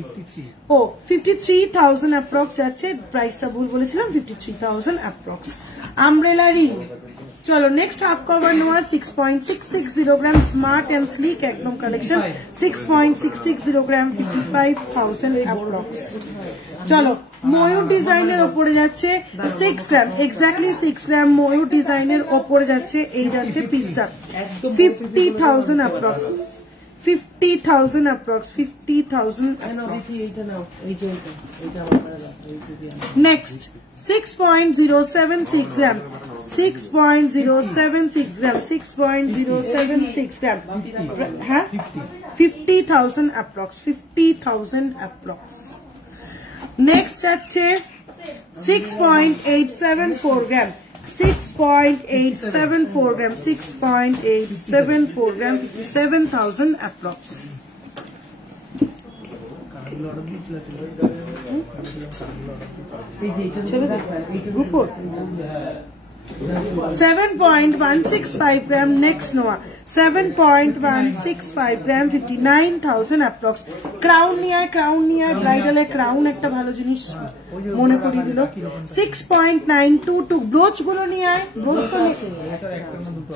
ও 53,000 approx যাচ্ছে, প্রাইসটা ভুল বলেছিলাম, 53,000 approx। আমব্রেলা রিং, চলো নেক্সট হাফ কভার নোয়া 6.660 গ্রাম, স্মার্ট এন্ড স্লিক একদম কালেকশন, 6.660 গ্রাম, 55,000 approx। চলো ময়ূর ডিজাইনের ওপরে যাচ্ছে 6 গ্রাম, এক্স্যাক্টলি 6 গ্রাম ময়ূর ডিজাইনের ওপরে যাচ্ছে, এই যাচ্ছে পিসটা 50,000 approx, 50,000 approx, 50,000 approx। Next 6.076 gram, 6.076 gram, 6.076 gram, huh? 50,000 approx, 50,000 approx। Next আছে 6.874 gram, 6.874 gram, 6.874 gram, 57,000 approx। 7.165 gram. Next Noah, 7.165 gram, 59,000 approx. Crown niya bridal e crown ekta bhalo jinish mone koriye dilo. 6.922 brooch gulo niye brooch to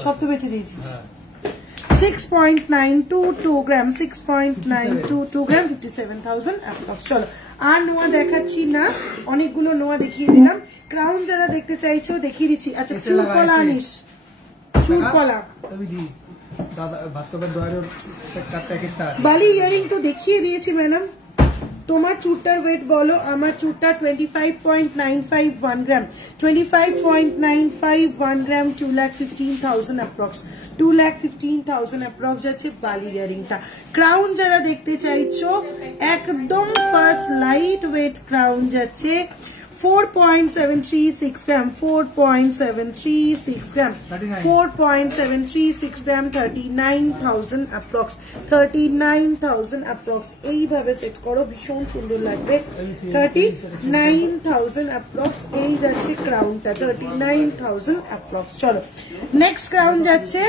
সব তো বেচে দিয়েছিস। 6.922 gram, 6.922 gram, 57,000 approx. চলো আর নোয়া দেখাচ্ছি না, অনেকগুলো নোয়া দেখিয়ে দিলাম। ক্রাউন যারা দেখতে চাইছো দেখিয়ে দিচ্ছি। আচ্ছা চুরকলা আনিস, চুরকলা দাদা ভাস্করের দয়ার একটা প্যাকেটটা বালি ইয়ারিং তো দেখিয়ে দিয়েছি ম্যাডাম। তোমার চুরটার ওয়েট বলো, আমার চুরটা 25.951 গ্রাম, 25.951 গ্রাম, 2,15,000 অ্যাপ্রক্স, 2,15,000 অ্যাপ্রক্স যাচ্ছে বালি ইয়ারিংটা। ক্রাউন যারা দেখতে চাইছো একদম ফার্স্ট লাইট ওয়েট ক্রাউন যাচ্ছে 4.736 gram, 4.736 gram, 4.736 gram, 39,000 approx, 39,000 approx. এইভাবে সেট করো, ভীষণ সুন্দর লাগবে। 39,000 approx এই যাচ্ছে ক্রাউনটা, 39,000 approx। চলো নেক্সট ক্রাউন যাচ্ছে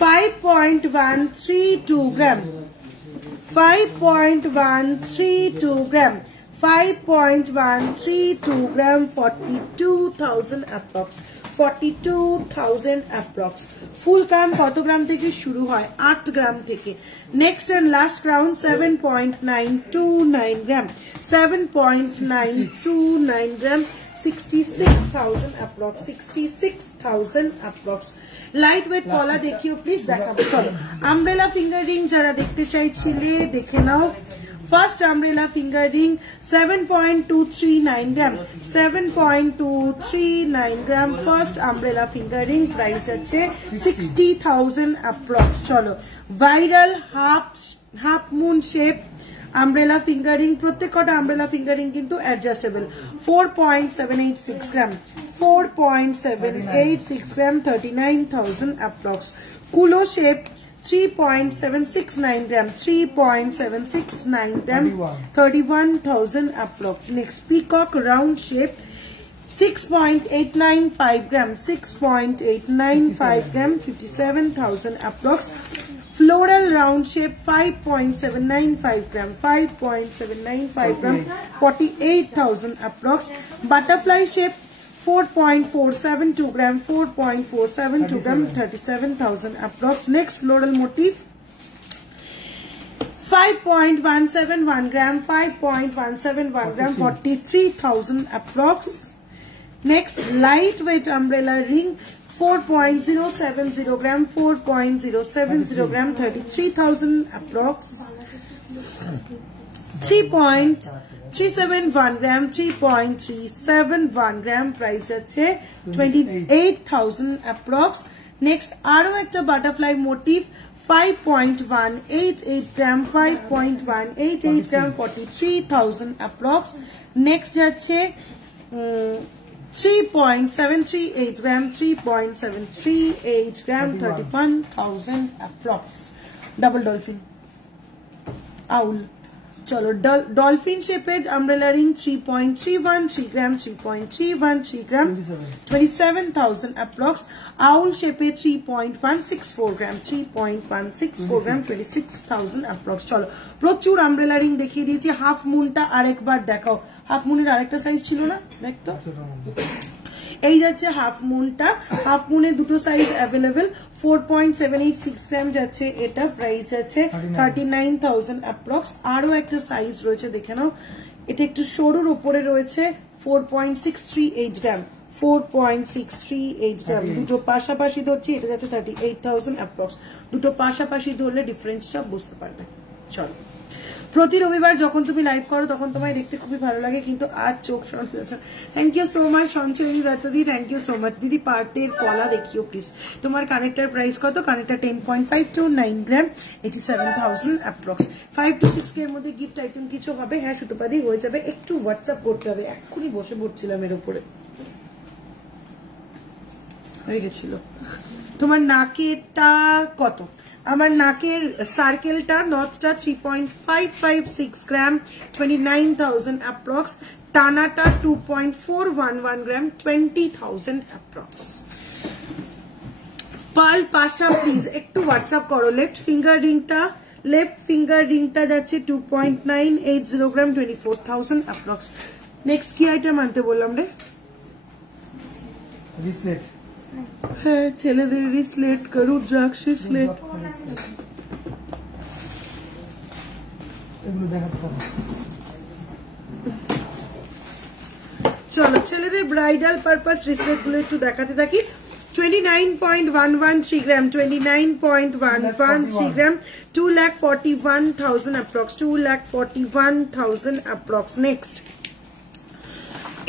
5.132 gram, 5.132 gram, 5.132 gram, 42,000 approx, 42,000 approx. ফুল কাম কত গ্রাম থেকে শুরু হয়? 8 গ্রাম থেকে। Next and last crown 7.929 gram, 7.929 gram, 66,000 approx, 66,000 approx. Light weight পলা দেখিও প্লিজ, দেখাবো। চলো আমব্রেলা ফিঙ্গার রিং যারা দেখতে চাইছিলে দেখে নাও। First umbrella finger ring 7.239 gram, 7.239 gram. First umbrella finger ring price আছে 60,000 approx. চলো viral half moon shape umbrella finger ring, প্রত্যেকটা umbrella finger ring কিন্তু adjustable. 4.786 gram, 4.786 gram, 39,000 approx. Kulo shape 3.769 gram, 3.769 gram, 31,000 approx. Next peacock round shape 6.895 gram, 6.895 gram, 57,000 approx. Floral round shape 5.795 gram, 5.795 gram, 48,000 approx. Butterfly shape 4.472 gram, 4.472 gram, 37,000 approx. Next floral motif 5.171 gram, 5.171 gram, 43,000 approx. Next lightweight umbrella ring 4.070 gram, 4.070 gram, 33,000 approx. 3.371 gram, 3.371 gram, price আছে 28,000 approx. Next আরো একটা butterfly motive 5.188 gram, 5.188 gram, 43,000 approx. Next যাচ্ছে 3.738 gram, 3.738 gram, 31,000 approx. Double dolphin owl. চলো dolphin শেপের umbrella ring 3.313 gram, 3.313 gram, 27,000 approx. আউল শেপে 3.164 gram, 3.164 gram, 26,000 approx. চলো প্রচুর umbrella ring দেখিয়ে দিয়েছি। হাফ মুনটা আরেকবার দেখাও। হাফ মুনের আরেকটা সাইজ ছিল না, দেখতো। এই যাচ্ছে হাফ মুনটা, হাফ মুনের দুটো সাইজ অ্যাভেলেবেল। 4.786 গ্রাম যাচ্ছে, এটা প্রাইস যাচ্ছে 39,000 অ্যাপ্রক্স। আরো একটা সাইজ রয়েছে দেখে নাও, এটা একটু সরুর উপরে রয়েছে 4.638 গ্রাম, 4.638 গ্রাম। দুটো পাশাপাশি ধরছি, এটা যাচ্ছে 38,000 অ্যাপ্রক্স। দুটো পাশাপাশি ধরলে ডিফারেন্সটা বুঝতে পারবে। চলো প্রতি রবিবার যখন তুমি লাইভ করো তখন তোমায় দেখতে খুবই ভালো লাগে, কিন্তু আজ চোখ সরল হয়েছে। Thank you so much Sanchayani Duttadi, thank you so much দিদি। পার্টের কলা দেখিও প্লিজ। তোমার কানেক্টার প্রাইস কত? Connector 10.529 gram, 87,000 approx. 5 to 6 এর মধ্যে গিফট আইটেম কিছু হবে? হ্যাঁ সুতোপাদি হয়ে যাবে, একটু হোয়াটসঅ্যাপ করতে হবে। এক্ষুনি বসে পড়ছিলাম এর উপরে, হয়ে গেছিল। তোমার নাকেরটা কত? আমার নাকের সার্কেলটা নর্থটা 3.556 গ্রাম, 29,000 অ্যাপ্রক্স। টানাটা 2.411 গ্রাম, 20,000 approx. পার্ল পাশা প্লিজ একটু হোয়াটসঅ্যাপ করো। লেফট ফিঙ্গার রিংটা যাচ্ছে 2.980 গ্রাম, 24,000 approx. নেক্সট কি আইটেম আনতে বললাম রে? রিসলেট। হ্যাঁ, ছেলেদের রিসলেট, রুদ্রাক্ষ রিসলেট। এগুলো দেখাতে পারো। চলো ছেলেদের ব্রাইডাল পারপাস রিসলেট গুলো একটু দেখাতে থাকি। 29.113 গ্রাম, 29.113 গ্রাম, 2,41,000 approx, 2,41,000 approx. Next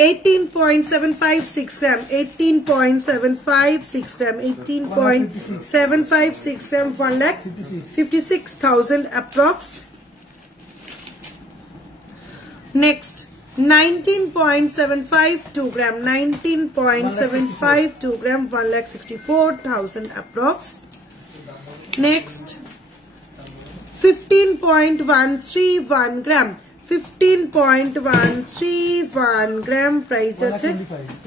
18.756 gram, 18.756 gram, 18.756 gram, 1,56,000 approx. Next 19.752 gram, 19.752 gram, 1,64,000 approx. Next 15.131 gram, 15.131 gram, price আছে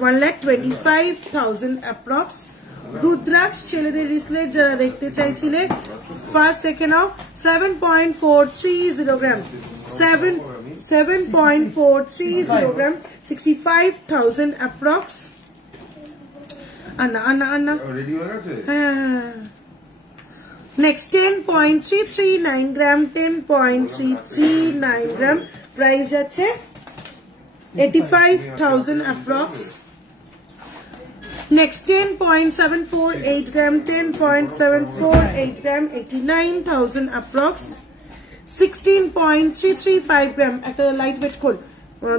1,25,000 approx. রুদ্রাক্ষ ছেলেদের রিসলেট যারা দেখতে চাইছিলে ফার্স্ট দেখে নাও। 7.430 গ্রাম, 7.430 গ্রাম, 65,000 approx. আন্না রেডি হয়ে গেছে? হ্যাঁ। Next 10.339 gram, 10.339 gram, price আছে 85,000 approx. Next 10.748 gram, 10.748 gram, 89,000 approx. 16.335 gram, একটা লাইট ওয়েট কোল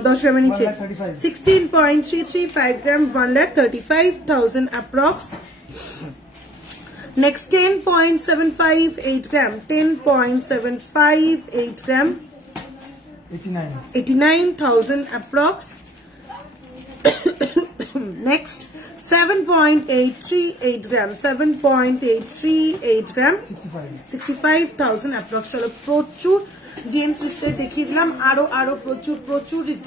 10 গ্রামের নিচে, 16.335 gram, 1,35,000 approx. Next 10.758 gram, 10.758 gram, 89,000 approx. Next 7.838 gram, 7.838 gram, 65,000 approx. চলো প্রচুর জেন্টস রিসলেট দেখিয়ে দিলাম, আরো প্রচুর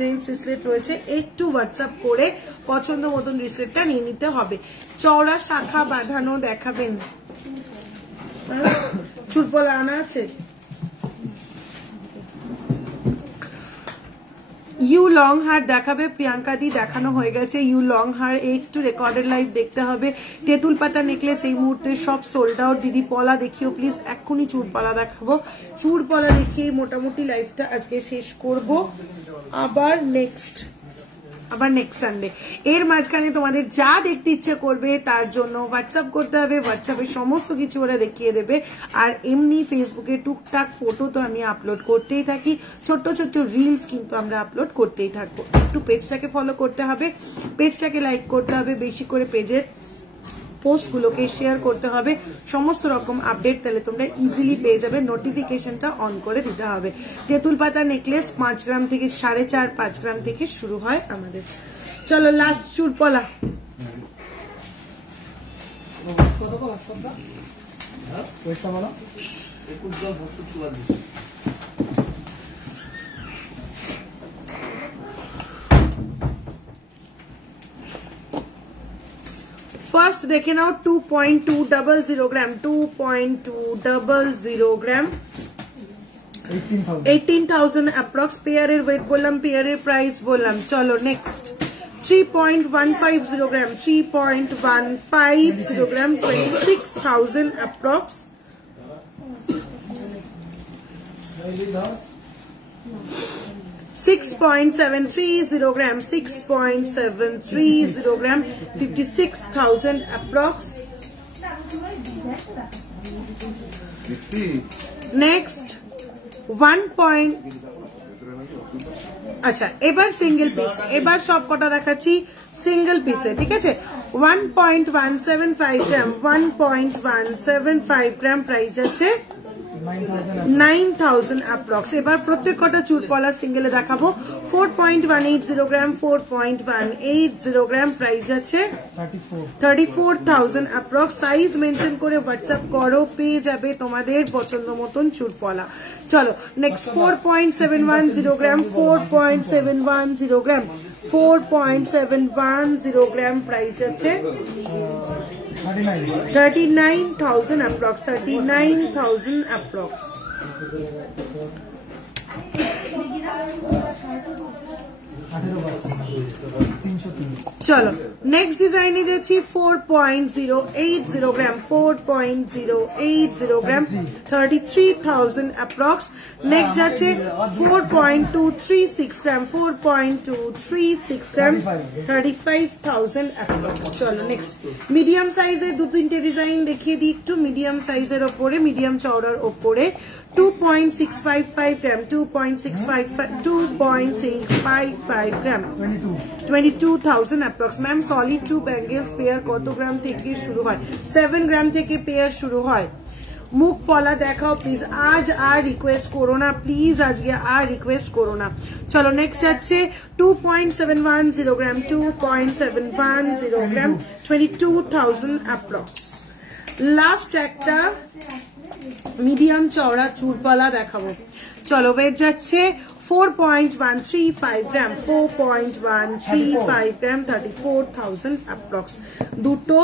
জেন্টস রিসলেট রয়েছে। একটু হোয়াটসঅ্যাপ করে পছন্দ মতন রিসলেটটা নিয়ে নিতে হবে। চওড়া শাখা বাঁধানো দেখাবেন? চুলপলা আনা আছে? ইউ লং হার দেখাবে প্রিয়াঙ্কা দি, দেখানো হয়ে গেছে। ইউ লং হার একটু রেকর্ডেড লাইভ দেখতে হবে। তেঁতুল পাতা নেকলেস এই মুহূর্তে সব সোল্ড আউট। দিদি পলা দেখিও প্লিজ, এক্ষুনি চুরপলা দেখাবো। চুরপলা দেখিয়ে মোটামুটি লাইভটা আজকে শেষ করব। আবার নেক্সট সানডে। এর মাঝখানে তোমাদের যা দেখতে ইচ্ছে করবে তার জন্য হোয়াটসঅ্যাপ করতে হবে, হোয়াটসঅ্যাপে সমস্ত কিছু ওরা দেখিয়ে দেবে। আর এমনি ফেসবুকে টুকটাক ফটো তো আমি আপলোড করতেই থাকি, ছোট্ট রিলস কিন্তু আমরা আপলোড করতেই থাকবো। একটু পেজটাকে ফলো করতে হবে, পেজটাকে লাইক করতে হবে, বেশি করে পেজের পোস্টগুলোকে শেয়ার করতে হবে। সমস্ত রকম আপডেট তাহলে তোমরা ইজিলি পেয়ে যাবে, নোটিফিকেশনটা অন করে দিতে হবে। তেঁতুল পাতা নেকলেস 5 গ্রাম থেকে 4.5-5 গ্রাম থেকে শুরু হয় আমাদের। চলো লাস্ট চুরপলা। ফার্স্ট দেখে নাও 2.200 গ্রাম, 2.200 গ্রাম, 18,000 approx. পেয়ারের ওয়েট বললাম, পেয়ারের প্রাইস বললাম। চলো নেক্সট 3.150 গ্রাম, 3.150 গ্রাম, 26,000 approx. $6.730 gram, 6.730 gram, 56,000 approx. Next 1. আচ্ছা এবার সিঙ্গেল পিস, এবার সব কটা দেখাচ্ছি সিঙ্গেল পিসে, ঠিক আছে। 1.175 গ্রাম, 1.175 গ্রাম, প্রাইস আছে 9,000 অ্যাপ্রক্স। এবার প্রত্যেক কটা চুল পলা সিঙ্গেলে দেখাবো। 4.180 গ্রাম, 4.180 গ্রাম, প্রাইস যাচ্ছে 34,000 অ্যাপ্রক্স। সাইজ মেনশন করে হোয়াটসঅ্যাপ করো, পেয়ে যাবে তোমাদের পছন্দ মতন চুল পলা। চলো নেক্সট 4.710 গ্রাম, 4.710 গ্রাম, 4.710 গ্রাম, প্রাইস যাচ্ছে 39,000 অ্যাপ্রক্স, 39,000 অ্যাপ্রক্স। চলো নেক্সট ডিজাইনে যাচ্ছি 4.080 গ্রাম, 4.080 গ্রাম, 33,000 অ্যাপ্রক্স। নেক্সট যাচ্ছে 4.236 গ্রাম, 4.236 গ্রাম, 35,000 অ্যাপ্রক্স। চলো নেক্সট মিডিয়াম সাইজের দু তিনটে ডিজাইন দেখিয়ে দিই একটু। মিডিয়াম সাইজের ওপরে, মিডিয়াম চওড়ার ওপরে 2.655 গ্রাম, 2.655 গ্রাম, 22,000 approx. Ma'am solid 2 bangles pair কত গ্রাম থেকে শুরু হয়? 7 গ্রাম থেকে পেয়ার শুরু হয়। মুখ পলা দেখাও প্লিজ, আজ আর রিকোয়েস্ট করো না প্লিজ, আজকে আর রিকোয়েস্ট করো না। চলো নেক্সট যাচ্ছে 2.710 গ্রাম, 2.710 গ্রাম, 22,000 অ্যাপ্রক্স। লাস্ট একটা মিডিয়াম চওড়া চুলপালা দেখাবো। চলো ওয়েট যাচ্ছে 4.135 গ্রাম, 4.135 গ্রাম, 34,000 অ্যাপ্রক্স। দুটো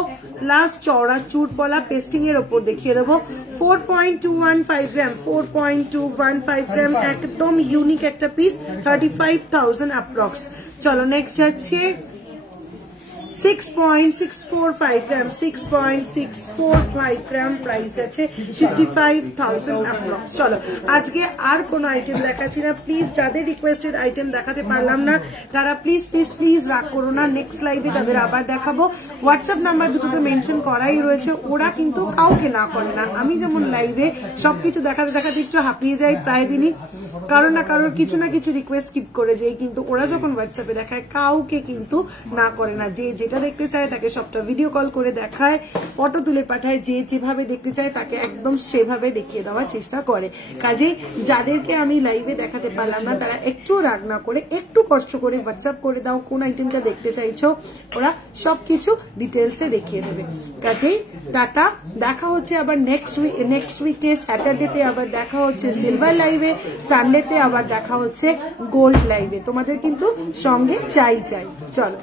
লাস্ট চওড়া চুলপলা পেস্টিং এর ওপর দেখিয়ে দেবো। 4.215 গ্রাম, 4.215 গ্রাম, একদম ইউনিক একটা পিস, 35,000 অ্যাপ্রক্স। চলো নেক্সট যাচ্ছে 6.645 গ্রাম, 6.645 গ্রাম, প্রাইস আছে 55,000 অ্যাপ্রক্স। চলো আজকে আর কোনো আইটেম দেখাচ্ছি না প্লিজ, যাদের রিকোয়েস্টেড আইটেম দেখাতে পারলাম না তারা প্লিজ প্লিজ প্লিজ রাগ করো না, নেক্সট লাইভে তাদের আবার দেখাবো। হোয়াটসঅ্যাপ নাম্বার দুটোতে মেনশন করাই রয়েছে, ওরা কিন্তু কাউকে না করে না। আমি যেমন লাইভে সবকিছু দেখাতে দেখাতে একটু হাঁপিয়ে যাই প্রায় দিনই, কারো না কারোর কিছু না কিছু রিকোয়েস্ট স্কিপ করে যাই, কিন্তু ওরা যখন হোয়াটসঅ্যাপে দেখায় কাউকে কিন্তু না করে না। যে যেটা দেখতে চায় তাকে সবটা ভিডিও কল করে দেখায়, ফটো তুলে পাঠায়, যে যেভাবে দেখতে চায় তাকে একদম সেভাবে দেখিয়ে দেওয়ার চেষ্টা করে। কাজেই যাদেরকে আমি লাইভে দেখাতে পারলাম না তারা একটু রাগ না করে একটু কষ্ট করে হোয়াটসঅ্যাপ করে দাও কোন আইটেমটা দেখতে চাইছো, ওরা সবকিছু ডিটেলসে দেখিয়ে দেবে। কাজেই টাটা, দেখা হচ্ছে আবার নেক্সট উইকে স্যাটারডেতে আবার দেখা হচ্ছে সিলভার লাইভে, সানডেতে আবার দেখা হচ্ছে গোল্ড লাইভে। তোমাদের কিন্তু সঙ্গে চাই। চলো।